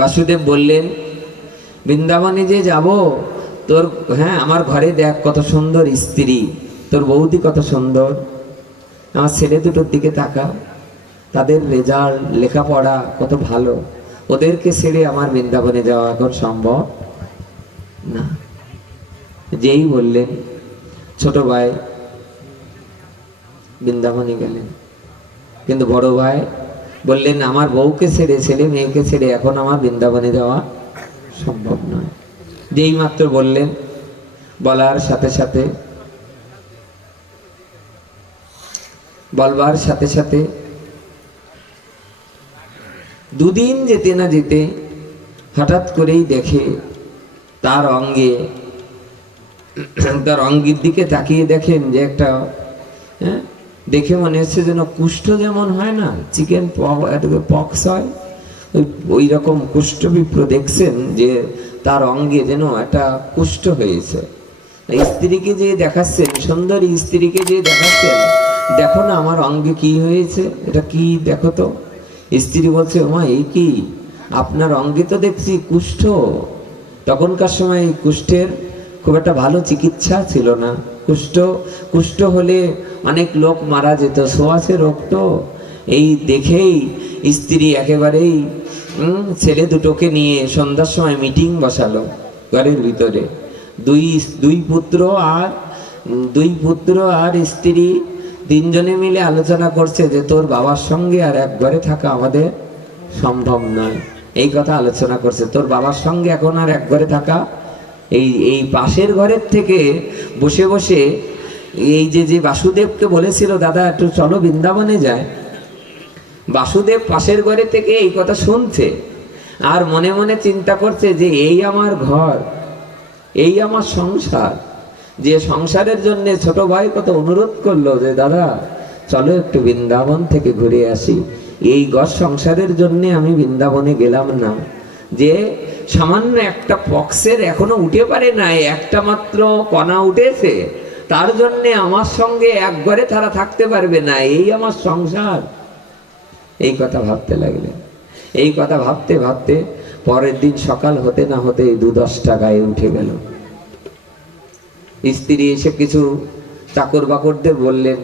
বাসুদেব বললেন বৃন্দাবনে যে যাব, তোর হ্যাঁ আমার ঘরে দেখ কত সুন্দর স্ত্রী, তোর বৌদি কত সুন্দর, আমার ছেলে দুটোর দিকে তাকা, তাদের রেজাল্ট লেখাপড়া কত ভালো, ওদেরকে ছেড়ে আমার বৃন্দাবনে যাওয়া এখন সম্ভব না। যেই বললেন ছোট ভাই বৃন্দাবনে গেলেন, কিন্তু বড় ভাই বললেন আমার বউকে ছেড়ে ছেলে মেয়েকে ছেড়ে এখন আমার বৃন্দাবনে যাওয়া সম্ভব নয়। যেই মাত্র বললেন, বলার সাথে সাথে বলবার সাথে সাথে দুদিন যেতে না যেতে হঠাৎ করেই দেখে তার অঙ্গে, তার অঙ্গের দিকে তাকিয়ে দেখেন যে একটা দেখে মনে হচ্ছে যেন কুষ্ঠ যেমন হয় না, চিকেন পক্স হয়, ওই রকম কুষ্ঠবিপ্র দেখছেন যে তার অঙ্গে যেন একটা কুষ্ঠ হয়েছে। স্ত্রীকে যে দেখাচ্ছেন, সুন্দরী স্ত্রীকে যে দেখাচ্ছেন, দেখো না আমার অঙ্গে কি হয়েছে, এটা কি দেখো তো। স্ত্রী বলছে মা এই কি, আপনার অঙ্গে তো দেখছি কুষ্ঠ। তখনকার সময় কুষ্ঠের খুব একটা ভালো চিকিৎসা ছিল না। কুষ্ঠ হলে অনেক লোক মারা যেত, ছোঁয়াচে রোগ তো। এই দেখেই স্ত্রী একেবারেই ছেলে দুটোকে নিয়ে সন্ধ্যার সময় মিটিং বসালো ঘরের ভিতরে। দুই পুত্র আর স্ত্রী তিনজনে মিলে আলোচনা করছে যে তোর বাবার সঙ্গে আর এক ঘরে থাকা আমাদের সম্ভব নয়। এই কথা আলোচনা করছে, তোর বাবার সঙ্গে এখন আর এক ঘরে থাকা, এই পাশের ঘরের থেকে বসে বসে এই যে বাসুদেবকে বলেছিল দাদা একটু চলো বৃন্দাবনে যায়, বাসুদেব পাশের ঘরে থেকে এই কথা শুনছে আর মনে মনে চিন্তা করছে যে এই আমার ঘর, এই আমার সংসার, যে সংসারের জন্য ছোট ভাই কত অনুরোধ করলো যে দাদা চলো একটু বৃন্দাবন থেকে ঘুরে আসি। এই ঘর সংসারের জন্য আমি বৃন্দাবনে গেলাম না, যে সামান্য একটা পক্সের এখনো উঠে পারে নাই, একটা মাত্র কণা উঠেছে, তার জন্যে আমার সঙ্গে এক ঘরে তারা থাকতে পারবে না, এই আমার সংসার। এই কথা ভাবতে লাগলেন। এই কথা ভাবতে ভাবতে পরের দিন সকাল হতে না হতে 2-10টা গায়ে উঠে গেল। স্ত্রী এসে কিছু চাকর বাকরদের বললেন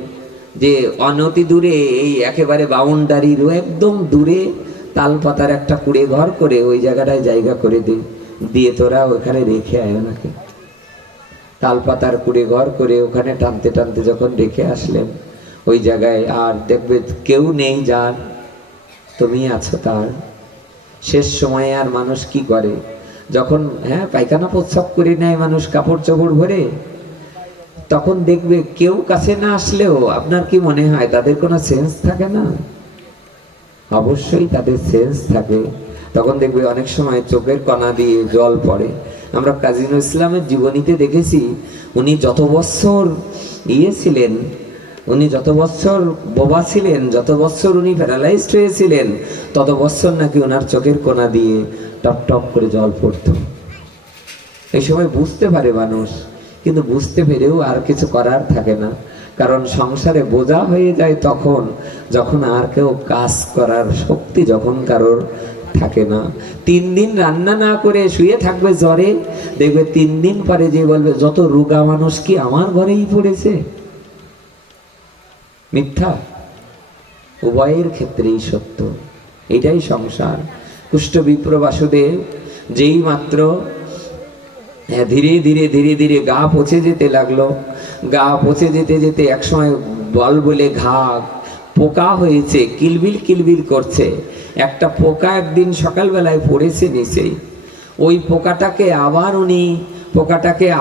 যে অনতি দূরে, এই একেবারে বাউন্ডারির একদম দূরে তালপাতার একটা কুড়ে ঘর করে ওই জায়গাটায় জায়গা করে দিয়ে তোরা ওখানে রেখে আয় ওনাকে। তালপাতার কুড়ে ঘর করে ওখানে টানতে টানতে যখন রেখে আসলেন, ওই জায়গায় আর দেখবে কেউ নেই যার, তুমি আছো তার। শেষ সময়ে আর মানুষ কি করে, যখন পায়খানা প্রস্রাব করে নেয় মানুষ কাপড় চোপড় ভরে, তখন দেখবে কেউ কাছে না আসলেও আপনার কি মনে হয় তাদের কোনো সেন্স থাকে না? অবশ্যই তাদের সেন্স থাকে। তখন দেখবে অনেক সময় চোখের কণা দিয়ে জল পড়ে। আমরা কাজী নজরুল ইসলামের জীবনীতে দেখেছি, উনি যত বৎসর ছিলেন, উনি যত বৎসর বোবা ছিলেন, যত বৎসর উনি প্যারালাইজড হয়েছিলেন, তত বৎসর নাকি ওনার চোখের কোণা দিয়ে টপ টপ করে জল পড়ত। এই সময় বুঝতে পারে মানুষ, কিন্তু বুঝতে পেরেও আর কিছু করার থাকে না, কারণ সংসারে বোঝা হয়ে যায় তখন যখন আর কেউ কাজ করার শক্তি যখন কারোর থাকে না। 3 দিন রান্না না করে শুয়ে থাকবে জ্বরে, দেখবে 3 দিন পরে যে বলবে যত রোগা মানুষ কি আমার ঘরেই পড়েছে। মিথ্যা? উভয়ের ক্ষেত্রেই সত্য। এটাই সংসার। কুষ্ঠ বিপ্র বাসুদেব যেই মাত্র ধীরে ধীরে ধীরে ধীরে গা পচে যেতে লাগলো, গা পচে যেতে যেতে একসময় বল বলে ঘা পোকা হয়েছে, কিলবিল কিলবিল করছে। একটা পোকা একদিন সকালবেলায় পড়েছে নিচে, ওই পোকাটাকে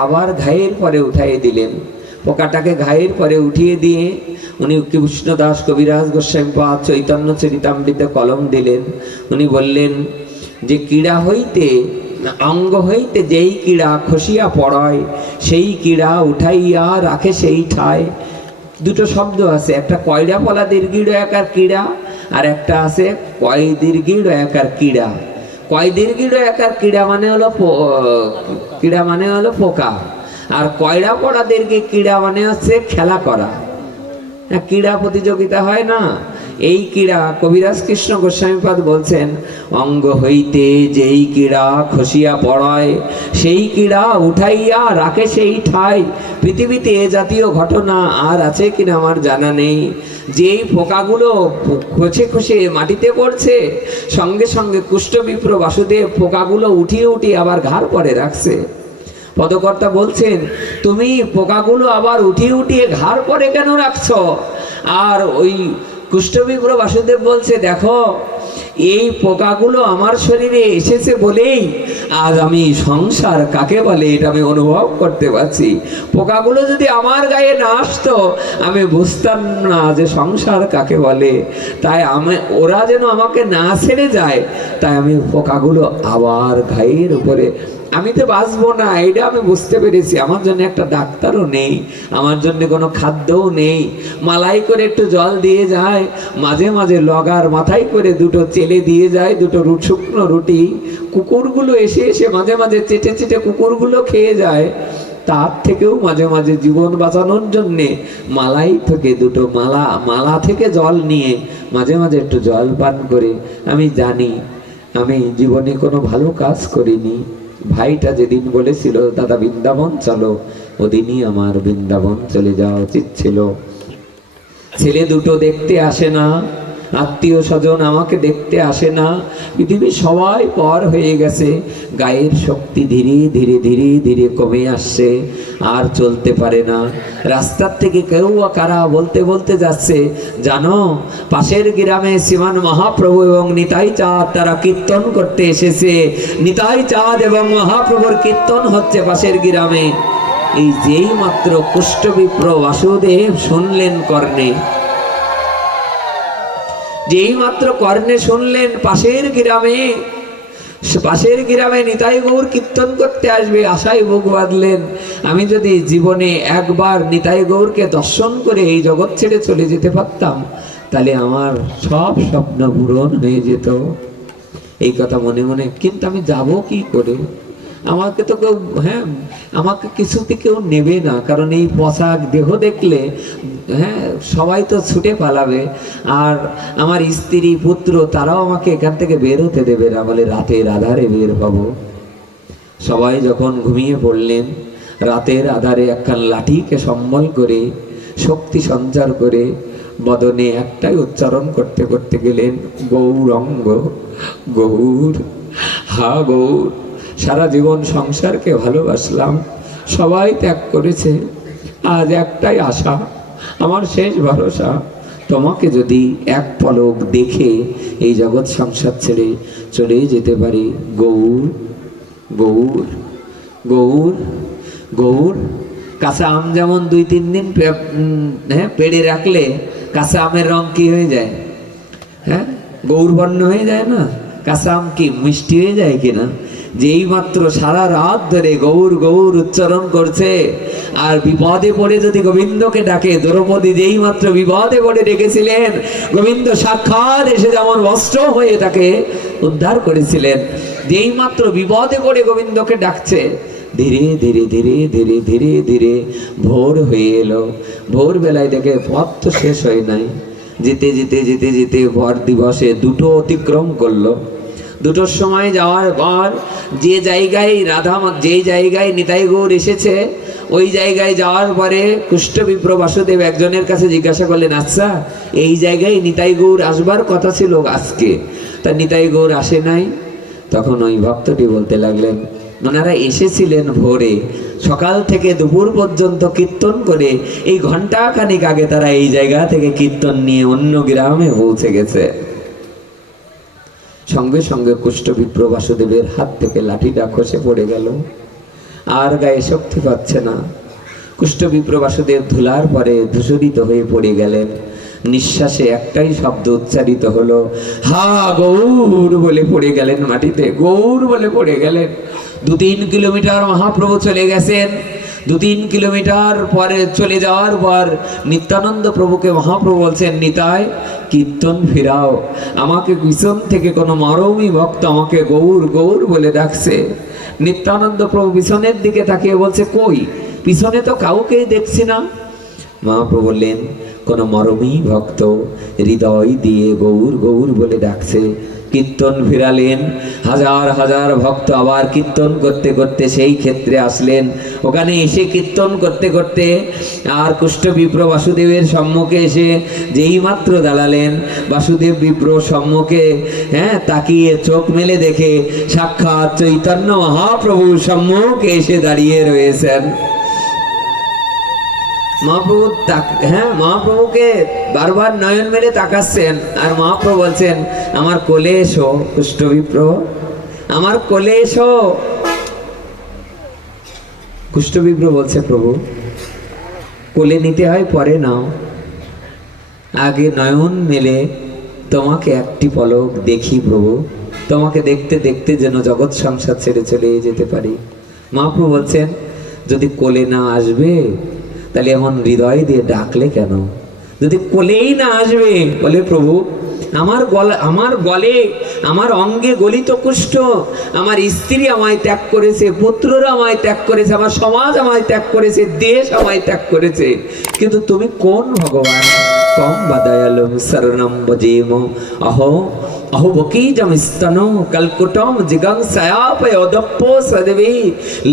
আবার ঘায়ের পরে উঠাইয়ে দিলেন। পোকাটাকে ঘায়ের পরে উঠিয়ে দিয়ে উনি কৃষ্ণদাস কবিরাজ গোস্বামী পাদ চৈতন্য চরিতামৃতে কলম দিলেন। উনি বললেন যে কীড়া হইতে অঙ্গ হইতে যেই কীড়া খসিয়া পড়য়, সেই কীড়া উঠাইয়া রাখে সেই ঠায়। দুটো শব্দ আছে, একটা কয়রা পলা দীর্ঘিড় একার কীড়া, আর একটা আছে কয় দীর্ঘিড় একার কীড়া। কয় দীর্ঘিড় একার কীড়া মানে হলো পোকা, আর কয়রা পড়া দীর্ঘি কীড়া মানে হচ্ছে খেলা করা। ক্রীড়া প্রতিযোগিতা হয় না, এই ক্রীড়া কবিরাজ কৃষ্ণ গোস্বামীপাদ বলছেন অঙ্গ হইতে যেই ক্রীড়া খসিয়া পড়ায়, সেই ক্রীড়া উঠাইয়া রাখে সেই ঠাই। পৃথিবীতে এ জাতীয় ঘটনা আর আছে কিনা আমার জানা নেই। যেই পোকাগুলো খসে খসে মাটিতে পড়ছে, সঙ্গে সঙ্গে কুষ্ঠবিপ্র বাসুদেব পোকাগুলো উঠিয়ে উঠিয়ে আবার ঘাড় পরে রাখছে। পদকর্তা বলছেন তুমি পোকাগুলো আবার উঠিয়ে উঠিয়ে ঘাড় পরে কেন রাখছ? আর ওই কুষ্ঠবিপ্র বাসুদেব বলছে দেখো, এই পোকাগুলো আমার শরীরে এসেছে বলেই আজ আমি সংসার কাকে বলে এটা আমি অনুভব করতে পারছি। পোকাগুলো যদি আমার গায়ে না আসতো আমি বুঝতাম না যে সংসার কাকে বলে। তাই ওরা যেন আমাকে না ছেড়ে যায়, তাই আমি পোকাগুলো আবার গায়ের উপরে, আমি তো বাঁচবো না এটা আমি বুঝতে পেরেছি। আমার জন্য একটা ডাক্তারও নেই, আমার জন্য কোনো খাদ্যও নেই। মালাই করে একটু জল দিয়ে যায়, মাঝে মাঝে লগার মাথায় করে দুটো চেলে দিয়ে যায়, দুটো শুকনো রুটি। কুকুরগুলো এসে এসে মাঝে মাঝে চেটে চেটে কুকুরগুলো খেয়ে যায়। তার থেকেও মাঝে মাঝে জীবন বাঁচানোর জন্যে মালাই থেকে দুটো মালা থেকে জল নিয়ে মাঝে মাঝে একটু জল পান করে। আমি জানি আমি জীবনে কোনো ভালো কাজ করিনি। ভাইটা যেদিন বলেছিল দাদা বৃন্দাবন চলো, ওদিনই আমার বৃন্দাবন চলে যাওয়া উচিত ছিল। ছেলে দুটো দেখতে আসে না, আত্মীয় স্বজন আমাকে দেখতে আসে না, পৃথিবী সবাই পর হয়ে গেছে। গায়ের শক্তি ধীরে ধীরে ধীরে ধীরে কমে আসছে, আর চলতে পারে না। রাস্তার থেকে কেউ কারা বলতে বলতে যাচ্ছে, জানো পাশের গ্রামে শ্রীমান মহাপ্রভু এবং নিতাই চাঁদ তারা কীর্তন করতে এসেছে। নিতাই চাঁদ এবং মহাপ্রভুর কীর্তন হচ্ছে পাশের গ্রামে। এই যেই মাত্র কুষ্ঠবিপ্র বাসুদেব শুনলেন কর্ণে, যেই মাত্র কর্ণে শুনলেন পাশের গ্রামে নিতাই গৌর কীর্তন করতে আসবে, আশায় বুক বাঁধলেন আমি যদি জীবনে একবার নিতাই গৌরকে দর্শন করে এই জগৎ ছেড়ে চলে যেতে পারতাম, তাহলে আমার সব স্বপ্ন পূরণ হয়ে যেত। এই কথা মনে মনে, কিন্তু আমি যাব কি করে? আমাকে তো কেউ আমাকে কিছুতে কেউ নেবে না, কারণ এই পোশাক দেহ দেখলে সবাই তো ছুটে পালাবে। আর আমার স্ত্রী পুত্র তারাও আমাকে এখান থেকে বের হতে দেবে না, বলে রাতের আধারে বের হব। সবাই যখন ঘুমিয়ে পড়লেন, রাতের আধারে একখান লাঠিকে সম্বল করে শক্তি সঞ্চার করে বদনে একটাই উচ্চারণ করতে করতে গেলেন, গৌরঙ্গ গৌর, হা গৌর। সারা জীবন সংসারকে ভালোবাসলাম, সবাই ত্যাগ করেছে, আজ একটাই আশা আমার শেষ ভরসা, তোমাকে যদি এক পলক দেখে এই জগৎ সংসার ছেড়ে চলে যেতে পারি। গৌর গৌর গৌর গৌর। কাঁচা আম যেমন 2-3 দিন পেড়ে রাখলে কাঁচা আমের রং কি হয়ে যায়? হ্যাঁ, গৌরবর্ণ হয়ে যায় না? কাঁচা আম কি মিষ্টি হয়ে যায় কিনা? যেই মাত্র সারা রাত ধরে গৌর গৌর উচ্চারণ করছে, আর বিপদে পড়ে যদি গোবিন্দকে ডাকে, দ্রৌপদী যেই মাত্র বিপদে পড়ে ডেকেছিলেন, গোবিন্দ সাক্ষাৎ এসে যেমন বস্ত্র হয়ে তাকে উদ্ধার করেছিলেন, যেই মাত্র বিপদে পড়ে গোবিন্দকে ডাকছে, ধীরে ধীরে ধীরে ধীরে ধীরে ধীরে ভোর হয়ে এলো। ভোর বেলায় দেখে পথ তো শেষ হয় নাই, যেতে যেতে যেতে যেতে ভর দিবসে 2টো অতিক্রম করলো। 2টোর সময় যাওয়ার পর যে জায়গায় যেই জায়গায় নিতাই গৌর এসেছে, ওই জায়গায় যাওয়ার পরে কুষ্ঠবিপ্র বাসুদেব একজনের কাছে জিজ্ঞাসা করলেন, আচ্ছা এই জায়গায় নিতাই গৌর আসবার কথা ছিল আজকে, তা নিতাই গৌর আসে নাই? তখন ওই ভক্তটি বলতে লাগলেন, ওনারা এসেছিলেন ভোরে, সকাল থেকে দুপুর পর্যন্ত কীর্তন করে এই ঘন্টা খানিক আগে তারা এই জায়গা থেকে কীর্তন নিয়ে অন্য গ্রামে পৌঁছে গেছে। সঙ্গে সঙ্গে কুষ্ঠবিপ্র বাসুদেবের হাত থেকে লাঠিটা খসে পড়ে গেল, আর গায়ে শক্তি পাচ্ছে না। কুষ্ঠবিপ্র বাসুদেব ধুলার পরে ধূসরিত হয়ে পড়ে গেলেন। নিঃশ্বাসে একটাই শব্দ উচ্চারিত হলো, হা গৌর বলে পড়ে গেলেন মাটিতে, গৌর বলে পড়ে গেলেন। 2-3 কিলোমিটার মহাপ্রভু চলে গেছেন। 2-3 কিলোমিটার পরে চলে যাওয়ার পর নিত্যানন্দ প্রভুকে মহাপ্রভু বলছেন, নিতাই কীর্তন ফিরাও, আমাকে পিছন থেকে কোনো মরমী ভক্ত আমাকে গৌর গৌর বলে ডাকছে। নিত্যানন্দ প্রভু পিছনের দিকে তাকিয়ে বলছে, কই, পিছনে তো কাউকেই দেখছি না। মহাপ্রভু বললেন, কোনো মরমী ভক্ত হৃদয় দিয়ে গৌর গৌর বলে ডাকছে। কীর্তন ফিরালেন, হাজার হাজার ভক্ত আবার কীর্তন করতে করতে সেই ক্ষেত্রে আসলেন। ওখানে এসে কীর্তন করতে করতে আর কুষ্ঠবিপ্র বাসুদেবের সম্মুখে এসে যেই মাত্র দাঁড়ালেন, বাসুদেব বিপ্র সম্মুখে তাকিয়ে চোখ মেলে দেখে সাক্ষাৎ চৈতন্য মহাপ্রভু সম্মুখে এসে দাঁড়িয়ে রয়েছেন। মহাপ্রভু মহাপ্রভুকে বারবার নয়ন মেলে তাকাচ্ছেন, আর মহাপ্রভু বলছেন, আমার কোলে এসো কুষ্ঠবিপ্র, আমার কোলে এসো। কুষ্ঠবিপ্র বলছে, প্রভু কোলে নিতে হয় পরে নাও, আগে নয়ন মেলে তোমাকে একটি পলক দেখি প্রভু, তোমাকে দেখতে দেখতে যেন জগৎ সংসার ছেড়ে চলে যেতে পারি। মহাপ্রভু বলছেন, যদি কোলে না আসবে তাহলে এমন হৃদয় দিয়ে ডাকলে কেন? যদি কোলেই না আসবে, বলে প্রভু আমার গলে আমার অঙ্গে গলিত কুষ্ঠ, আমার স্ত্রী আমায় ত্যাগ করেছে, পুত্ররা আমায় ত্যাগ করেছে, আমার সমাজ আমায় ত্যাগ করেছে, দেশ আমায় ত্যাগ করেছে, কিন্তু তুমি কোন ভগবান? কম বা দয়ালুম শরণম ভজেম অহো অহোবকীজম স্তনো কলকুটম জিগংসয়াপয়োদপ্পো সদেবী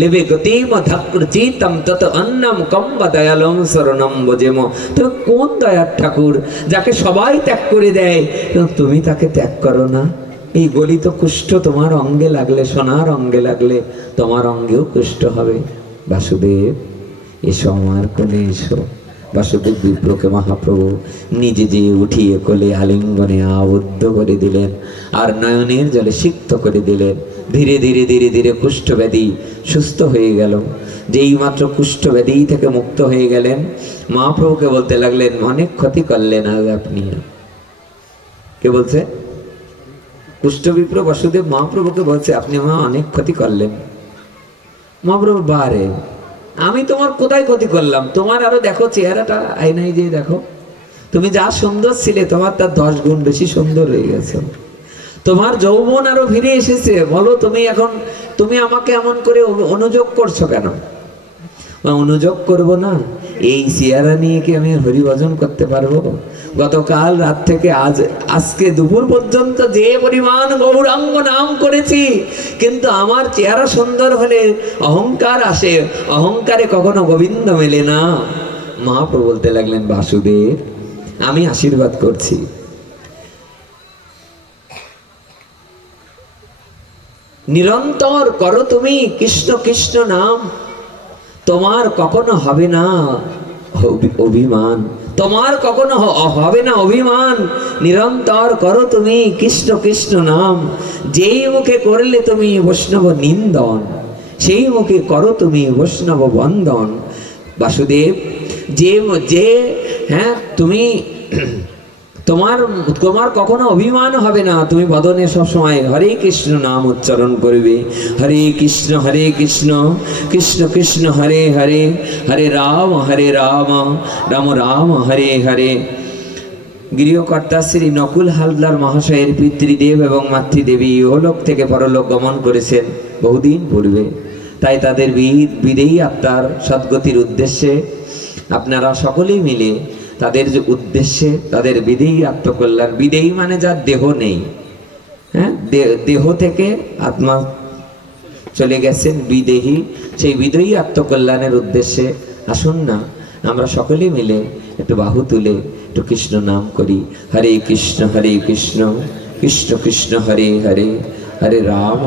লিবে গতিম ধক্রচিতম তত অন্নম কম বা দয়ালুম শরণম ভজেম। তুমি কোন দয়ার ঠাকুর, যাকে সবাই ত্যাগ করে দেয়, তুমি তাকে ত্যাগ করো না? এই গলিত কুষ্ঠ তোমার অঙ্গে লাগলে, সোনার অঙ্গে লাগলে তোমার অঙ্গেও কুষ্ঠ হবে। বাসুদেব এসো আমার কোলে এসো। বাসুদেব বিপ্রকে মহাপ্রভু নিজে যে উঠিয়ে কোলে আলিঙ্গনে আবদ্ধ করে দিলেন, আর নয়নের জলে সিক্ত করে দিলেন। ধীরে ধীরে ধীরে ধীরে কুষ্ঠব্যাধি সুস্থ হয়ে গেল। যেই মাত্র কুষ্ঠব্যাধি থেকে মুক্ত হয়ে গেলেন, মহাপ্রভুকে বলতে লাগলেন, অনেক ক্ষতি করলেন আজ আপনি। কে বলছে? কুষ্ঠবিপ্র বাসুদেব মহাপ্রভুকে বলছে, আপনি অনেক ক্ষতি করলেন। মহাপ্রভু, বারে আমি তোমার কোথায় ক্ষতি করলাম? তোমার আরো দেখো চেহারাটা আয়নায় যে দেখো, তুমি যা সুন্দর ছিলে তোমার তার 10 গুণ বেশি সুন্দর হয়ে গেছে। তোমার যৌবন আরো ফিরে এসেছে। বলো তুমি আমাকে এমন করে অনুযোগ করছো কেন? অনুযোগ করব না? এই চেহারা নিয়ে কি আমি হরিভজন করতে পারবো? গতকাল রাত থেকে আজকে দুপুর পর্যন্ত যে পরিমাণ গৌরাঙ্গ নাম করেছি, কিন্তু আমার চেহারা সুন্দর হলে অহংকার আসে, অহংকারে কখনো গোবিন্দ মেলে না। মহাপ্রভু বলতে লাগলেন, বাসুদেব আমি আশীর্বাদ করছি, নিরন্তর করো তুমি কৃষ্ণ কৃষ্ণ নাম, তোমার কখনো হবে না অভিমান, তোমার কখনো হবে না অভিমান, নিরন্তর করো তুমি কৃষ্ণ কৃষ্ণ নাম। যেই মুখে করলে তুমি বৈষ্ণব নিন্দন, সেই মুখে করো তুমি বৈষ্ণব বন্দন। বাসুদেব, যে হ্যাঁ তুমি তোমার কখনো অভিমান হবে না, তুমি বদনে সবসময় হরে কৃষ্ণ নাম উচ্চারণ করবে। হরে কৃষ্ণ কৃষ্ণ কৃষ্ণ হরে হরে, হরে রাম রাম রাম হরে হরে। গৃহকর্তা শ্রী নকুল হালদার মহাশয়ের পিতৃদেব এবং মাতৃদেবী ইহলোক থেকে পরলোক গমন করেছেন বহুদিন পূর্বে। তাই তাদের বিদেহী আত্মার সদ্গতির উদ্দেশ্যে আপনারা সকলেই মিলে তাদের যে উদ্দেশ্যে, তাদের বিদেহী আত্মকল্যাণ, বিদেহী মানে যার দেহ নেই, হ্যাঁ, দেহ থেকে আত্মা চলে গেছেন বিদেহী, সেই বিদেহী আত্মকল্যাণের উদ্দেশ্যে আসুন না আমরা সকলেই মিলে একটু বাহু তুলে একটু কৃষ্ণ নাম করি। হরে কৃষ্ণ কৃষ্ণ কৃষ্ণ হরে হরে, হরে রাম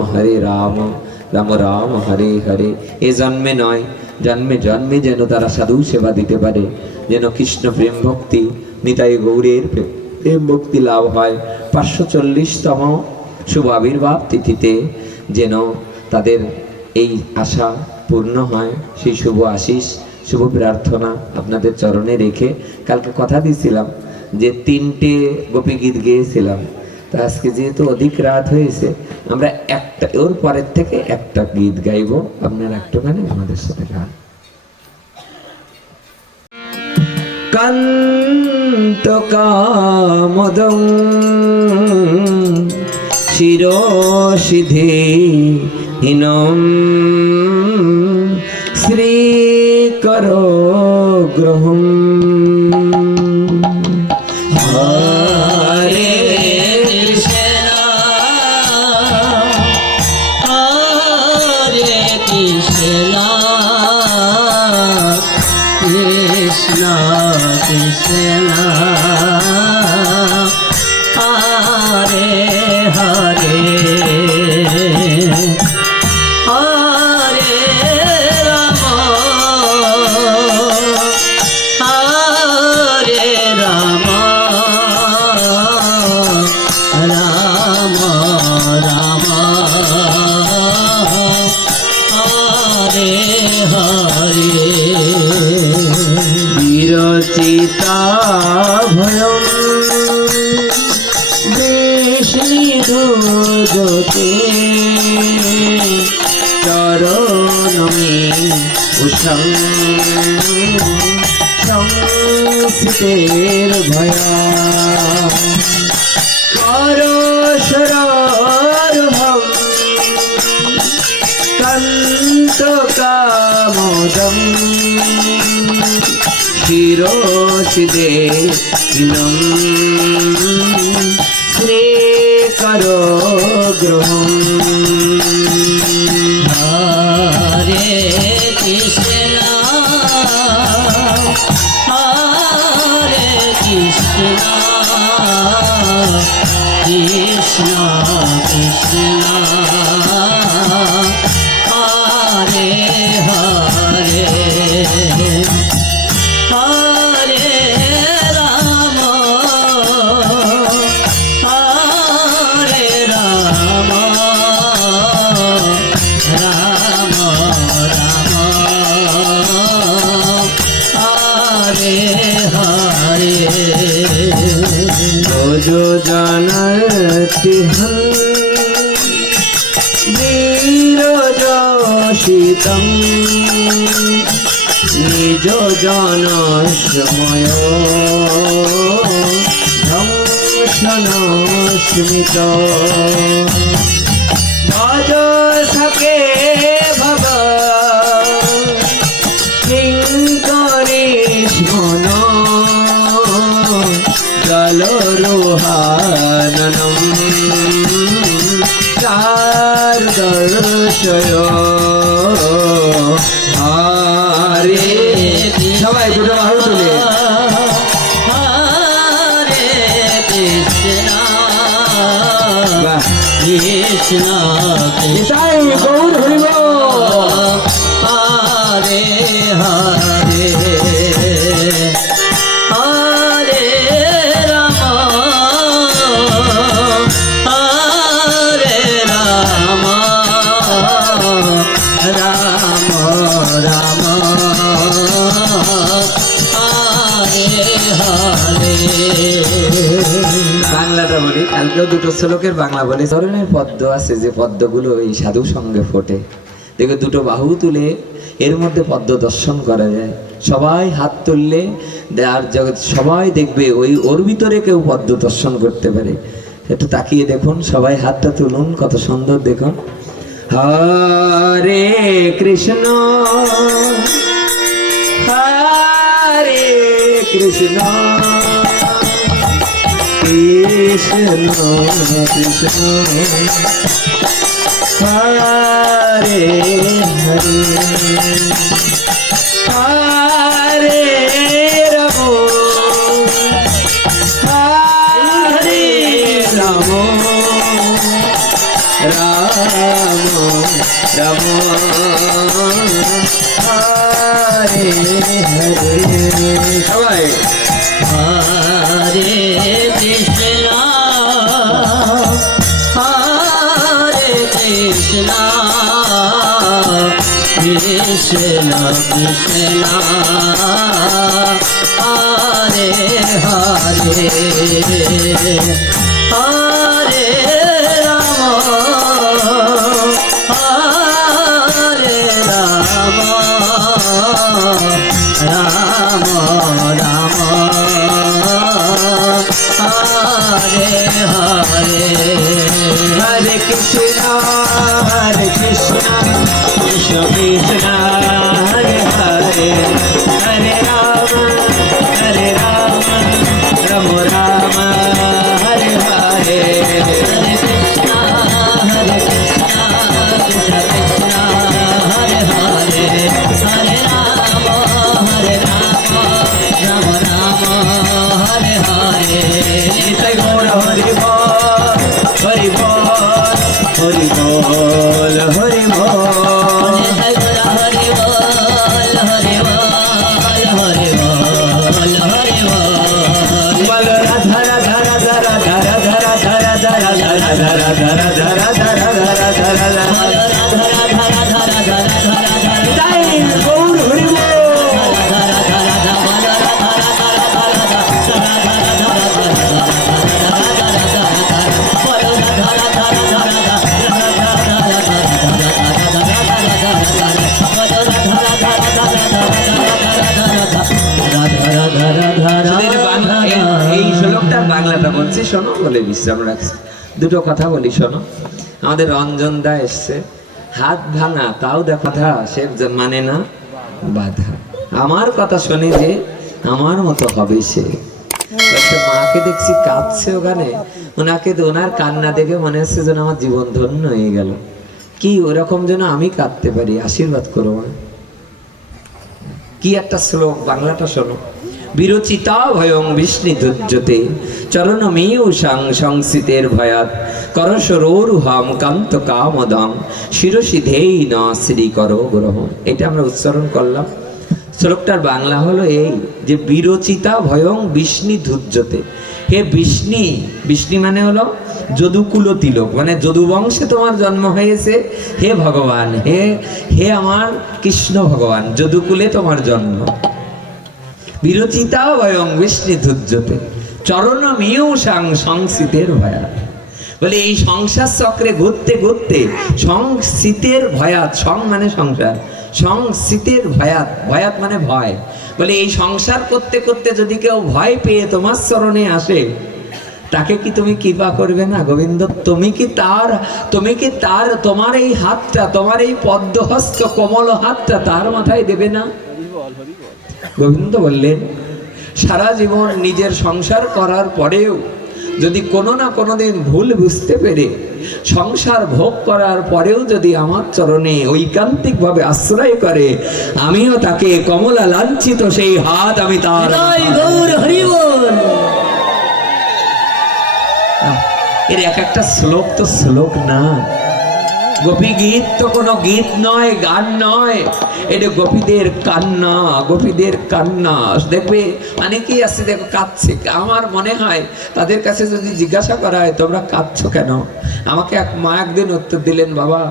রাম রাম হরে হরে। এ জন্মে নয়, জন্মে জন্মে যেন তারা সাধু সেবা দিতে পারে, যেন কৃষ্ণ প্রেম ভক্তি, নিতাই গৌরের প্রেম ভক্তি লাভ হয়। 540তম শুভ আবির্ভাব তিথিতে যেন তাদের এই আশা পূর্ণ হয়, সেই শুভ আশিস, শুভ প্রার্থনা আপনাদের চরণে রেখে কালকে কথা দিয়েছিলাম যে 3টে গোপী গীত গেয়েছিলাম। তা আজকে যেহেতু অধিক রাত হয়েছে, আমরা একটা, ওর পরের থেকে একটা গীত গাইব, আপনারা একটুখানি আমাদের সাথে গান। কান্তকামদং শিরোশিধে হীনম শ্রীকরো গ্রহম। হরে কৃষ্ণ কৃষ্ণ কৃষ্ণ হরে হরে, হরে রাম রাম রাম হরে হরে। বিরচিতা ভয়ং দেশনিধুজতে চরণমে উষং সংসিতের ভয়া করশরভম কান্তকামোদম শিরোশিদে হীনম শ্রীকরো গ্রহম। হরে কৃষ্ণ কৃষ্ণ কৃষ্ণ হরে হরে, হরে রাম রাম রাম হরে হরে। जो जानती हम वीरजोषितं निज जन समय ধ্বংসন স্মিত ভজ সকে ভব কিঙ্করিস মন জলরোহাননম চার দর্শয়। হরে সবাই দুটো হাত তুলে হরে কৃষ্ণ কৃষ্ণ কৃষ্ণ গৌর হরিব। হরে হরে কেউ দুটো শ্লোকের বাংলা বলে। ধরনের পদ্ম আছে যে পদ্মগুলো এই সাধু সঙ্গে ফোটে, দেখবে দুটো বাহু তুলে এর মধ্যে পদ্ম দর্শন করা যায়। সবাই হাত তুললে আর সবাই দেখবে ওই ওর ভিতরে কেউ পদ্ম দর্শন করতে পারে। একটু তাকিয়ে দেখুন, সবাই হাতটা তুলুন, কত সুন্দর দেখুন। হরে কৃষ্ণ হরে কৃষ্ণ কৃষ্ণ কৃষ্ণ হরে হরে হরে রাম হরে রাম রাম রাম হরে হরে। সবাই হরে কৃষ্ণ হরে কৃষ্ণ কৃষ্ণ কৃষ্ণ হরে হরে হরে রাম হরে রাম রাম রাম হরে হরে। হরে কৃষ্ণ কৃষ্ণ কৃষ্ণ হরে হরে হরে রাম রাম রাম হরে হরে। हरे कृष्णा कृष्ण कृष्ण हरे हरे हरे राम राम राम हरे हरे। নিতাই গৌর হরি বল হরি বল হরি বল হরি বল। निताई गौर हरि बोल हरि बोल हरि बोल हरि बोल। বল রাধা রাধা রাধা রাধা রাধা রাধা রাধা রাধা রাধা রাধা রাধা রাধা রাধা রাধা बोल राधा राधा राधा राधा राधा राधा নিতাই গৌর হরি বল। राधा राधा राधा बोल राधा राधा राधा राधा এই শ্লোকটার বাংলাটা বলছি, শোনো বলে বিশ্রাম রাখছি। দুটো কথা বলি, শোনো। আমাদের রঞ্জন দা এসছে, হাত ভাঙা তাও দেখ কথা, সে মানে না বাধা। আমার কথা শোনে যে আমার মতো হবে সে। একটা মাকে দেখছি কাঁদছে ওখানে, ওনাকে ওনার কান্না দেখে মনে হচ্ছে যেন আমার জীবন ধন্য হয়ে গেল। কি ওরকম যেন আমি কাঁদতে পারি, আশীর্বাদ করো মা। কি একটা শ্লোক, বাংলাটা শোনো। বিরচিতা ভয়ং বিষ্ণু দুর্যতে চরণ মেয় সংসিতের ভয়াত করসরোরুহাম কান্ত কামদং শিরসি ধেই ন শ্রী কর গ্রহণ। এটা আমরা উচ্চারণ করলাম। শ্লোকটার বাংলা হলো এই যে বিরচিতা ভয়ং বিষ্ণু ধুর্যতে। হে বিষ্ণু, বিষ্ণু মানে হলো যদুকুল তিলক, মানে যদু বংশে তোমার জন্ম হয়েছে। হে ভগবান, হে হে আমার কৃষ্ণ ভগবান, যদুকুলে তোমার জন্ম। বিরচিতা ভয়ং বিষ্ণু ধুর্যতে চরণ মেয় সংসিতের ভয়া। বলে এই সংসার চক্রে ঘুরতে ঘুরতে সংসিতের ভয়াত, সং মানে সংসার, সংসিতের ভয়াত, ভয়াত মানে ভয়। বলে এই সংসার করতে করতে যদি কেউ ভয় পেয়ে তোমার চরণে আসে, তাকে কি তুমি কৃপা করবে না গোবিন্দ? তুমি কি তার তোমার এই হাতটা, তোমার এই পদ্মহস্ত কমল হাতটা তার মাথায় দেবে না? গোবিন্দ বললেন, সারা জীবন নিজের সংসার করার পরেও যদি কোনো না কোনো দিন ভুল বুঝতে পেরে সংসার ভোগ করার পরেও যদি আমার চরণে ঐকান্তিকভাবে আশ্রয় করে, আমিও তাকে কমলা লাঞ্ছিত সেই হাত আমি তার। গৌর হরি বল। এর এক একটা শ্লোক তো শ্লোক না, গোপী গীত তো কোনো গীত নয়, গান নয়, এটা গোপীদের কান্না, গোপীদের কান্না। দেখবে অনেকেই আছে দেখো কাঁদছে, আমার মনে হয় তাদের কাছে যদি জিজ্ঞাসা করা হয় তোমরা কাঁদছো কেন, আমাকে এক মা একদিন উত্তর দিলেন, বাবা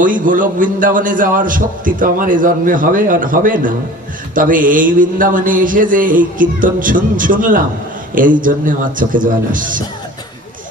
ওই গোলক বৃন্দাবনে যাওয়ার শক্তি তো আমার এ জন্মে হবে না, তবে এই বৃন্দাবনে এসে যে এই কীর্তন শুনলাম এই জন্যে আমার চোখে জল আসছে।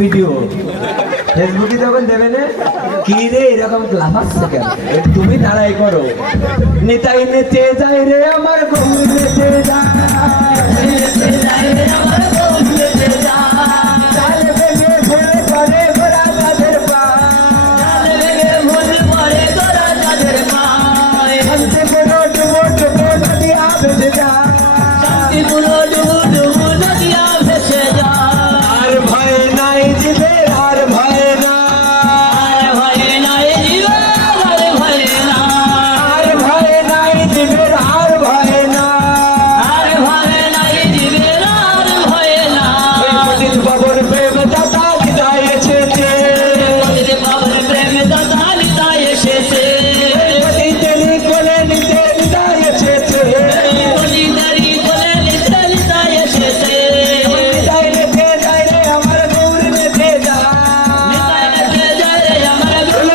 ভিডিও ফেসবুকে যখন দেবে না কি রে এরকম লাফাচ্ছে কেন তুমি দাঁড়াই করো নিতাই নেচে যায় রে আমার গৌর নেচে যায় চাল ভেঙে ভরে করে ঘোরা তাদের পায় শান্তি পুরো ডুবো ডুবো নদিয়া ভেসে যায় আর ভয় নাই দিবে আর ভয় না আর ভয় নাই দিবে আর ভয় না পতিত বাবর প্রেম দাতা হৃদয় এসেছে পতিতেরই কোলে নিতে হৃদয় এসেছে হৃদয় নেচে যায় রে আমার গৌর নেচে যায় নেচে যায় রে আমার গৌর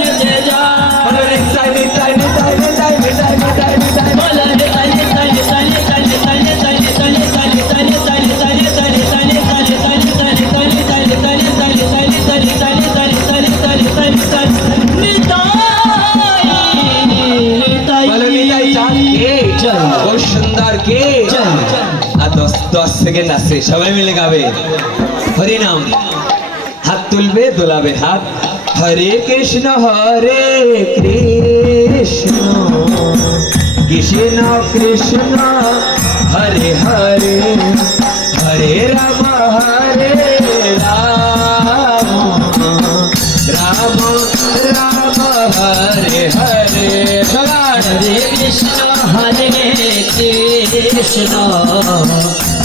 নেচে যায় নিতাই নিতাই নিতাই নিতাই নিতাই নিতাই বলো নিতাই চাঁদ কে ও সুন্দর কে আর 10 সেকেন্ড আছে সবাই মিলে গাবে হরি নাম হাত তুলবে দোলাবে হাত হরে কৃষ্ণ কৃষ্ণ কৃষ্ণ হরে হরে হরে রাম রাম রাম হরে হরে কৃষ্ণ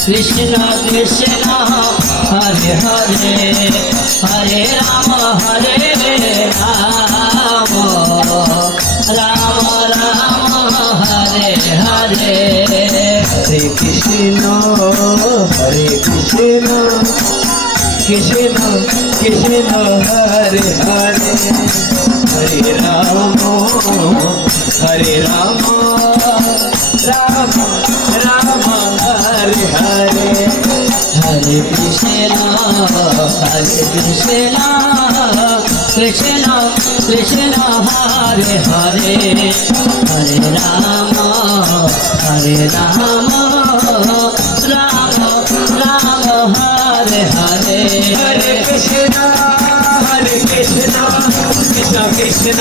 কৃষ্ণ কৃষ্ণ হরে হরে হরে রাম রাম রাম হরে হরে হরে কৃষ্ণ কৃষ্ণ কৃষ্ণ হরে হরে হরে রাম রাম রাম হরে হরে হরে কৃষ্ণ কৃষ্ণ কৃষ্ণ হরে হরে হরে রাম রাম রাম হরে হরে হরে কৃষ্ণ কৃষ্ণ কৃষ্ণ